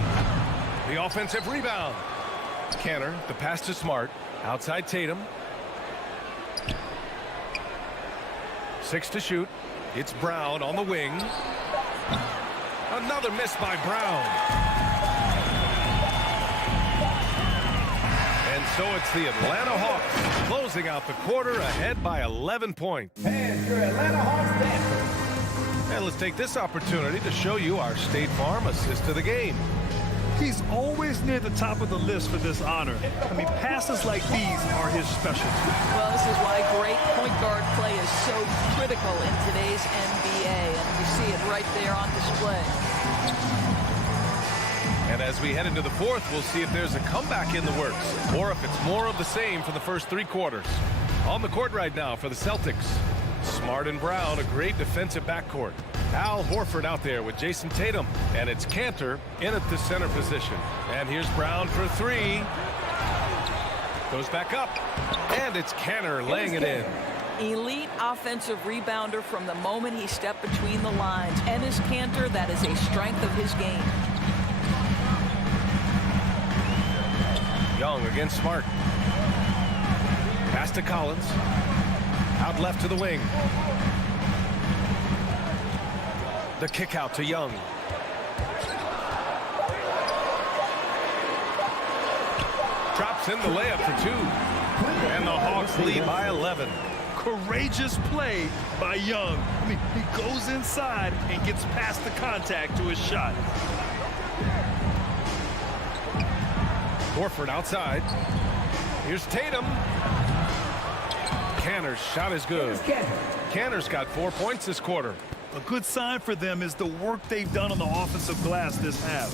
The offensive rebound. Canner, the pass to Smart. Outside Tatum. 6 to shoot. It's Brown on the wing. Another miss by Brown. And so it's the Atlanta Hawks closing out the quarter ahead by 11 points. And your Atlanta Hawks dancer. And let's take this opportunity to show you our State Farm assist of the game. He's always near the top of the list for this honor. I mean, passes like these are his specialty. Well, this is why great point guard play is so critical in today's NBA, and you see it right there on display. And as we head into the fourth, we'll see if there's a comeback in the works or if it's more of the same for the first 3 quarters. On the court right now for the Celtics, Smart and Brown, a great defensive backcourt. Al Horford out there with Jason Tatum, and it's Cantor in at the center position. And here's Brown for 3. Goes back up, and it's Cantor laying it in. Elite offensive rebounder from the moment he stepped between the lines. Enes Kanter, that is a strength of his game. Young against Smart. Pass to Collins. Out left to the wing. The kick out to Young. Drops in the layup for 2. And the Hawks lead by 11. Courageous play by Young. I mean, he goes inside and gets past the contact to his shot. Horford outside. Here's Tatum. Cantor's shot is good. Cantor's got 4 points this quarter. A good sign for them is the work they've done on the offensive glass this half.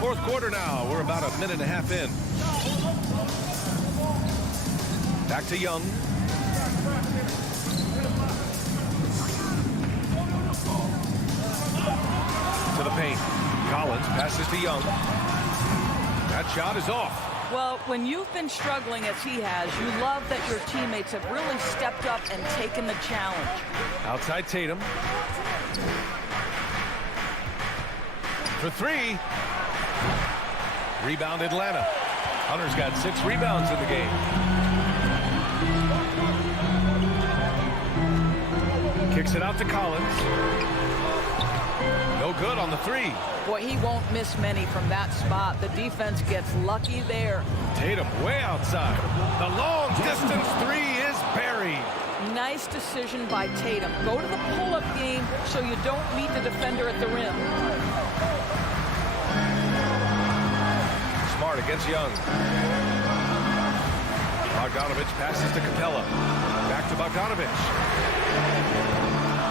Fourth quarter now. We're about a minute and a half in. Back to Young. To the paint. Collins passes to Young. That shot is off. Well, when you've been struggling as he has, you love that your teammates have really stepped up and taken the challenge. Outside Tatum. For 3. Rebound Atlanta. Hunter's got 6 rebounds in the game. Kicks it out to Collins. No good on the three. Boy, he won't miss many from that spot. The defense gets lucky there. Tatum way outside. The long distance three is buried. Nice decision by Tatum. Go to the pull-up game so you don't meet the defender at the rim. Smart against Young. Bogdanovich passes to Capella. Back to Bogdanovich.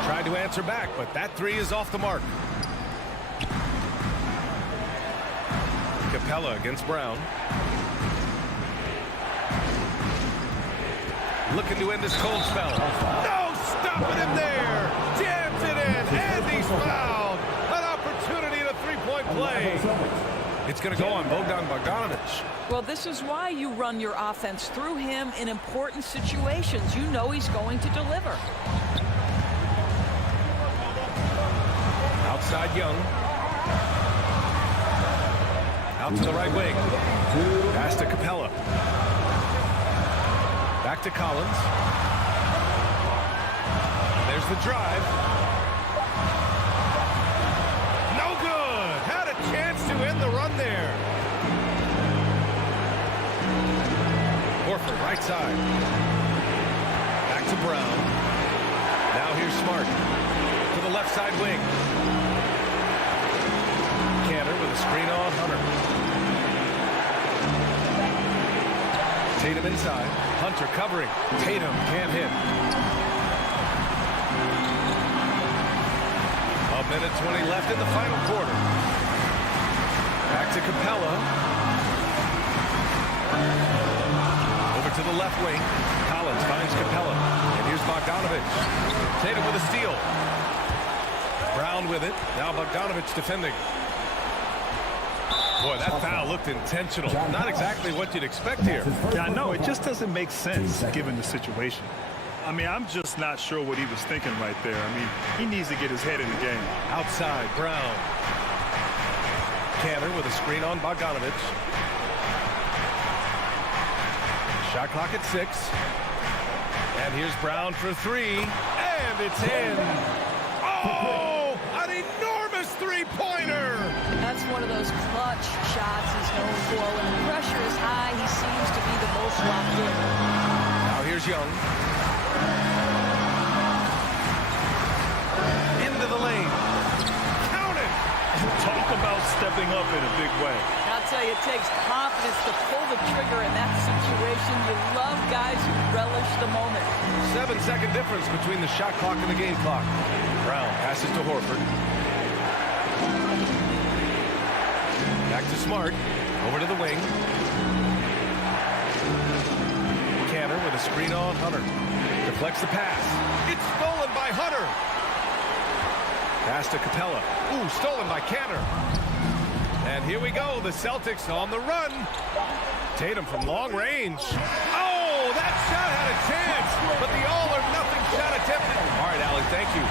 Tried to answer back, but that three is off the mark. Capella against Brown. Looking to end this cold spell. No, stopping him there. Jams it in, and he's fouled. An opportunity at a three-point play. It's going to go on Bogdanovich. Well, this is why you run your offense through him in important situations. You know he's going to deliver. Outside Young. Out to the right wing. Pass to Capella. Back to Collins. There's the drive. No good. Had a chance to end the run there. Horford, right side. Back to Brown. Now here's Smart. To the left side wing. Cantor with a screen on Hunter. Tatum inside. Hunter covering. Tatum can't hit. A minute 20 left in the final quarter. Back to Capella. Over to the left wing. Collins finds Capella. And here's Bogdanovich. Tatum with a steal. Brown with it. Now Bogdanovich defending. Boy, that foul looked intentional. Not exactly what you'd expect here. Yeah, I know. It just doesn't make sense given the situation. I mean, I'm just not sure what he was thinking right there. I mean, he needs to get his head in the game. Outside, Brown. Cantor with a screen on Bogdanovich. Shot clock at 6. And here's Brown for three. And it's in. Oh, an enormous three-pointer. That's one of those clutch shots he's known for. When the pressure is high, he seems to be the most locked in. Now here's Young. Into the lane. Count it. Talk about stepping up in a big way. I'll tell you, it takes confidence to pull the trigger in that situation. You love guys who relish the moment. 7-second difference between the shot clock and the game clock. Brown passes to Horford. Back to Smart. Over to the wing. Cantor with a screen on Hunter. Deflects the pass. It's stolen by Hunter. Pass to Capella. Ooh, stolen by Cantor. And here we go. The Celtics on the run. Tatum from long range. Oh, that shot had a chance, but the all-or-nothing shot attempted. All right, Allie, thank you.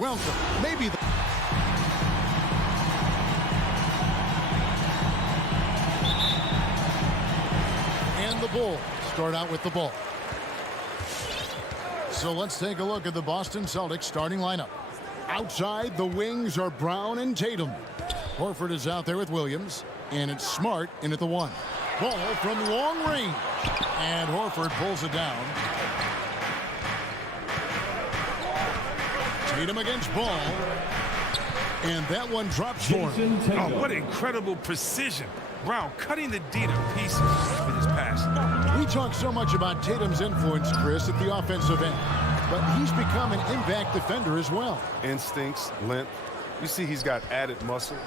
welcome. Maybe the and the Bulls start out with the ball. So let's take a look at the Boston Celtics starting lineup. Outside, the wings are Brown and Tatum. Horford is out there with Williams, and it's Smart in at the 1. Ball from long range, and Horford pulls it down. Tatum against Ball, and that one drops for him. Oh, what incredible precision. Brown cutting the D to pieces with his pass. We talk so much about Tatum's influence, Chris, at the offensive end, but he's become an impact defender as well. Instincts, length. You see he's got added muscle.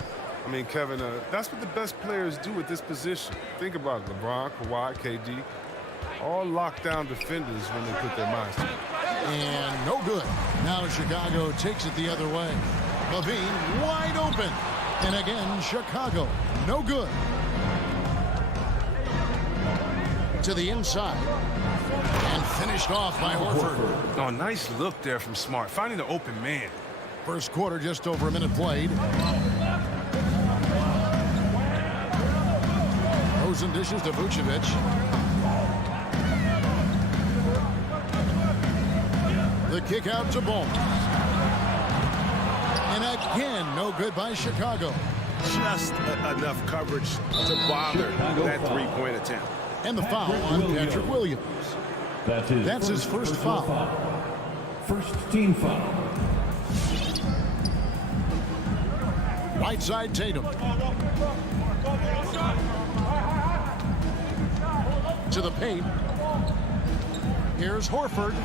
I mean, Kevin, that's what the best players do at this position. Think about it. LeBron, Kawhi, KD, all lockdown defenders when they put their minds to it. And no good. Now Chicago takes it the other way. Levine wide open. And again, Chicago, no good. To the inside. And finished off by Horford. Oh, nice look there from Smart, finding the open man. First quarter, just over a minute played. Rosen dishes to Vucevic. The kick out to Ball. And again, no good by Chicago. Just enough coverage to bother that three-point attempt. And the foul on Patrick Williams. That's his first foul. First team foul. Right side Tatum. To the paint. Here's Horford.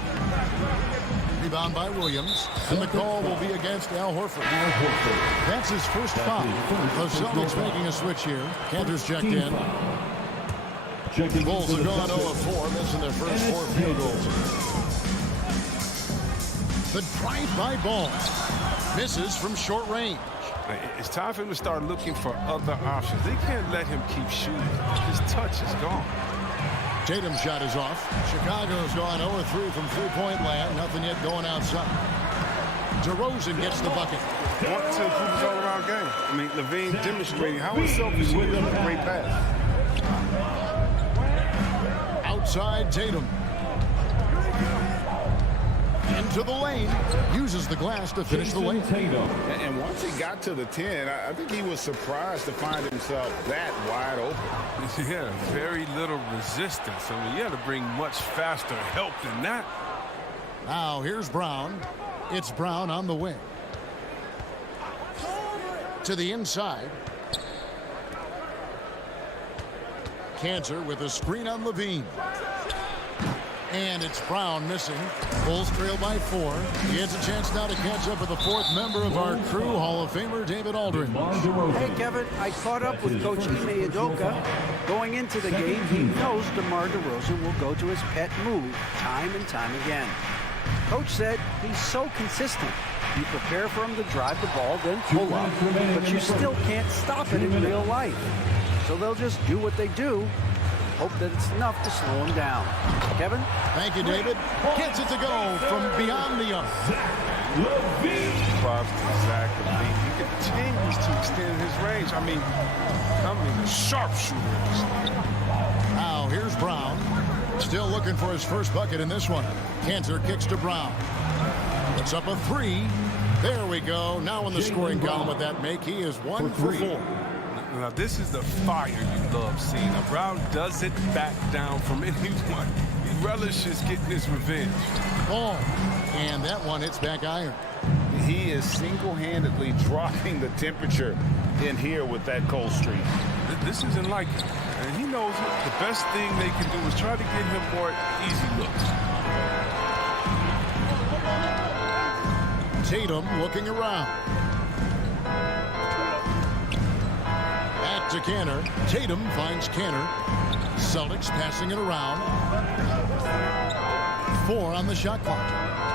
Rebound by Williams. And the call will be against Al Horford. That's his first foul. The Celtics making a switch here. Cantor's checked in. Bulls have gone 0-4, missing their first 4 field goals. The drive by Ball. Misses from short range. It's time for him to start looking for other options. They can't let him keep shooting. His touch is gone. Tatum's shot is off. Chicago's gone 0-3 from three-point land. Nothing yet going outside. DeRozan gets the bucket. Want to improve his all-around game. I mean, Levine demonstrating how unselfish he is with a great pass. Outside Tatum. Into the lane. Uses the glass to finish the lane. And once he got to the 10, I think he was surprised to find himself that wide open. Yeah, very little resistance. I mean, you had to bring much faster help than that. Now here's Brown. It's Brown on the wing. To the inside. Cantor with a screen on Levine. And it's Brown missing. Bulls trail by 4. He has a chance now to catch up with the 4th member of our crew, Hall of Famer David Aldridge. Hey, Kevin, I caught up with Coach Ime Udoka. Going into the game, he knows DeMar DeRozan will go to his pet move time and time again. Coach said he's so consistent. You prepare for him to drive the ball, then pull up, but you still can't stop it in real life. So they'll just do what they do. Hope that it's enough to slow him down. Kevin? Thank you, David. Gets it to go from beyond the arc. Props to Zach Levine. He continues to extend his range. I mean, becoming a sharpshooter. Now here's Brown. Still looking for his first bucket in this one. Cantor kicks to Brown. Puts up a 3. There we go. Now in the scoring column with that make, he is 1 for 4. Now, this is the fire you love seeing. Now, Brown doesn't back down from anyone. He relishes getting his revenge. Ball. And that one hits back iron. He is single-handedly dropping the temperature in here with that cold streak. This isn't like it. And he knows it. The best thing they can do is try to get him more easy looks. Tatum looking around. To Cantor. Tatum finds Cantor. Celtics passing it around. 4 on the shot clock.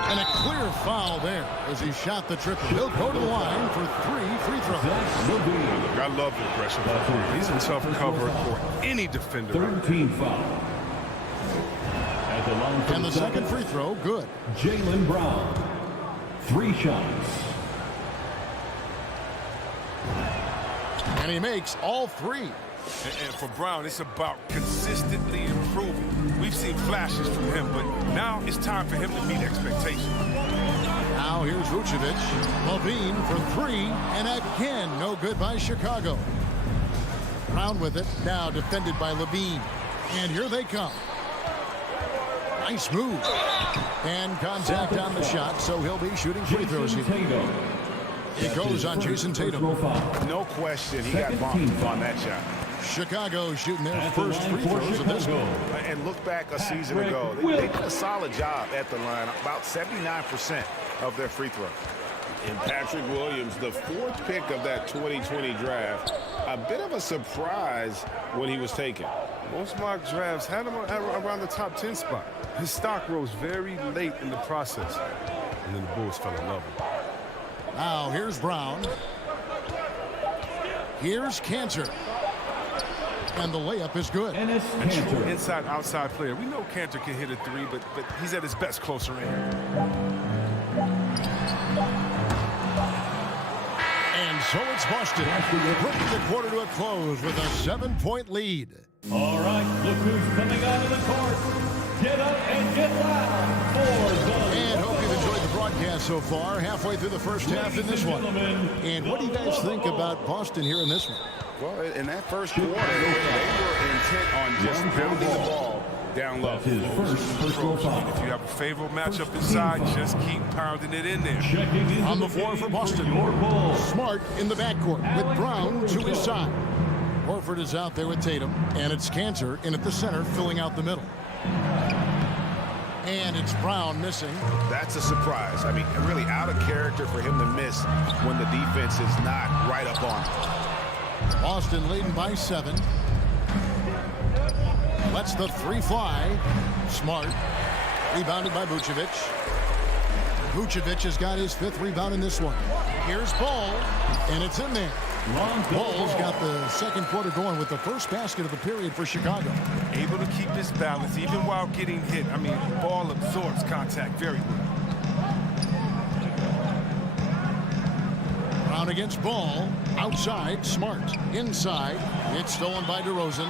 And a clear foul there as he shot the triple. He'll go to the line for 3 free throws. Look, I love the aggression. He's a tough cover for any defender. 13 foul. And the second free throw, good. Jaylen Brown. 3 shots. And he makes all 3. And for Brown, it's about consistently improving. We've seen flashes from him, but now it's time for him to meet expectations. Now here's Vucevic. Levine for 3, and again, no good by Chicago. Brown with it, now defended by Levine. And here they come. Nice move. And contact on the shot, so he'll be shooting free throws here. It goes on Jason Tatum. No question, he got bumped on that shot. Chicago shooting their first free throws of this game. And look back a season ago. They did a solid job at the line, about 79% of their free throws. And Patrick Williams, the 4th pick of that 2020 draft, a bit of a surprise when he was taken. Most mock drafts had him around the top 10 spot. His stock rose very late in the process, and then the Bulls fell in love with him. Now here's Brown. Here's Cantor. And the layup is good. A true inside-outside player. We know Cantor can hit a 3, but he's at his best closer in. And so it's Boston, bringing the quarter to a close with a 7-point lead. All right, look who's coming out of the court. Get up and get loud for the... And hope you've enjoyed the broadcast so far. Halfway through the first half in this one. And what do you guys think about Boston here in this one? Well, in that first quarter, they were intent on just pounding the ball down low. His first personal foul. If you have a favorable matchup inside, just keep pounding it in there. On the floor for Boston, Smart in the backcourt with Brown to his side. Horford is out there with Tatum, and it's Cantor in at the center, filling out the middle. And it's Brown missing. That's a surprise. I mean, really out of character for him to miss when the defense is not right up on him. Boston leading by 7. Lets the 3 fly. Smart. Rebounded by Vucevic. Vucevic has got his 5th rebound in this one. Here's Ball, and it's in there. Ball's got the second quarter going with the first basket of the period for Chicago. Able to keep his balance even while getting hit. I mean, Ball absorbs contact very well. Brown against Ball. Outside, Smart. Inside, it's stolen by DeRozan.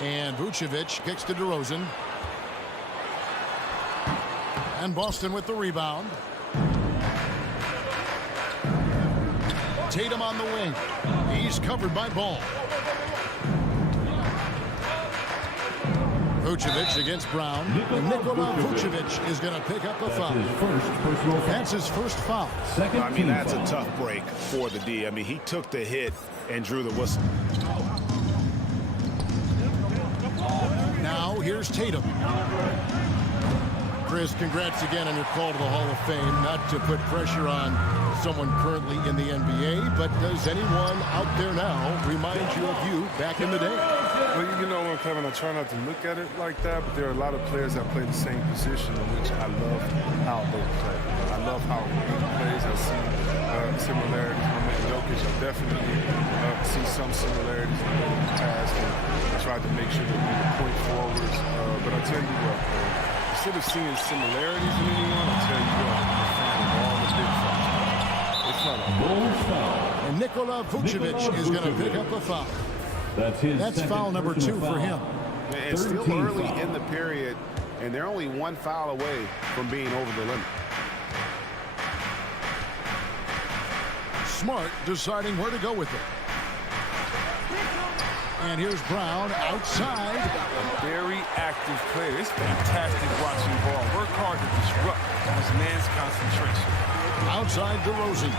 And Vucevic kicks to DeRozan. And Boston with the rebound. Tatum on the wing. He's covered by Ball. Vucevic against Brown. And Nikola Vucevic is going to pick up a foul. That's his first foul. I mean, that's a tough break for the D. I mean, he took the hit and drew the whistle. Now here's Tatum. Chris, congrats again on your call to the Hall of Fame. Not to put pressure on someone currently in the NBA, but does anyone out there now remind you of you back in the day? Well, you know what, Kevin, I try not to look at it like that, but there are a lot of players that play the same position, in which I love how they play. I love how he plays. I see similarities. My man Jokic, I definitely see some similarities in the past, and I tried to make sure that we were point forwards. But I tell you what, instead of seeing similarities in anyone, I tell you what, I'm a fan of all the big fights. It's not a bull. And Nikola Vucevic is going to pick up a foul. That's foul number 2 for him. It's still early in the period, and they're only 1 foul away from being over the limit. Smart deciding where to go with it. And here's Brown outside. A very active player. It's fantastic watching Ball work hard to disrupt his man's concentration. Outside DeRozan.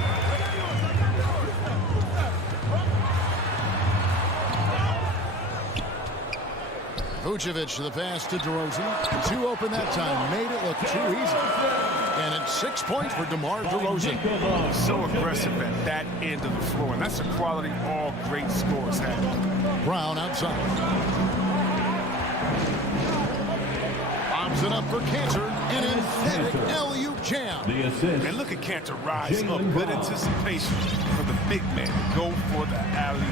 Vucevic, the pass to DeRozan. 2 open that time. Made it look too easy. And it's 6 points for DeMar DeRozan. So aggressive at that end of the floor. And that's a quality all great scorers have. Brown outside. Bombs it up for Cantor. An emphatic LU jam. And look at Cantor rise up. Good anticipation for the big man to go for the alley.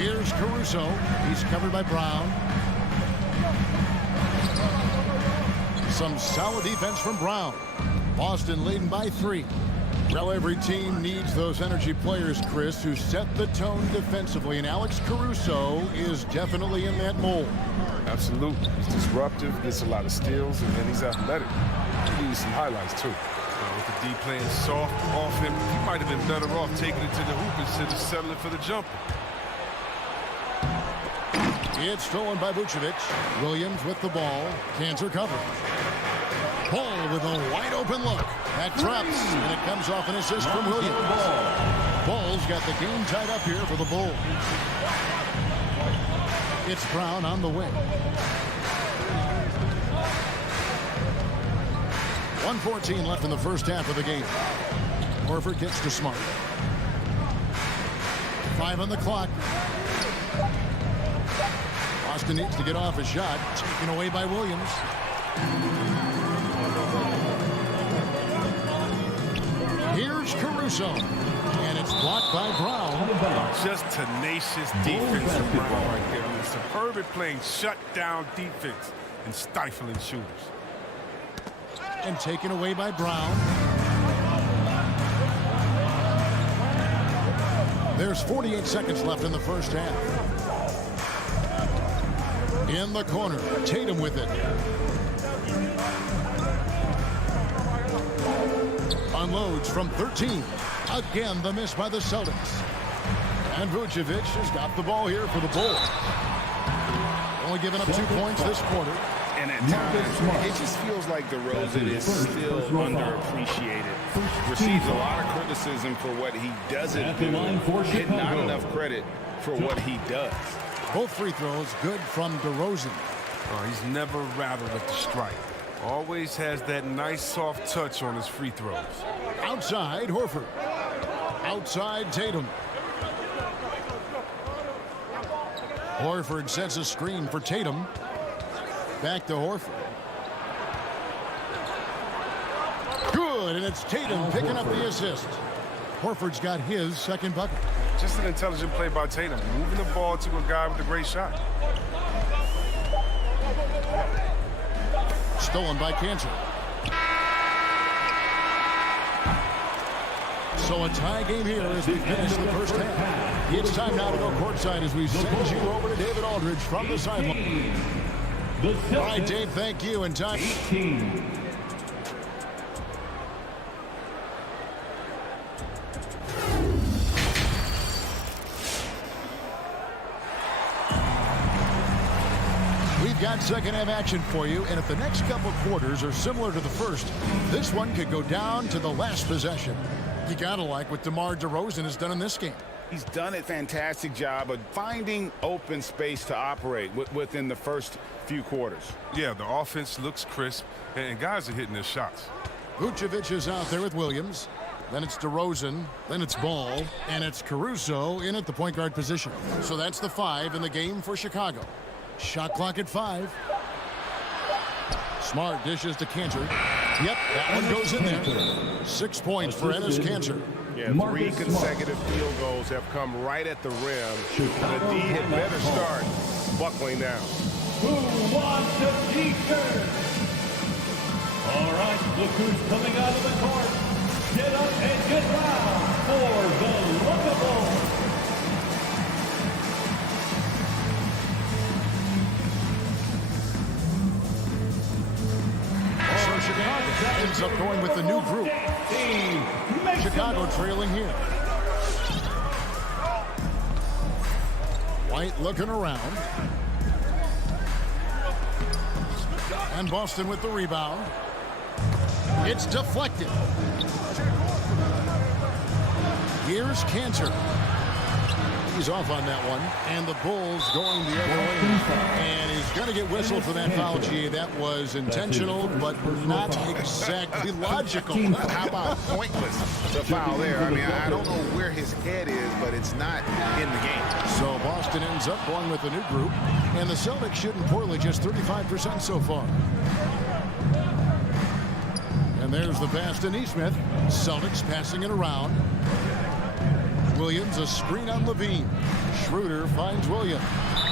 Here's Caruso. He's covered by Brown. Some solid defense from Brown. Boston leading by 3. Well, every team needs those energy players, Chris, who set the tone defensively, and Alex Caruso is definitely in that mold. Absolutely. He's disruptive, gets a lot of steals, and then he's athletic. He needs some highlights, too. With the D playing soft off him, he might have been better off taking it to the hoop instead of settling for the jumper. It's stolen by Vucevic. Williams with the ball. Cantor cover. Paul with a wide open look. That drops, and it comes off an assist from Williams. Ball's got the game tied up here for the Bulls. It's Brown on the wing. 1:14 left in the first half of the game. Horford gets to Smart. 5 on the clock. Boston needs to get off a shot. Taken away by Williams. Here's Caruso. And it's blocked by Brown. Just tenacious defense from Brown right there. I mean, superb at playing shutdown defense and stifling shooters. And taken away by Brown. There's 48 seconds left in the first half. In the corner, Tatum with it. Unloads from 13. Again, the miss by the Celtics. And Vucevic has got the ball here for the Bulls. Only giving up 2 points this quarter. And at times, it just feels like DeRozan is still underappreciated. Receives a lot of criticism for what he doesn't do, and not enough credit for what he does. Both free throws good from DeRozan. Oh, he's never rattled at the strike. Always has that nice soft touch on his free throws. Outside, Horford. Outside, Tatum. Horford sets a screen for Tatum. Back to Horford. Good, and it's Tatum picking up the assist. Horford's got his second bucket. Just an intelligent play by Tatum, moving the ball to a guy with a great shot. Stolen by Cantor. So a tie game here as we finish the first half. It's time now to go courtside as we send you over to David Aldridge from the sideline. All right, Dave, thank you. And time. 18. We've got second half action for you, and if the next couple quarters are similar to the first, this one could go down to the last possession. You gotta like what DeMar DeRozan has done in this game. He's done a fantastic job of finding open space to operate within the first few quarters. Yeah, the offense looks crisp, and guys are hitting their shots. Vucevic is out there with Williams. Then it's DeRozan. Then it's Ball. And it's Caruso in at the point guard position. So that's the 5 in the game for Chicago. Shot clock at 5. Smart dishes to Cantor. Yep, that one goes in there. 6 points for Enes Kanter. Yeah, 3 consecutive field goals have come right at the rim. The D had better start buckling down. Who wants a t-shirt? All right, look who's coming out of the court. Get up and get down for the Lookable. So Chicago ends up going with the new group. Chicago trailing here. White looking around. And Boston with the rebound. It's deflected. Here's Cantor. He's off on that one. And the Bulls going the other way. And he's going to get whistled for that foul, G. That was intentional, but not exactly logical. How about pointless, the foul there? I mean, I don't know where his head is, but it's not in the game. So Boston ends up going with a new group. And the Celtics shooting poorly, just 35% so far. And there's the pass to Nesmith. Celtics passing it around. Williams, a screen on Levine. Schroeder finds Williams.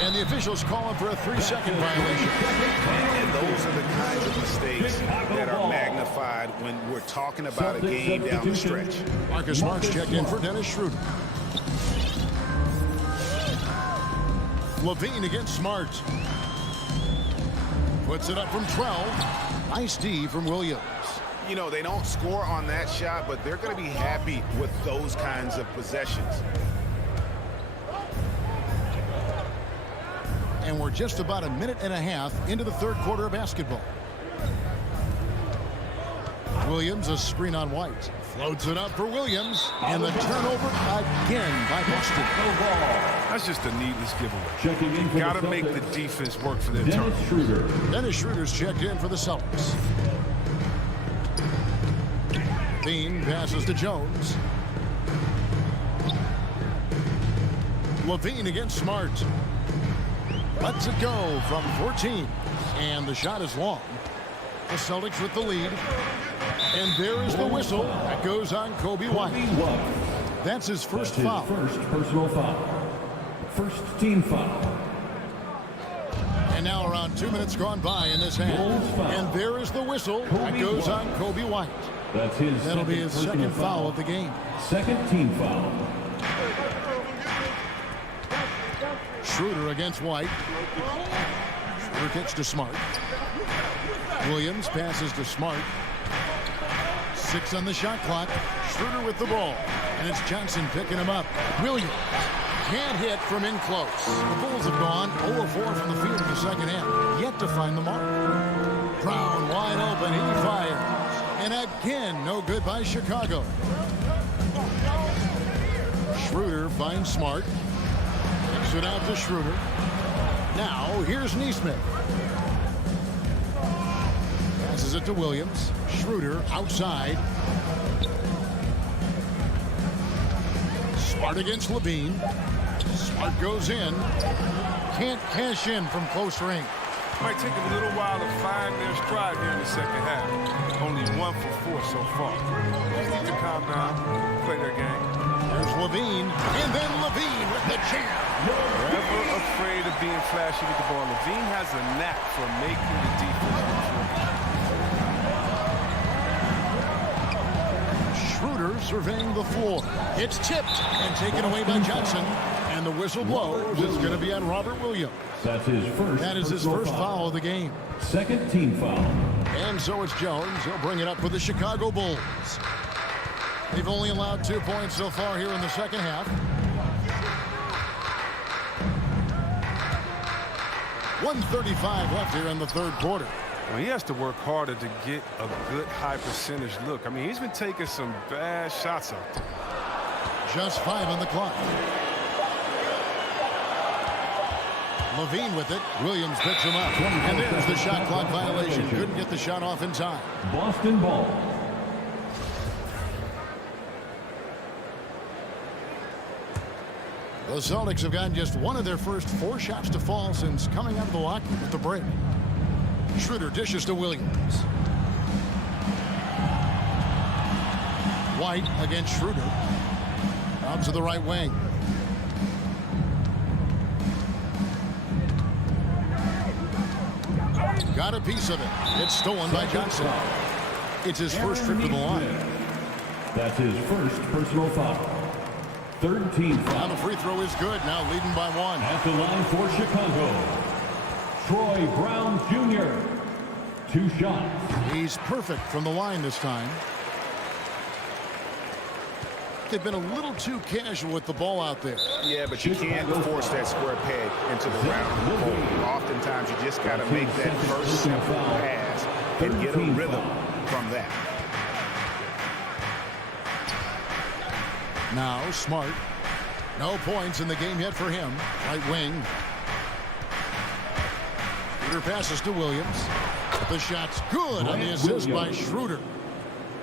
And the officials call him for a 3-second violation. And those are the kinds of mistakes that are magnified when we're talking about a game down the stretch. Marcus Smart's checked in for Dennis Schroeder. Levine against Smart. Puts it up from 12. Nice D from Williams. You know, they don't score on that shot, but they're going to be happy with those kinds of possessions. And we're just about a minute and a half into the third quarter of basketball. Williams, a screen on White. Floats it up for Williams. And the turnover again by Boston. That's just a needless giveaway. Got to make the defense work for their turnover. Dennis Schroeder's checked in for the Celtics. Levine passes to Jones. Levine against Smart. Lets it go from 14. And the shot is long. The Celtics with the lead. And there is the whistle that goes on Kobe White. That's his first foul. First personal foul. First team foul. And now around 2 minutes gone by in this half. And there is the whistle that goes on Kobe White. That'll be his second foul of the game. Second team foul. Schroeder against White. Schroeder kicks to Smart. Williams passes to Smart. 6 on the shot clock. Schroeder with the ball. And it's Johnson picking him up. Williams can't hit from in close. The Bulls have gone 0-4 from the field in the second half. Yet to find the mark. Brown wide open. He fires. And again, no good by Chicago. Schroeder finds Smart. Kicks it out to Schroeder. Now, here's Neesmith. Passes it to Williams. Schroeder outside. Smart against Levine. Smart goes in. Can't cash in from close range. Might take a little while to find their stride here in the second half. Only 1 for 4 so far. Just need to calm down, play their game. There's Levine, and then Levine with the jam. Never afraid of being flashy with the ball. Levine has a knack for making the defense look. Schroeder surveying the floor. It's tipped and taken away by Johnson. And the whistle blows. It's going to be on Robert Williams. That's his first. That is his first foul of the game. Second team foul. And so it's Jones. He'll bring it up for the Chicago Bulls. They've only allowed 2 points so far here in the second half. 1:35 left here in the third quarter. Well, he has to work harder to get a good high percentage look. I mean, he's been taking some bad shots out there. Just 5 on the clock. Levine with it. Williams picks him up. And there's the shot clock violation. Couldn't get the shot off in time. Boston ball. The Celtics have gotten just one of their first 4 shots to fall since coming out of the locker room at the break. Schroeder dishes to Williams. White against Schroeder. Out to the right wing. Got a piece of it. It's stolen by Johnson. It's his first trip to the line. That's his first personal foul. Third team foul. Now the free throw is good. Now leading by 1. At the line for Chicago, Troy Brown Jr. 2 shots. He's perfect from the line this time. They've been a little too casual with the ball out there. Yeah, but you can't force that square peg into the round hole. Oftentimes, you just got to make that first simple pass and get a rhythm from that. Now Smart. No points in the game yet for him. Right wing. Schroeder passes to Williams. The shot's good on the assist by Schroeder.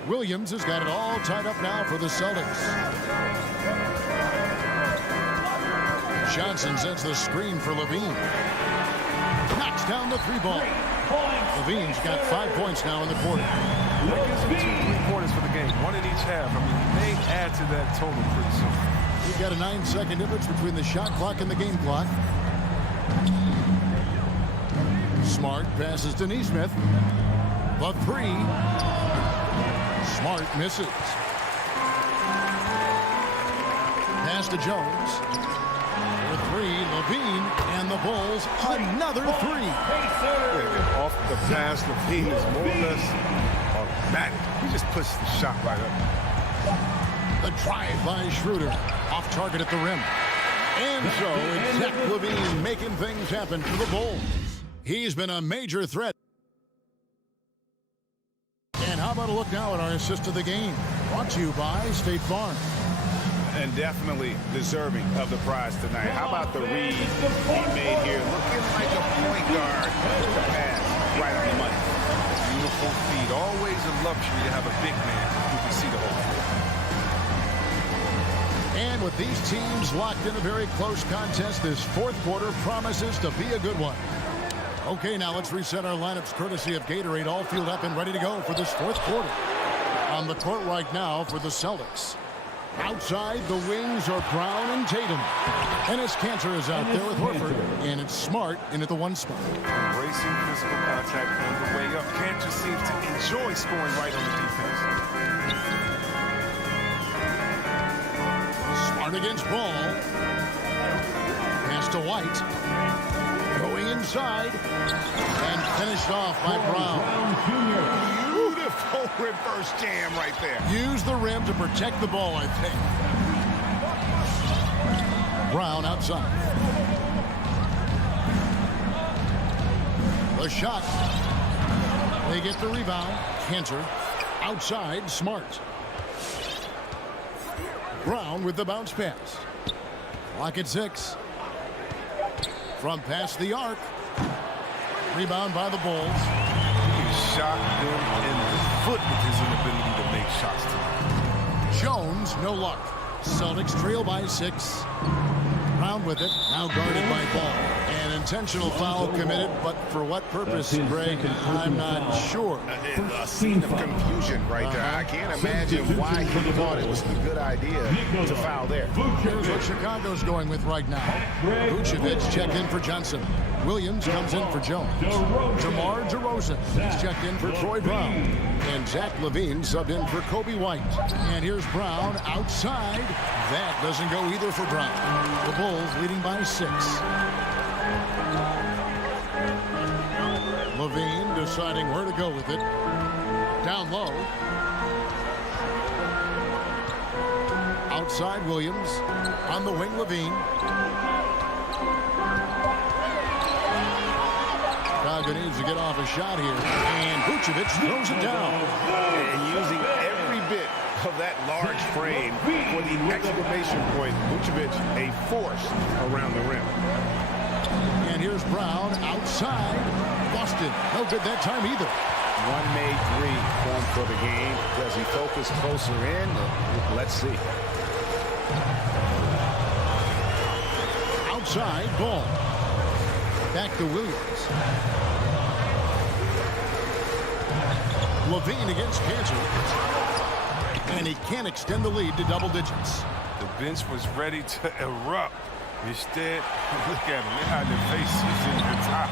Williams has got it all tied up now for the Celtics. Johnson sets the screen for Levine. Knocks down the 3-ball. Levine's got 5 points now in the quarter. That gives him 2 3-pointers for the game. 1 in each half. I mean, he may add to that total pretty soon. You've got a 9-second difference between the shot clock and the game clock. Smart passes to Neesmith. The three. Smart misses. Pass to Jones. For three, Levine, and the Bulls another three. Off the pass, Levine is more or less automatic. He just puts the shot right up. The drive by Schroeder. Off target at the rim. And so it's Zach Levine making things happen for the Bulls. He's been a major threat. And how about a look now at our assist of the game? Brought to you by State Farm. And definitely deserving of the prize tonight. How about the read he made here? Looking like a point guard. The pass right on the money. Beautiful feed. Always a luxury to have a big man who can see the whole floor. And with these teams locked in a very close contest, this fourth quarter promises to be a good one. Okay, now let's reset our lineups courtesy of Gatorade, all fueled up and ready to go for this fourth quarter. On the court right now for the Celtics. Outside, the wings are Brown and Tatum. And as Cantor is out there with Horford, and it's Smart in at the one spot. Embracing physical contact on the way up. Cantor seems to enjoy scoring right on the defense. Smart against Ball. Pass to White. Going inside. And finished off by Brown. Beautiful reverse jam right there. Use the rim to protect the ball, I think. Brown outside. The shot. They get the rebound. Cantor. Outside, Smart. Brown with the bounce pass. Clock at 6. From past the arc. Rebound by the Bulls. He shot him in the foot with his inability to make shots tonight. Jones, no luck. Celtics trail by 6. Brown with it. Now guarded by Ball. An intentional foul committed, but for what purpose, Greg? I'm not sure. A scene of confusion right there. I can't imagine why he thought it was a good idea to foul there. Here's what Chicago's going with right now. Vucevic checked in for Johnson. Williams comes in for Jones. DeMar DeRozan is checked in for Troy Brown. And Zach Levine subbed in for Kobe White. And here's Brown outside. That doesn't go either for Brown. The Bulls leading by 6. Levine deciding where to go with it. Down low. Outside Williams. On the wing, Levine. Chicago needs to get off a shot here. And Vucevic throws it down. And using every bit of that large frame for the exclamation point. Vucevic, a force around the rim. And here's Brown outside. Boston, no good that time either. One made three formed for the game. Does he focus closer in? Let's see. Outside, Ball. Back to Williams. Levine against Cantor. And he can't extend the lead to double digits. The bench was ready to erupt. Instead, look at them. They had their faces in the top.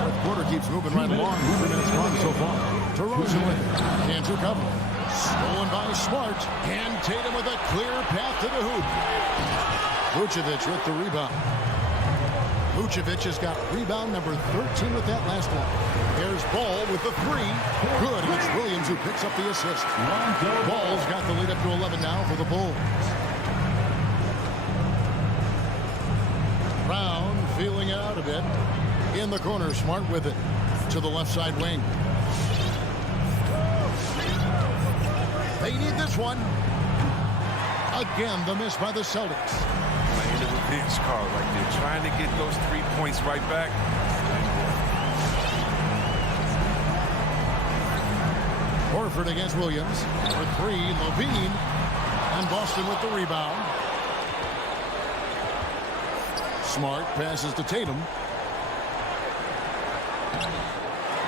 Fourth quarter keeps moving right along. 3 minutes gone so far. DeRozan with it. Cantor cover. Stolen by Smart. And Tatum with a clear path to the hoop. Vucevic with the rebound. Vucevic has got rebound number 13 with that last one. There's Ball with the 3. Good, and it's Williams who picks up the assist. Ball's got the lead up to 11 now for the Bulls. Brown feeling it out a bit. In the corner, Smart with it. To the left side wing. They need this one. Again, the miss by the Celtics. Playing the revenge card right there. Trying to get those 3 points right back. Horford against Williams. For 3, Levine. And Boston with the rebound. Smart passes to Tatum.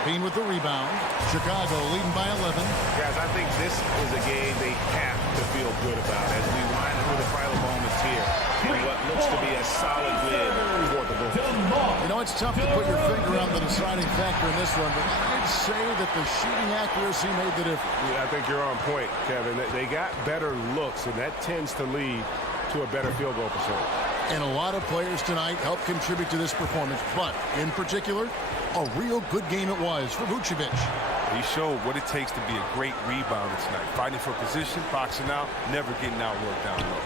Bean with the rebound. Chicago leading by 11. Guys, I think this is a game they have to feel good about as we wind through the final moments here in what looks to be a solid win for the Bulls. You know, it's tough to put your finger on the deciding factor in this one, but I'd say that the shooting accuracy made the difference. Yeah, I think you're on point, Kevin. They got better looks, and that tends to lead to a better field goal percentage. And a lot of players tonight helped contribute to this performance, but in particular, a real good game it was for Vucevic. He showed what it takes to be a great rebounder tonight. Fighting for position, boxing out, never getting outworked down low.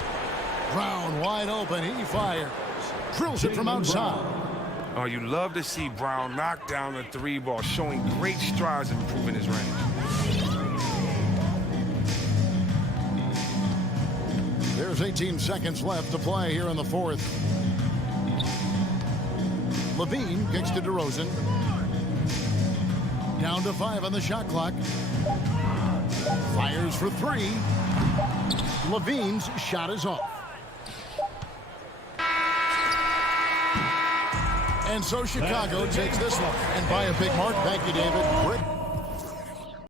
Brown wide open, he fires. Drills it from outside. Oh, you love to see Brown knock down the three ball, showing great strides in improving his range. There's 18 seconds left to play here in the fourth. Levine kicks to DeRozan. Down to 5 on the shot clock. Fires for 3. Levine's shot is off. And so Chicago takes this one. And by a big mark, thank you, David. Great